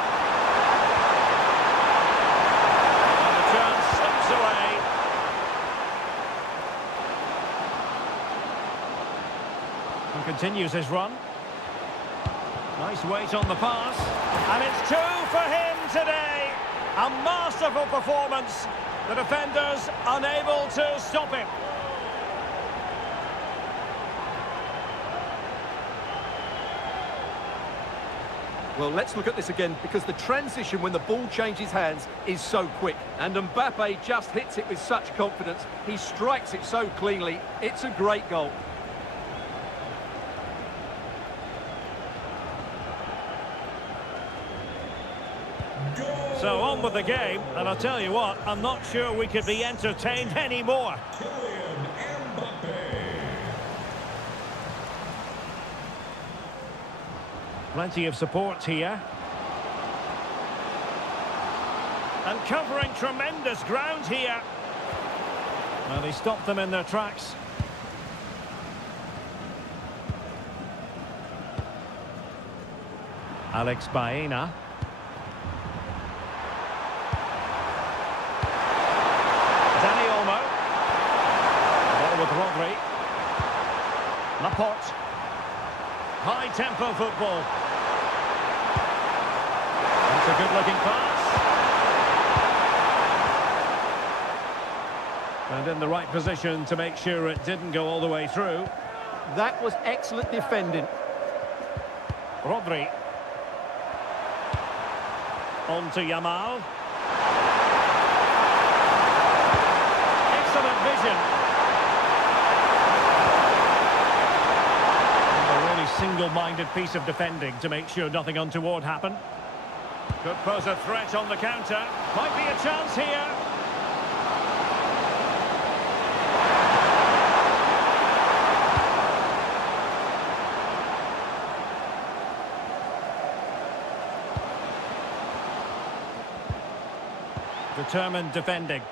Continues his run. Nice weight on the pass. And it's 2 for him today. A masterful performance. The defenders unable to stop him. Well, let's look at this again, because the transition when the ball changes hands is so quick. And Mbappe just hits it with such confidence. He strikes it so cleanly. It's a great goal. So on with the game, and I'll tell you what, I'm not sure we could be entertained anymore. Kylian Mbappe. Plenty of support here. And covering tremendous ground here. Well, he stopped them in their tracks. Alex Baena. With Rodri. Laporte. High-tempo football. That's a good-looking pass. And in the right position to make sure it didn't go all the way through. That was excellent defending. Rodri. On to Yamal. Excellent vision. Single-minded piece of defending to make sure nothing untoward happened. Could pose a threat on the counter. Might be a chance here. Determined defending.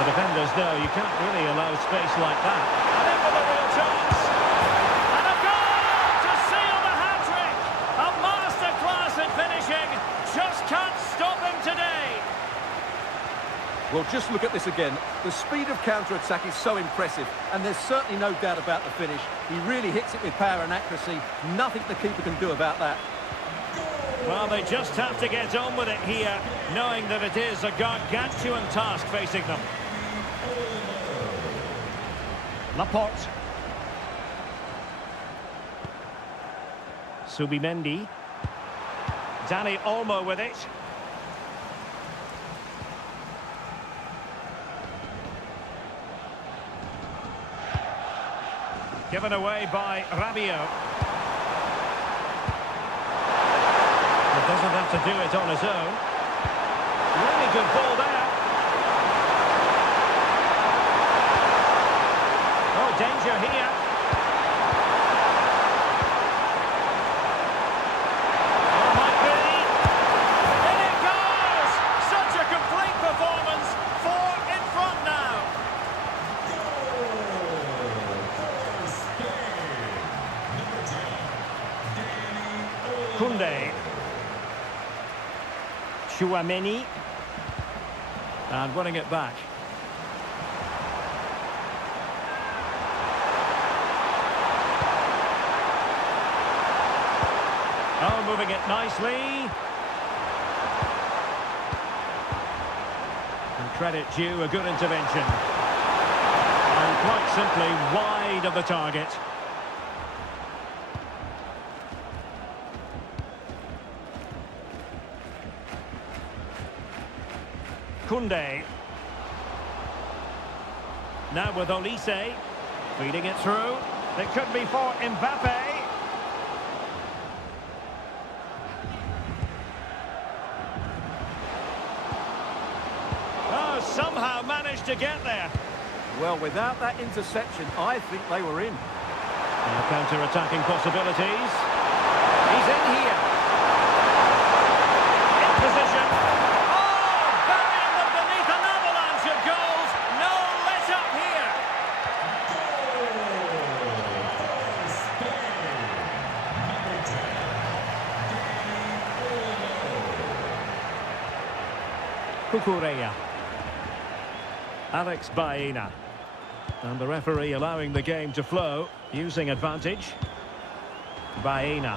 The defenders know you can't really allow space like that. And in with a real chance. And a goal to seal the just look at this again. The speed of counter-attack is so impressive, and there's certainly no doubt about the finish. He really hits it with power and accuracy. Nothing the keeper can do about that. Well, they just have to get on with it here, knowing that it is a gargantuan task facing them. Laporte. Subimendi. Dani Olmo with it. Given away by Rabiot. He doesn't have to do it on his own. Really good ball there. Oh, danger here. Oh, might be. In it goes! Such a complete performance. 4 in front now. Koundé. Chouameni. And winning it back. Oh, moving it nicely. And credit due, a good intervention. And quite simply wide of the target. Koundé. Now with Olise. Feeding it through. It could be for Mbappe. Oh, somehow managed to get there. Well, without that interception, I think they were in. Now counter-attacking possibilities. He's in here. In position. Oh, burying them beneath an avalanche of goals. No let-up here. Cucurella. Alex Baena. And the referee allowing the game to flow, using advantage. Baena.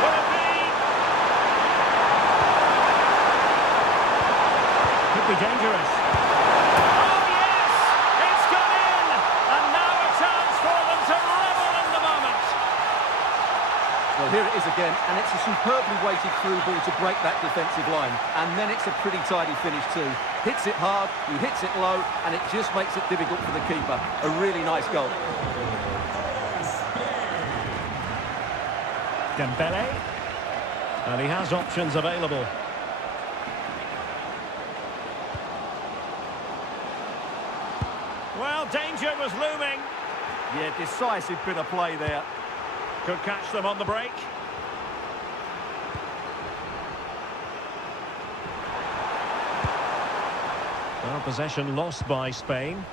Will it be? Could be dangerous. Oh yes! It's gone in! And now a chance for them to revel in the moment. Well, here it is again, and it's a superbly weighted through ball to break that defensive line. And then it's a pretty tidy finish too. Hits it hard, he hits it low, and it just makes it difficult for the keeper. A really nice goal. Dembele. And he has options available. Well, danger was looming. Yeah, decisive bit of play there. Could catch them on the break. Well, possession lost by Spain.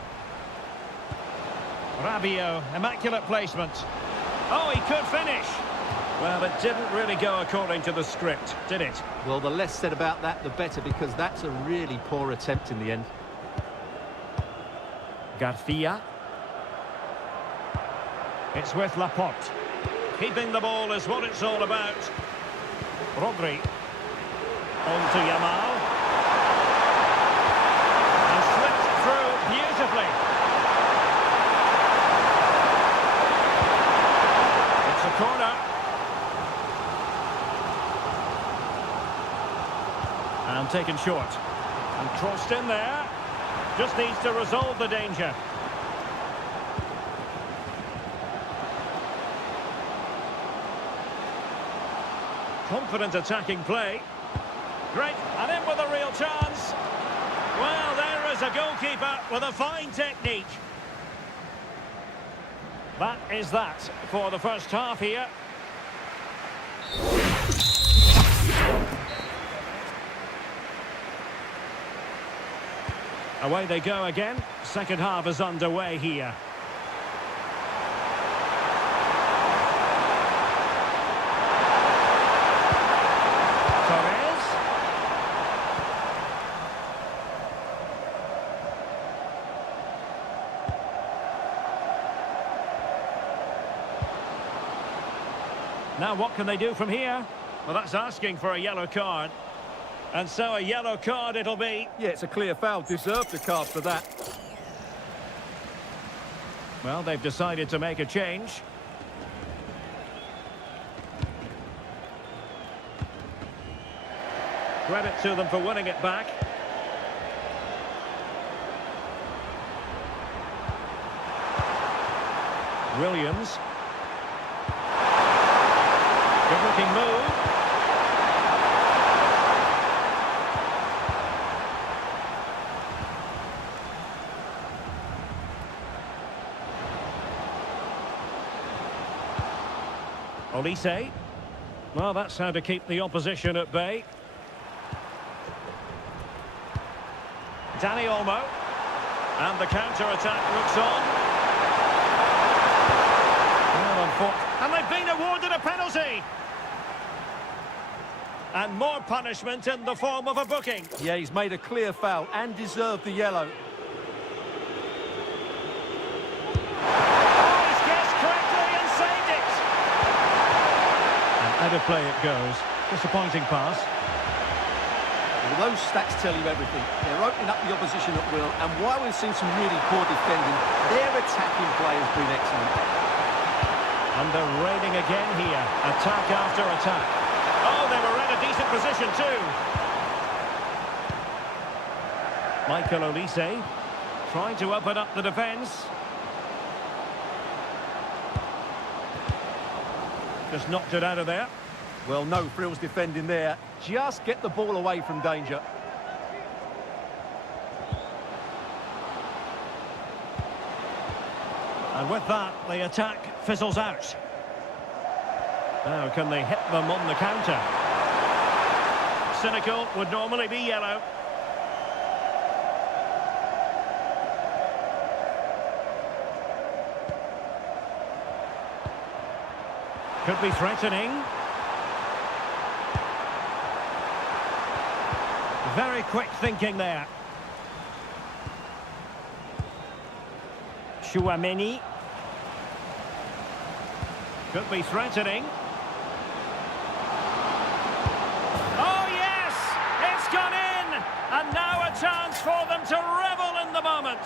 Rabiot, immaculate placement. Oh, he could finish. Well, it didn't really go according to the script, did it? Well, the less said about that, the better, because that's a really poor attempt in the end. Garcia. It's with Laporte. Keeping the ball is what it's all about. Rodri. On to Yamal. And slipped through beautifully. It's a corner. And taken short. And crossed in there. Just needs to resolve the danger. Confident attacking play. Great, and in with a real chance. Well, there is a goalkeeper with a fine technique. That is that for the first half here. Away they go again. Second half is underway here. Now what can they do from here? Well, that's asking for a yellow card. And so a yellow card it'll be. Yeah, it's a clear foul. Deserved the card for that. Well, they've decided to make a change. Credit to them for winning it back. Williams. Good-looking move. Olise. Well, that's how to keep the opposition at bay. Danny Olmo. And the counter-attack looks on. Well, on foot. And they've been awarded a penalty. And more punishment in the form of a booking. Yeah, he's made a clear foul and deserved the yellow. Oh, he's guessed correctly and saved it. And out of play it goes. Disappointing pass. Well, those stats tell you everything. They're opening up the opposition at will, and while we've seen some really poor defending, their attacking play has been excellent. And they're raining again here. Attack after attack. Oh, they were in a decent position too. Michael Olise trying to open up the defence. Just knocked it out of there. Well, no frills defending there. Just get the ball away from danger. And with that, the attack fizzles out. Now, can they hit them on the counter? Cynical would normally be yellow. Could be threatening. Very quick thinking there. Chouameni. Could be threatening. Oh, yes! It's gone in! And now a chance for them to revel in the moment.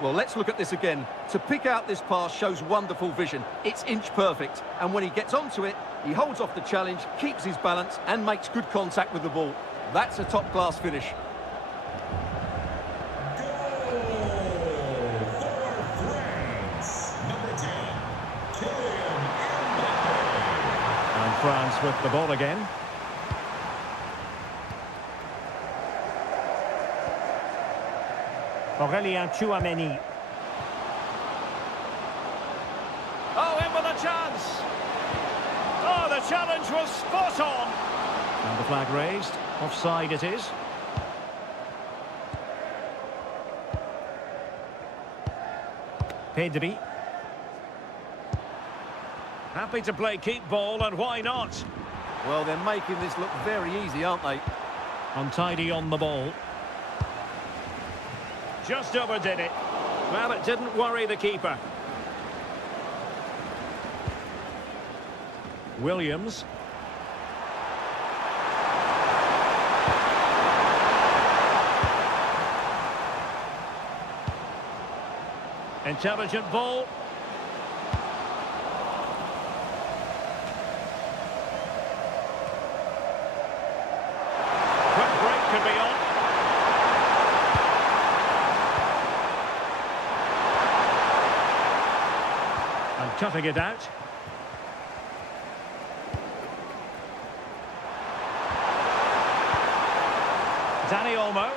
Well, let's look at this again. To pick out this pass shows wonderful vision. It's inch perfect. And when he gets onto it, he holds off the challenge, keeps his balance, and makes good contact with the ball. That's a top-class finish. And France with the ball again. Aurelien Chouameni. Oh, in with a chance! Oh, the challenge was spot on! And the flag raised. Offside it is. Pedri. Happy to play keep ball, and why not? Well, they're making this look very easy, aren't they? Untidy on the ball. Just overdid it. Well, it didn't worry the keeper. Williams. Intelligent ball. Quick break could be on. And cutting it out. Danny Olmo.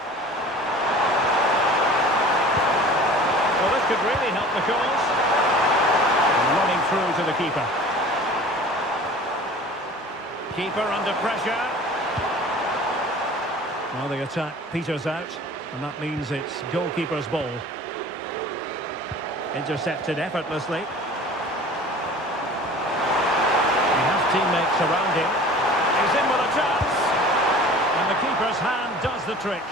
Well, this could really help the cause. Running through to the keeper. Keeper under pressure. Well, the attack peters out, and that means it's goalkeeper's ball. Intercepted effortlessly. He has teammates around him. He's in with a chance. And the keeper's hand does the trick.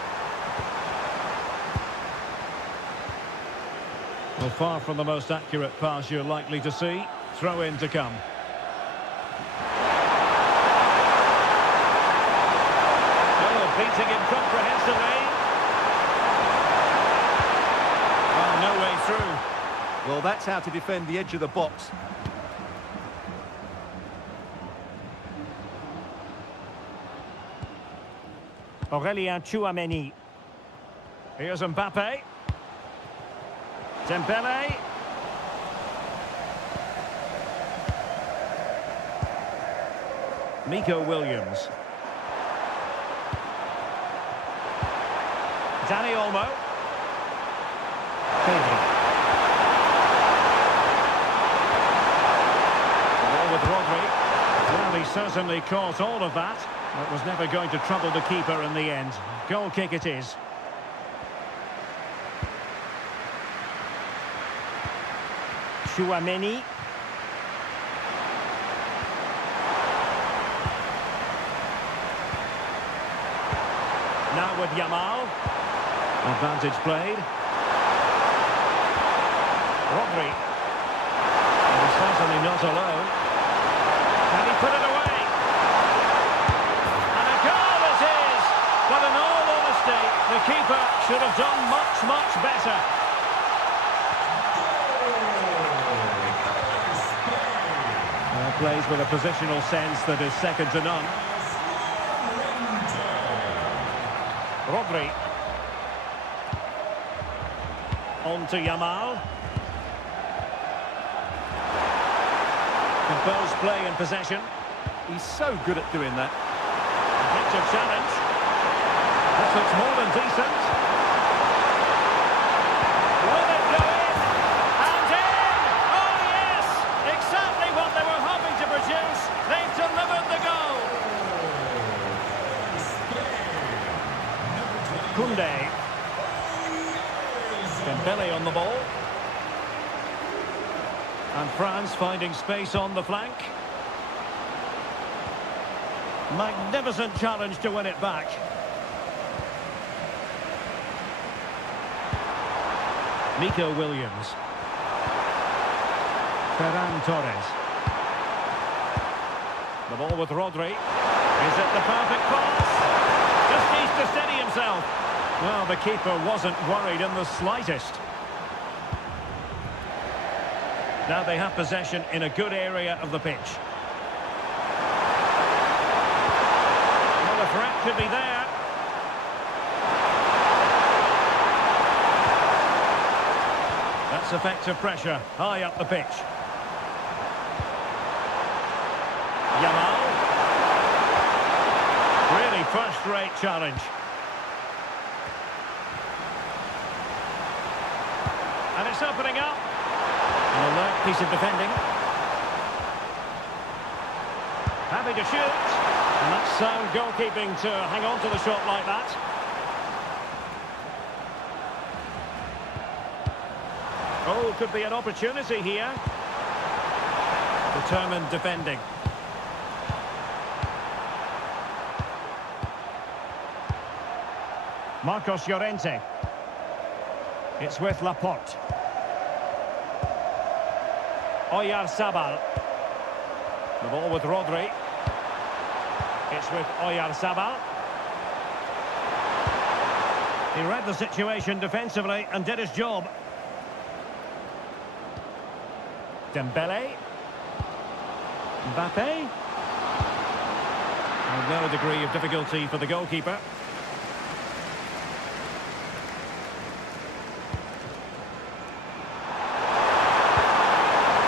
Well, far from the most accurate pass you're likely to see. Throw in to come. Oh, beating him comprehensively. Well, no way through. Well, that's how to defend the edge of the box. Aurélien Tchouameni. Here's Mbappe. Dembele. Nico Williams. Dani Olmo. Pedro. Ball with Rodri. Well, he certainly caught all of that. It was never going to trouble the keeper in the end. Goal kick it is. Tchouameni. Now with Yamal. Advantage played. Rodri. And he's certainly not alone. Can he put it away? And a goal it is! But in all honesty, the keeper should have done much, much better. Plays with a positional sense that is second to none. Rodri. On to Yamal. Composed play in possession. He's so good at doing that. Effective challenge. This looks more than decent. Will it go in? And in! Oh yes! Exactly what they were hoping to produce. They've delivered the goal. Koundé. Dembele on the ball. And France finding space on the flank. Magnificent challenge to win it back. Nico Williams. Ferran Torres. The ball with Rodri. Is it the perfect pass? Just needs to steady himself. Well, the keeper wasn't worried in the slightest. Now they have possession in a good area of the pitch. Well, the threat could be there. That's effective pressure, high up the pitch. Yamal. Really first-rate challenge. And it's opening up. An alert piece of defending. Happy to shoot. And that's sound goalkeeping to hang on to the shot like that. Oh, could be an opportunity here. Determined defending. Marcos Llorente. It's with Laporte. Oyarzabal. The ball with Rodri. It's with Oyarzabal. He read the situation defensively and did his job. Dembele. Mbappe. And no degree of difficulty for the goalkeeper.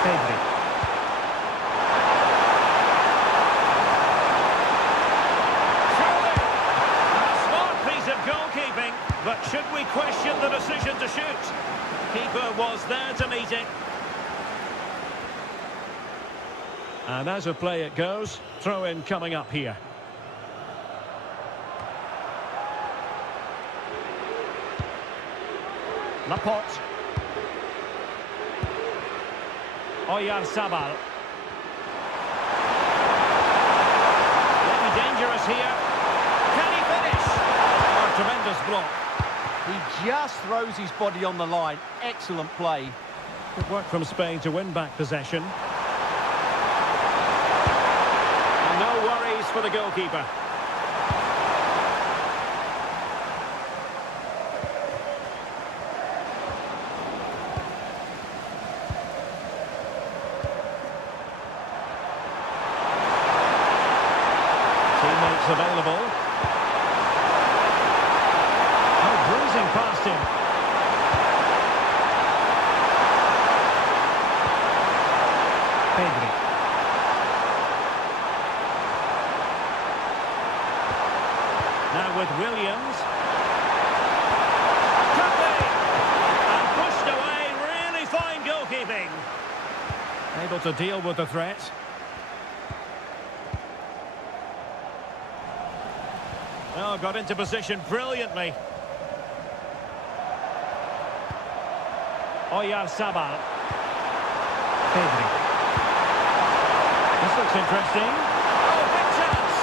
Pedri. Surely, a smart piece of goalkeeping, but should we question the decision to shoot? Keeper was there to meet it. And as a play it goes, throw in coming up here. Laporte. Oyarzabal. Maybe dangerous here. Can he finish? Oh, tremendous block. He just throws his body on the line. Excellent play. Good work from Spain to win back possession. And no worries for the goalkeeper. Teammates available. Oh, bruising past him. Pedri. Now with Williams. Could be! And pushed away, really fine goalkeeping. Able to deal with the threat. Oh, got into position brilliantly. Oyarzabal. Pedri. This looks interesting. Oh, big chance!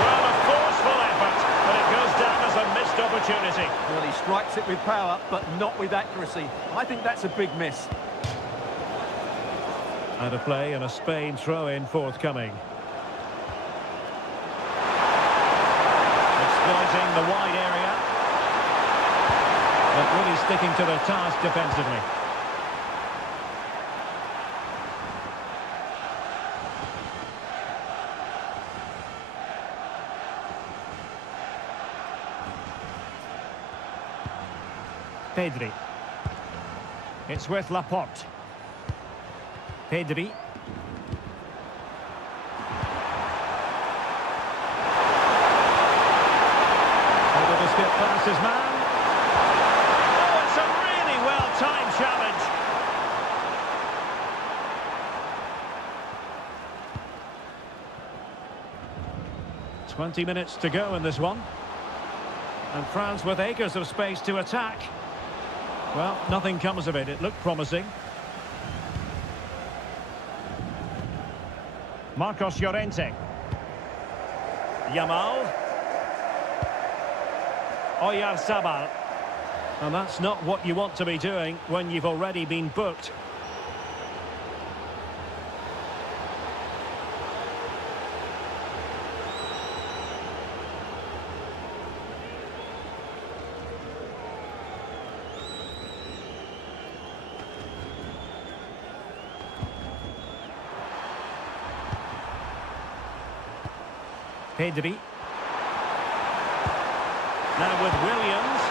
Well, a forceful effort, but it goes down as a missed opportunity. Well, he strikes it with power, but not with accuracy. I think that's a big miss. Out of play and a Spain throw-in forthcoming. Exploiting the wide area. But really sticking to their task defensively. Pedri. It's with Laporte. Pedri. Able to skip past his man. Oh, it's a really well-timed challenge. "20 minutes to go in this one. And France with acres of space to attack. Well, nothing comes of it. It looked promising. Marcos Llorente. Yamal. Oyarzabal. And that's not what you want to be doing when you've already been booked. Pedri. Now with Williams.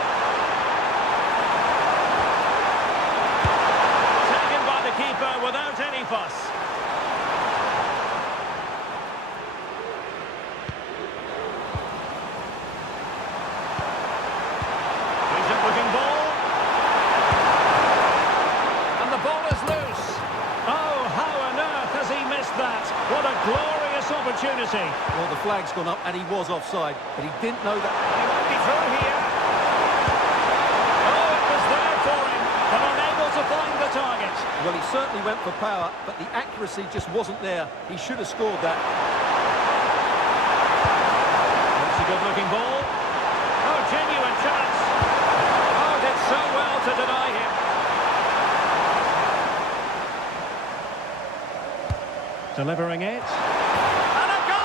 Taken by the keeper without any fuss. Decent looking ball. And the ball is loose. Oh, how on earth has he missed that? What a glorious opportunity. Well, the flag's gone up and he was offside, but he didn't know that. He might be through here. Oh, it was there for him, but unable to find the target. Well, he certainly went for power, but the accuracy just wasn't there. He should have scored that. That's a good-looking ball. Oh, genuine chance. Oh, did so well to deny him. Delivering it. And a goal!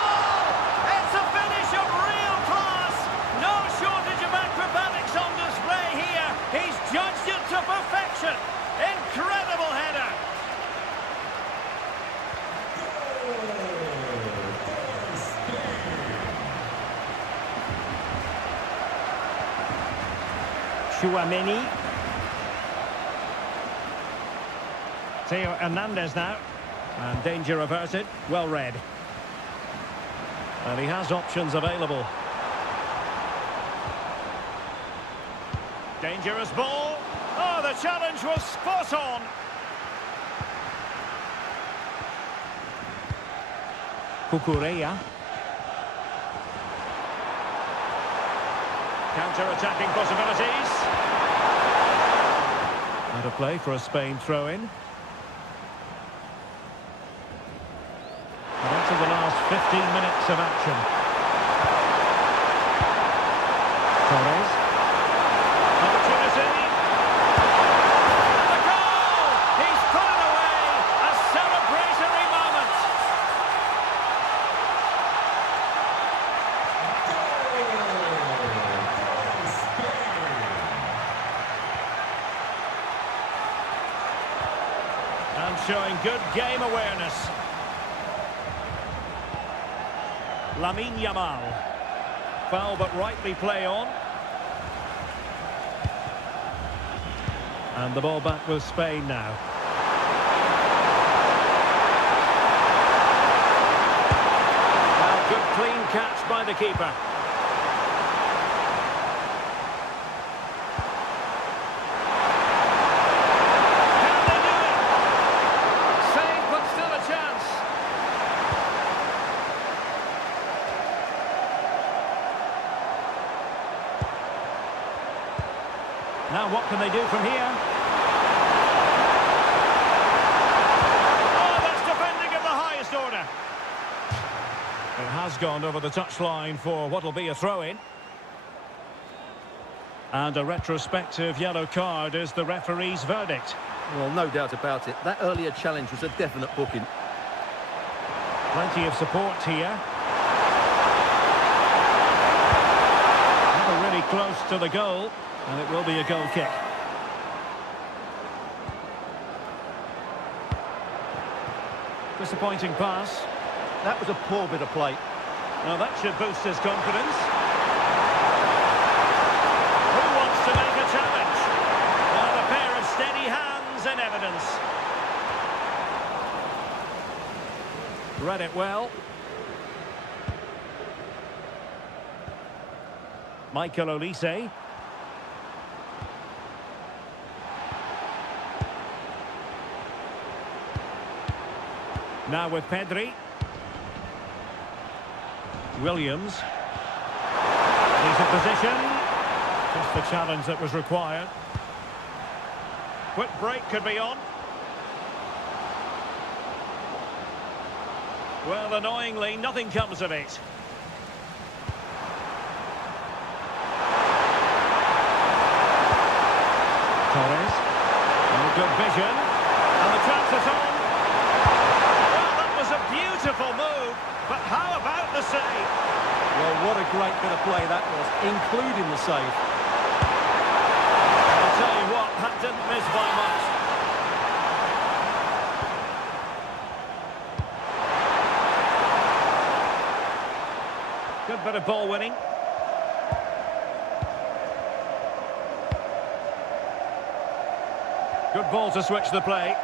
It's a finish of real class. No shortage of acrobatics on display here. He's judged it to perfection. Incredible header. Chouameni. Theo Hernandez now. And danger averted. Well read. And he has options available. Dangerous ball. Oh, the challenge was spot on. Cucurella. Counter-attacking possibilities. Out of play for a Spain throw-in. And into the last 15 minutes of action. Torres. Opportunity. showing good game awareness. Lamine Yamal. Foul but rightly play on. And the ball back with Spain now. Well, good clean catch by the keeper. Can they do it? Save, but still a chance. Now what can they do from here? Oh, that's defending of the highest order. It has gone over the touchline for what will be a throw-in. And a retrospective yellow card is the referee's verdict. Well, no doubt about it. That earlier challenge was a definite booking. Plenty of support here. Never really close to the goal, and it will be a goal kick. Disappointing pass. That was a poor bit of play. Now that should boost his confidence. Who wants to make a challenge? Well, a pair of steady hands in evidence. Read it well. Michael Olise. Now with Pedri. Williams. He's in position. Just the challenge that was required. Quick break could be on. Well, annoyingly, nothing comes of it. Torres. Oh, good vision. And the chance is on. Well, that was a beautiful move. But how about the save? Well, what a great bit of play that was, including the save. I'll tell you what, that didn't miss by much. Good bit of ball winning. Good ball to switch the play.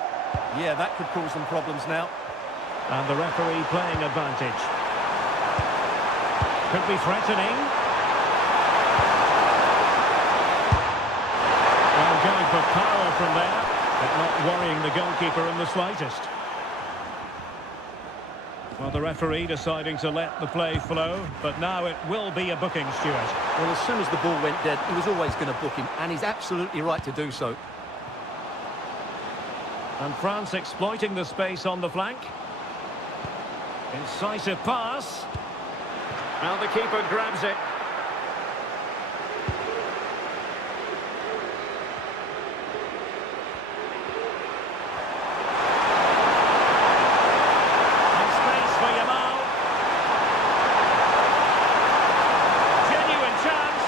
Yeah, that could cause some problems now. And the referee playing advantage. Could be threatening. Well, going for power from there, but not worrying the goalkeeper in the slightest. Well, the referee deciding to let the play flow, but now it will be a booking, Stuart. Well, as soon as the ball went dead, he was always going to book him, and he's absolutely right to do so. And France exploiting the space on the flank. Incisive pass. Now the keeper grabs it. And space for Yamal. Genuine chance.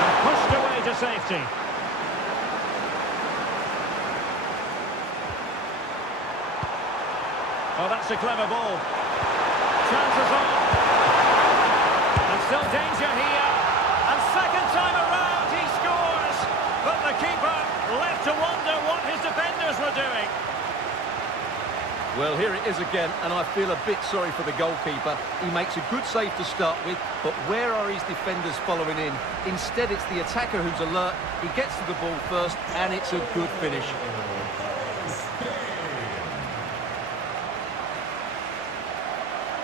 And pushed away to safety. Oh, that's a clever ball. Chances on. And still danger here. And second time around he scores. But the keeper left to wonder what his defenders were doing. Well, here it is again, and I feel a bit sorry for the goalkeeper. He makes a good save to start with, but where are his defenders following in? Instead, it's the attacker who's alert. He gets to the ball first, and it's a good finish.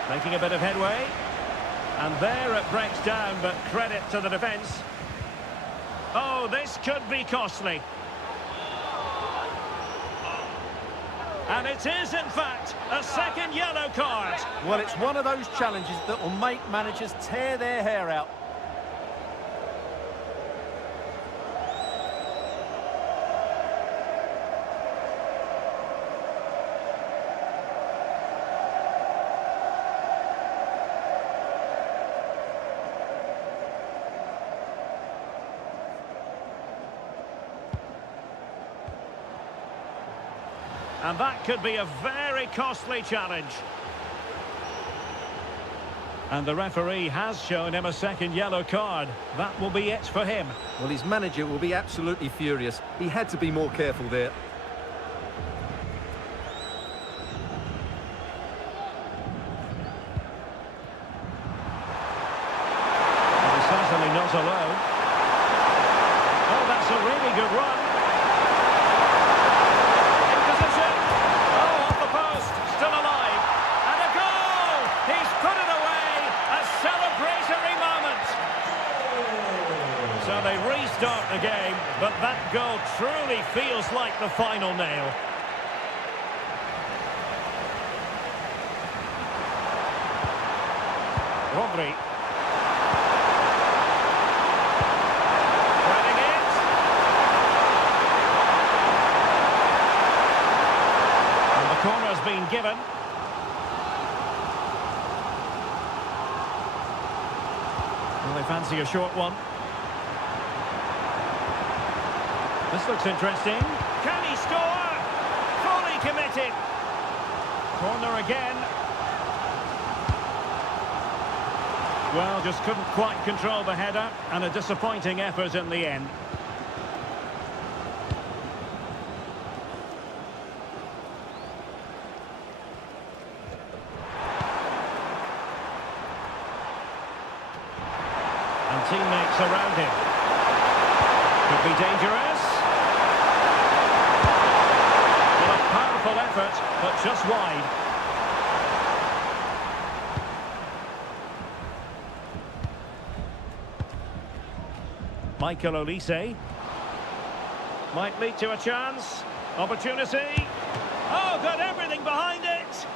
Making a bit of headway. And there it breaks down, but credit to the defence. Oh, this could be costly. And it is, in fact, a second yellow card. Well, it's one of those challenges that will make managers tear their hair out. And that could be a very costly challenge. And the referee has shown him a second yellow card. That will be it for him. Well, his manager will be absolutely furious. He had to be more careful there. He's certainly not alone. Oh, that's a really good run. In position. Oh, off the post. Still alive. And a goal! He's put it away. A celebratory moment. So they restart the game, but that goal truly feels like the final nail. Rodri. Threading it. And the corner's been given. Well, they fancy a short one. This looks interesting. Can he score? Fully committed. Corner again. Well, just couldn't quite control the header, and a disappointing effort in the end. And teammates around him. Could be dangerous. Well, a powerful effort, but just wide. Michael Olise. Might lead to a chance. Opportunity. Oh, got everything behind it.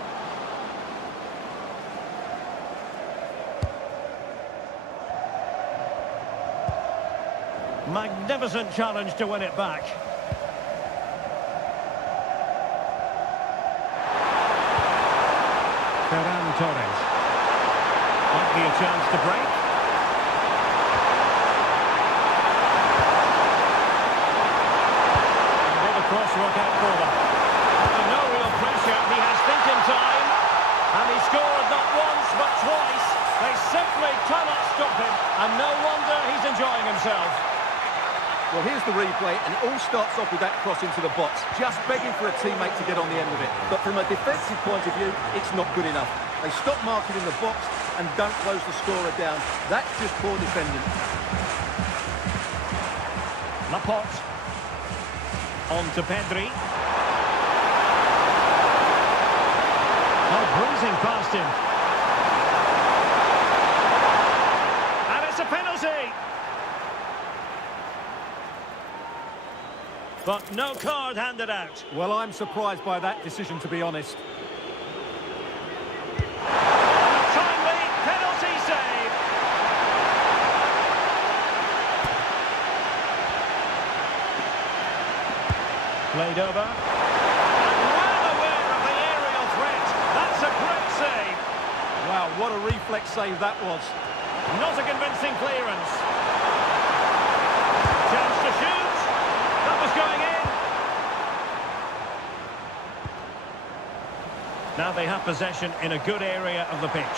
Magnificent challenge to win it back. Ferran Torres. Might be a chance to break. And will the cross work out for them? Under no real pressure, he has thinking time. And he scored not once but twice. They simply cannot stop him. And no wonder he's enjoying himself. Well, here's the replay, and it all starts off with that cross into the box, just begging for a teammate to get on the end of it. But from a defensive point of view, it's not good enough. They stop marking in the box and don't close the scorer down. That's just poor defending. Laporte. On to Pedri. Oh, bruising past him. And it's a penalty. But no card handed out. Well, I'm surprised by that decision, to be honest. And a timely penalty save. Played over. And well aware of the aerial threat. That's a great save. Wow, what a reflex save that was. Not a convincing clearance. Chance to shoot. That was going in. Now they have possession in a good area of the pitch.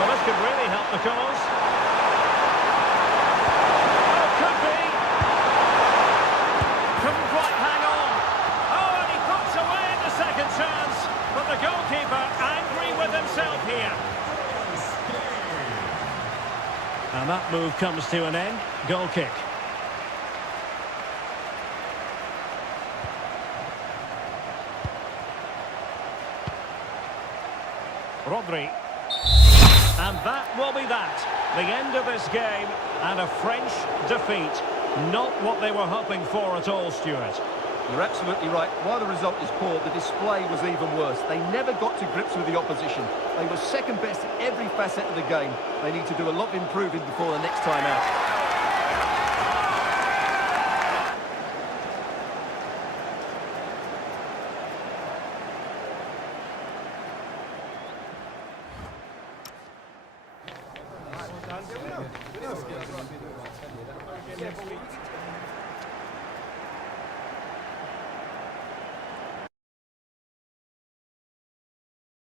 Well, this could really help the cause. Oh, could be. Couldn't quite hang on. Oh, and he puts away the second chance. But the goalkeeper angry with himself here. And that move comes to an end. Goal kick. Rodri. And that will be that. The end of this game and a French defeat. Not what they were hoping for at all, Stuart. You're absolutely right. While the result is poor, the display was even worse. They never got to grips with the opposition. They were second best in every facet of the game. They need to do a lot of improving before the next time out.